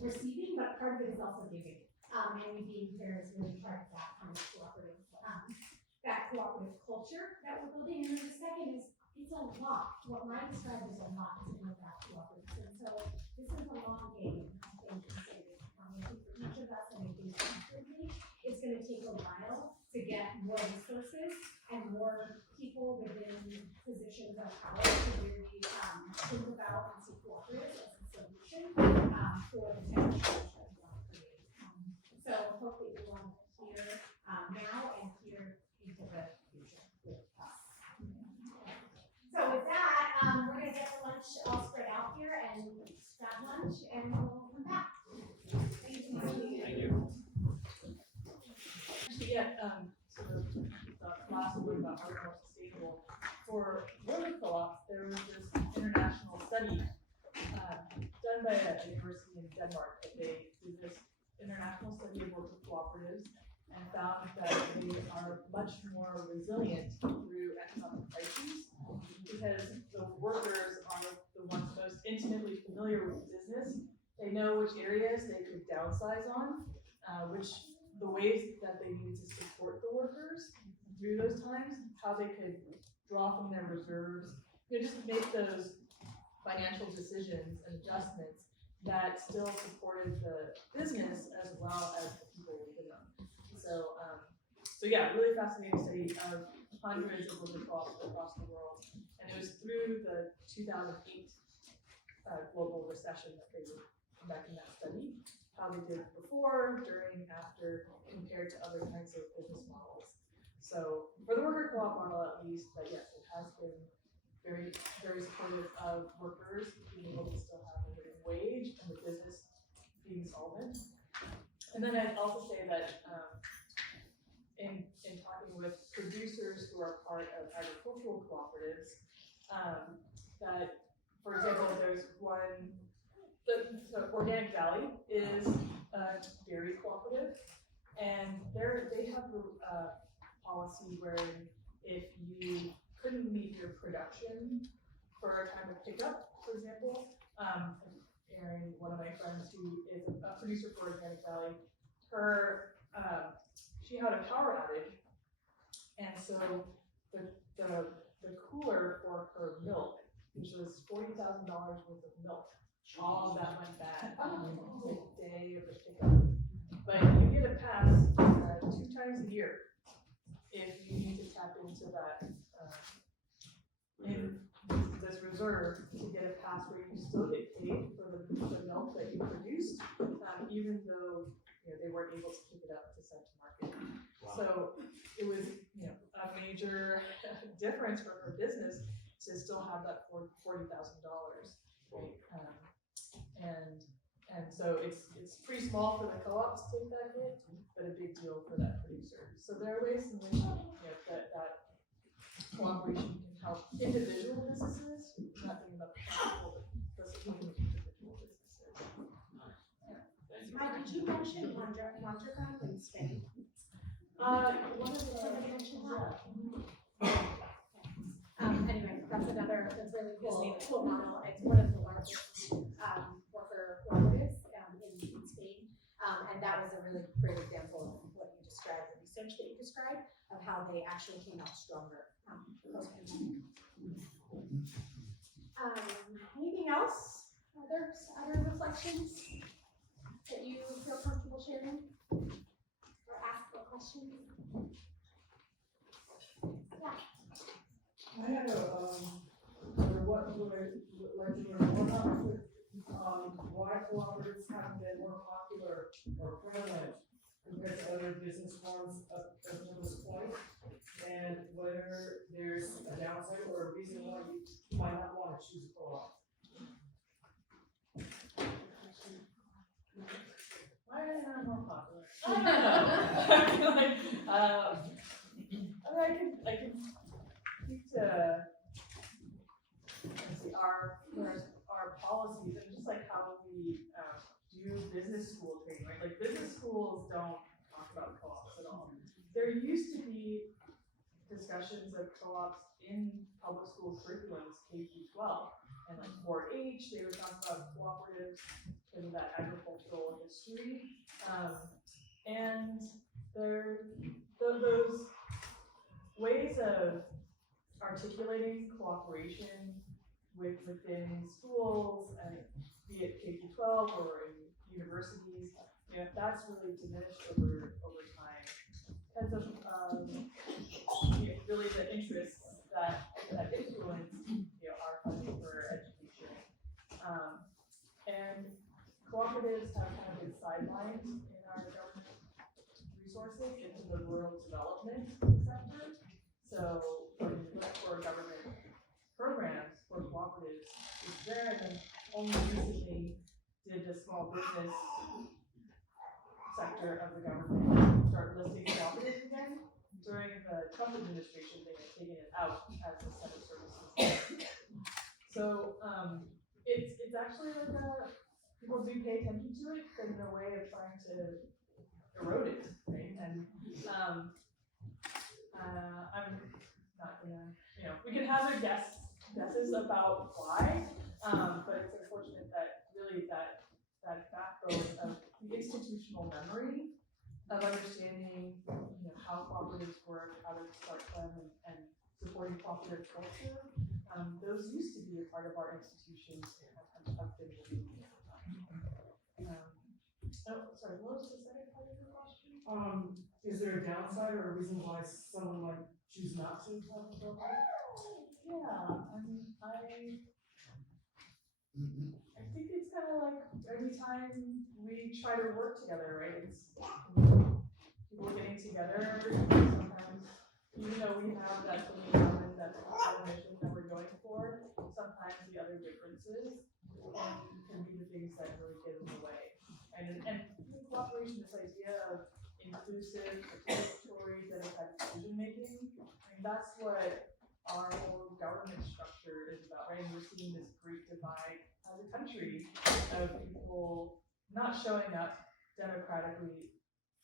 receiving, but part of it is also giving. And we being here is really part of that kind of cooperative, culture that we're building. And then the second is, it's a lot. What Mike described is a lot to build that cooperative. And so this is a long game, I think, to say this. I think for each of us, and I think collectively, it's going to take a while to get more resources and more people within positions of power to really think about and see cooperatives as a solution for the type of change that we want to create. So hopefully we want to hear now and hear into the future with us. So with that, we're going to get the lunch all spread out here and grab lunch, and we'll come back. Thank you. Thank you. Sort of the last word about how we're more sustainable. For worker co-ops, there was this international study done by a university in Denmark. That they did this international study of worker cooperatives and found that they are much more resilient through economic crises, because the workers are the ones most intimately familiar with the business. They know which areas they could downsize on, the ways that they need to support the workers through those times, how they could draw from their reserves, just make those financial decisions and adjustments that still supported the business as well as the people within them. So yeah, really fascinating study of hundreds of worker co-ops across the world. And it was through the 2008 global recession that they were conducting that study, how they did before, during, after, compared to other kinds of business models. So for the worker co-op model at least, but yes, it has been very supportive of workers being able to still have a living wage and the business being solvent. And then I'd also say that in talking with producers who are part of agricultural cooperatives, that, for example, there's one, the Organic Valley is a dairy cooperative, and they have a policy where if you couldn't meet your production for a time of pickup, for example, Erin, one of my friends who is a producer for Organic Valley, she had a power outage, and so the cooler for her milk, which was $40,000 worth of milk, all of that went bad the day of the pickup. But you get a pass 2 times a year if you need to tap into that in this reserve to get a pass where you still get paid for the milk that you produced, even though they weren't able to pick it up to send to market. Wow. So it was a major difference for her business to still have that $40,000, right? And so it's pretty small for the co-op to take that hit, but a big deal for that producer. So there are ways in which that cooperation can help individual businesses, not thinking about the people, but supporting individual businesses. Mike, did you mention Wonderground in Spain? Somebody mentioned that. Anyway, that's really cool model. It's one of the largest worker cooperatives in Spain. And that was a really great example of what you described, the research that you described, of how they actually came out stronger post-pandemic. Anything else? Other reflections that you feel comfortable sharing? Or ask a question? Yeah. I had what would I like to learn more about why cooperatives have been more popular or prevalent compared to other business forms up until this point, and whether there's a downside or a reason why you might not want to choose a co-op. Why are they not more popular? I don't know. I can speak to our policies and just like how we do business school training, right? Like business schools don't talk about co-ops at all. There used to be discussions of co-ops in public school curriculums K through 12, and like 4-H, they would talk about cooperatives in that agricultural history, and those ways of articulating cooperation within schools, and be it K through 12 or in universities, that's really diminished over time because of really the interests that influence our funding for education. And cooperatives have kind of been sidelined in our government resources into the rural development sector. So when you look for government programs for cooperatives, it's there, and then only recently did the small business sector of the government start listing cooperatives again. During the Trump administration, they had taken it out as a set of services. So it's actually like people do pay attention to it, but in a way of trying to erode it, right? And I'm not gonna, we can hazard guesses about why, but it's unfortunate that really that backbone of the institutional memory of understanding, how cooperatives work, how to start them, and supporting cooperative culture, those used to be a part of our institutions and have been removed over time. Sorry, what was the second part of your question? Is there a downside or a reason why someone might choose not to have a co-op? Yeah, I mean, I think it's kind of like every time we try to work together, right? It's people getting together, sometimes even though we have that same common, that common mission that we're going for, sometimes the other differences can be the things that really get in the way. And cooperation, this idea of inclusive, participatory, democratic decision making, I mean, that's what our whole government structure is about, right? And we're seeing this great divide as a country of people not showing up democratically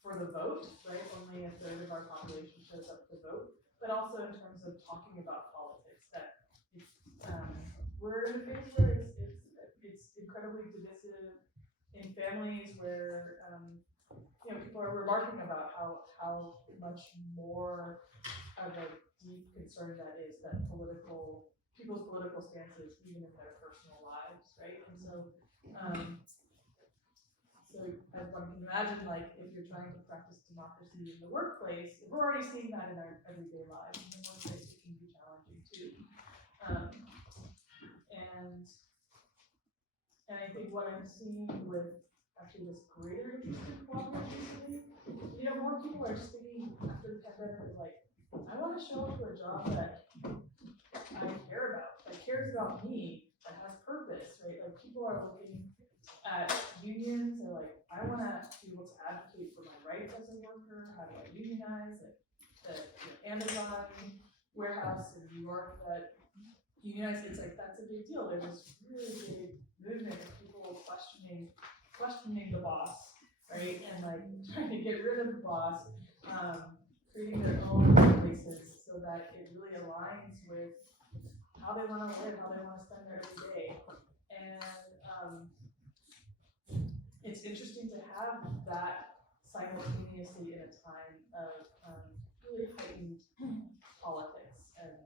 for the vote, right? Only a third of our population shows up to vote, but also in terms of talking about politics. That it's, we're in a phase where it's incredibly divisive in families where people are remarking about how much more of a deep concern that is, that people's political stances, even in their personal lives, right? And so as one can imagine, like if you're trying to practice democracy in the workplace, we're already seeing that in our everyday lives. In the workplace, it can be challenging too. And I think what I'm seeing with actually this greater interest in cooperation, more people are just thinking after the pandemic is like, I want to show up to a job that I care about, that cares about me, that has purpose, right? Like people are looking at unions, they're like, I want to be able to advocate for my rights as a worker. How do I unionize? The Amazon warehouse in New York that unionized, it's like that's a big deal. There's this really big movement of people questioning the boss, right? And like trying to get rid of the boss, creating their own places so that it really aligns with how they want to live, how they want to spend their every day. And it's interesting to have that simultaneously in a time of really heightened politics and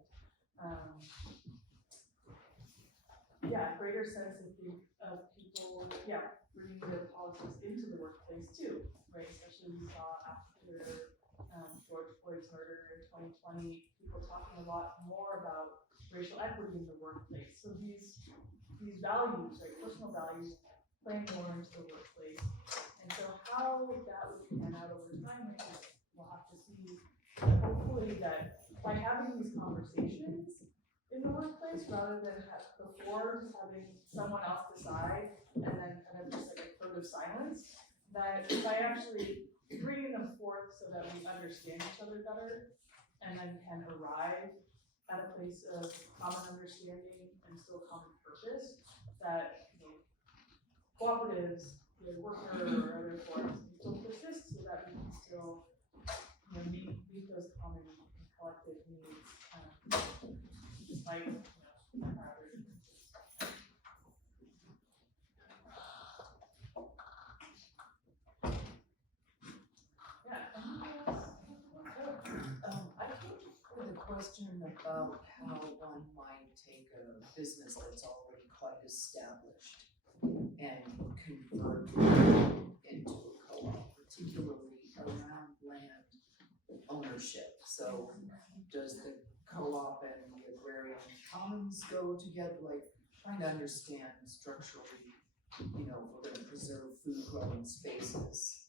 greater sense of people, bringing their politics into the workplace too, right? Especially we saw after George Floyd's murder in 2020, people talking a lot more about racial equity in the workplace. So these values, right, personal values, playing more into the workplace. And so how that would pan out over time, I think we'll have to see. Hopefully that by having these conversations in the workplace, rather than before just having someone else decide and then kind of just like a code of silence, that by actually bringing them forth so that we understand each other better and then can arrive at a place of common understanding and still common purpose, that cooperatives, worker or other forms can still persist so that we can still meet those common and collective needs despite our other differences. I came with a question about how one might take a business that's already quite established and convert it into a co-op, particularly around land ownership. So does the co-op and the agrarian commons go together? Like trying to understand structurally, if we're going to preserve food growing spaces,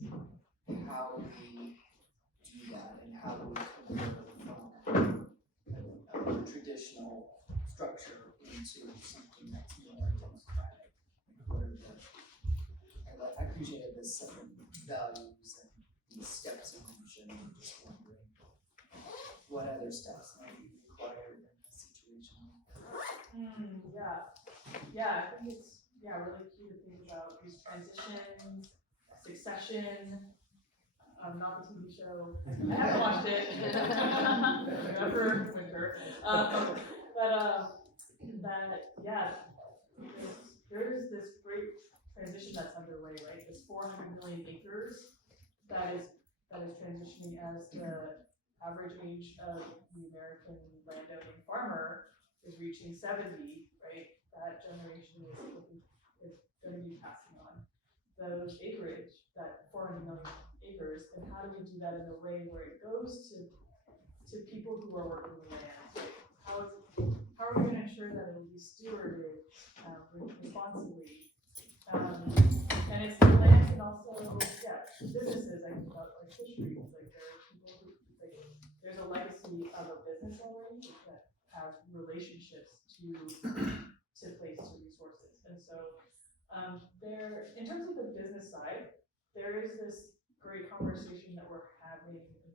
how we do that and how we convert from a traditional structure into something that's more democratic. I appreciated the 7 values and the steps of ownership. I'm just wondering what other steps might be required in a situation like that. I think it's really key to think about these transitions, succession. Not the TV show. I haven't watched it. Remember winter. There's this great transition that's underway, right? This 400 million acres that is transitioning as the average age of the American landowning farmer is reaching 70, right? That generation is going to be passing on those acreage, that 400 million acres, and how do we do that in a way where it goes to people who are working the land? How are we going to ensure that it will be stewarded responsibly? And it's the land and also businesses. I think about like fisheries. Like there are people who there's a legacy be of a business already that have relationships to place to resources. And so there, in terms of the business side, there is this great conversation that we're having in the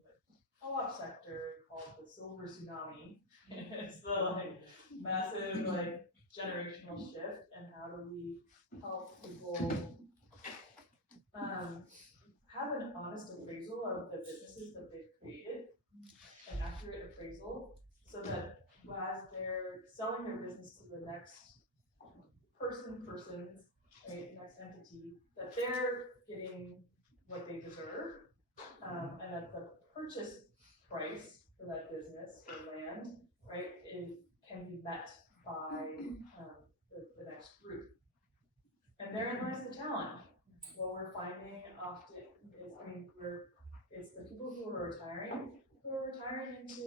co-op sector called the silver tsunami. It's the like massive like generational shift, and how do we help people have an honest appraisal of the businesses that they've created, an accurate appraisal, so that as they're selling their business to the next persons, right, next entity, that they're getting what they deserve, and that the purchase price for that business or land, right, can be met by the next group. And therein lies the challenge. What we're finding often is, it's the people who are retiring into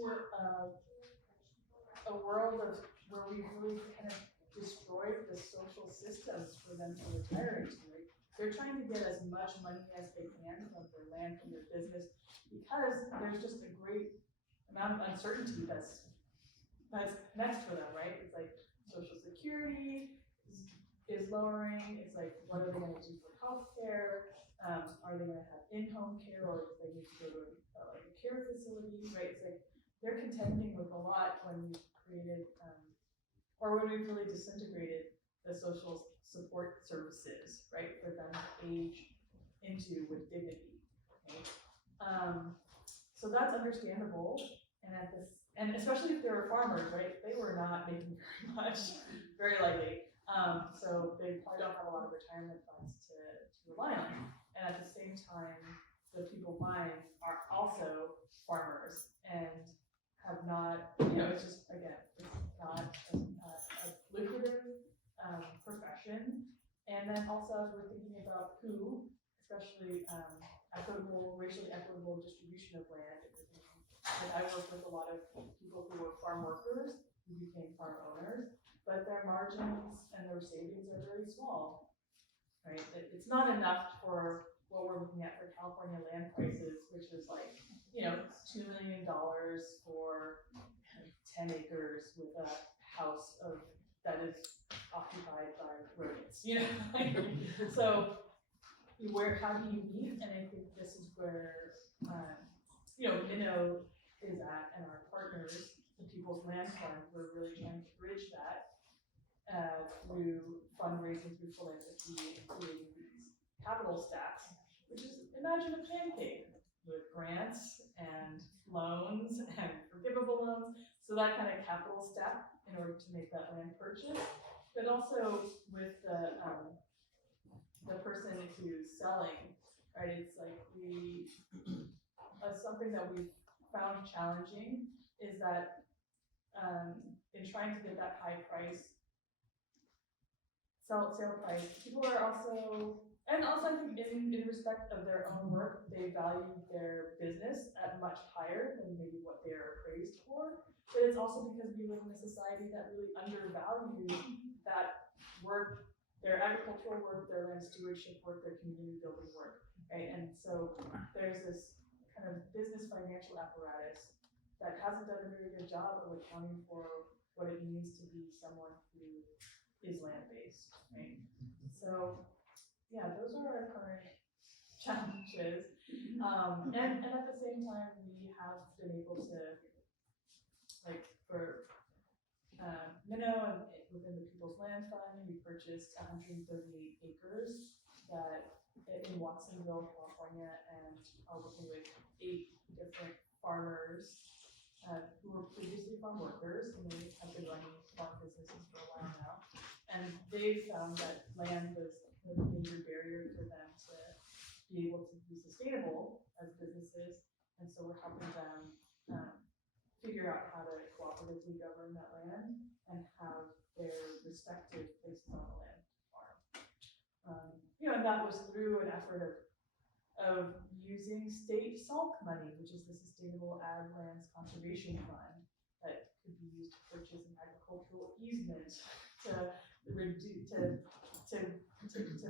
a world of where we've really kind of destroyed the social systems for them to retire into. Right? They're trying to get as much money as they can from their land, from their business, because there's just a great amount of uncertainty that's next for them, right? It's like social security is lowering. It's like, what are they going to do for healthcare? Are they going to have in-home care, or do they need to go to like a care facility, right? It's like they're contending with a lot when we've created, or when we've really disintegrated the social support services, right, for them to age into with dignity, right? So that's understandable, and especially if they were farmers, right? They were not making very much, very likely. So they probably don't have a lot of retirement funds to rely on. And at the same time, the people buying are also farmers and have not, it's just, again, it's not a lucrative profession. And then also, as we're thinking about who, especially racially equitable distribution of land, and I work with a lot of people who were farm workers who became farm owners, but their margins and their savings are very small, right? It's not enough for what we're looking at for California land prices, which is like, $2 million for 10 acres with a house that is occupied by rodents, So how do you meet? And I think this is where, Minnow is at, and our partners, the People's Land Fund, we're really trying to bridge that through fundraising, through philanthropy, and creating these capital stacks, which is, imagine a pancake with grants and loans and forgivable loans. So that kind of capital stack in order to make that land purchase, but also with the person who's selling, right? It's like something that we've found challenging is that in trying to get that high price, sale price, people are also, and also I think in respect of their own work, they value their business at much higher than maybe what they are appraised for. But it's also because we live in a society that really undervalues that work, their agricultural work, their land stewardship work, their community building work, right? And so there's this kind of business financial apparatus that hasn't done a very good job of accounting for what it means to be someone who is land-based, right? So, yeah, those are our current challenges. And at the same time, we have been able to, like, for Minnow and within the People's Land Fund, we purchased 138 acres in Watsonville, California, and are working with 8 different farmers who were previously farm workers, and they have been running farm businesses for a while now. And they found that land was a major barrier for them to be able to be sustainable as businesses, and so we're helping them figure out how to cooperatively govern that land and have their respective places on the land farm. And that was through an effort of using state SALC money, which is the Sustainable Ag Lands Conservation Fund, that could be used to purchase an agricultural easement to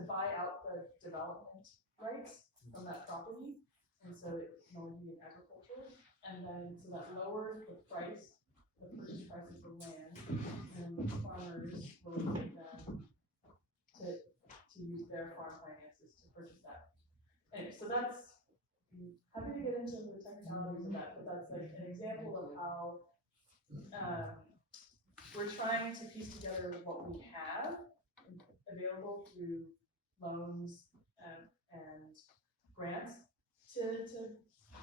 buy out the development rights from that property, and so it can only be in agriculture. and then, so that lowered the price, the purchase price of the land, and farmers will take them to use their farm finances to purchase that. Anyway, so that's, happy to get into the technicalities of that, but that's like an example of how we're trying to piece together what we have available through loans and grants to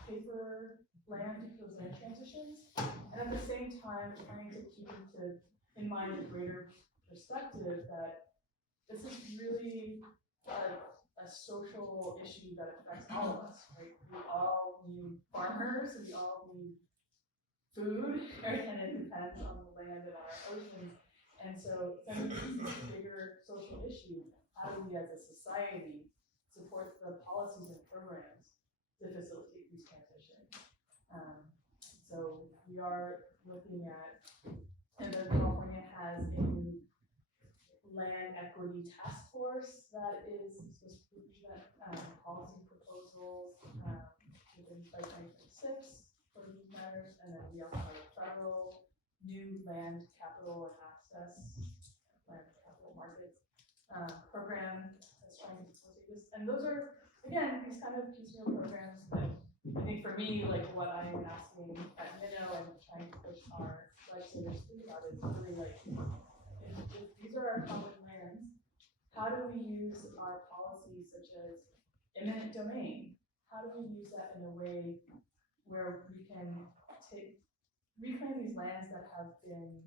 pay for land, those land transitions, and at the same time trying to keep in mind the greater perspective that this is really a social issue that affects all of us, right? We all need farmers, we all need food, right? And it depends on the land and our oceans. And so since it's a bigger social issue, how do we as a society support the policies and programs to facilitate these transitions? So we are looking at, and then California has a new land equity task force that is supposed to present policy proposals within by 2026 for these matters, and then we also have a federal new land capital and access land capital markets program that's trying to facilitate this. And those are, again, these kind of piecemeal programs that I think for me, like what I'm asking at Minnow and trying to push our legislators to think about is really like, if these are our common lands, how do we use our policies such as eminent domain? How do we use that in a way where we can reclaim these lands that have been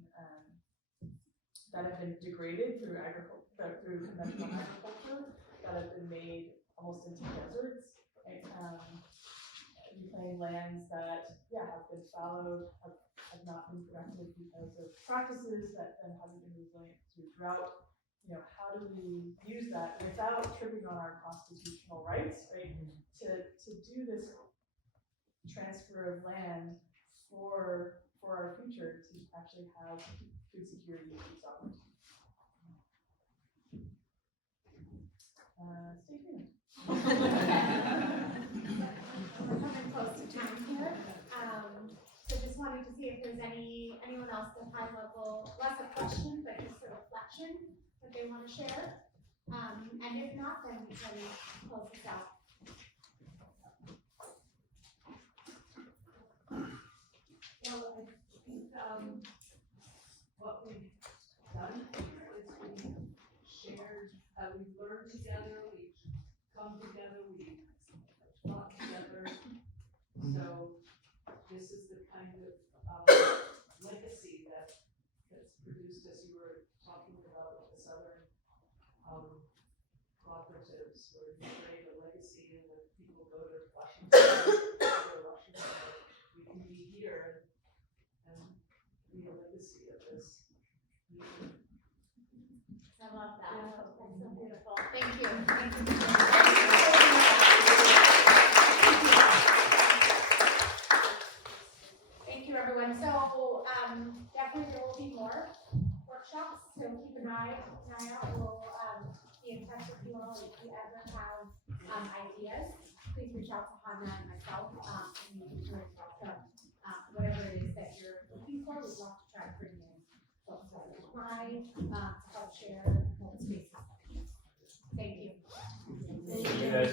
degraded through conventional agriculture, that have been made almost into deserts, right? Reclaim lands that have been fallowed, have not been productive because of practices that then haven't been resilient through drought. You know, how do we use that without tripping on our constitutional rights, right? To do this transfer of land for our future, to actually have food security and food sovereignty. Stay tuned. We're coming close to time here. So just wanted to see if there's anyone else that has less a question, but just a reflection that they want to share. And if not, then we can close this out. Well, I think what we've done here is we've shared, we've learned together, we've come together, we've thought together. So this is the kind of legacy that's produced, as you were talking about with the Southern cooperatives, where you create a legacy and when people go to Washington, we can be here and be a legacy of this meeting. I love that. Yeah. That's so beautiful. Thank you. Thank you, everyone. So definitely there will be more workshops. So keep an eye out. We'll be in touch with you all if you ever have ideas. Please reach out to Hannah and myself. And you can reach out to whatever it is that you're looking for. We'd love to try to bring in folks that will try to help share, hold spaces. Thank you. Thank you guys.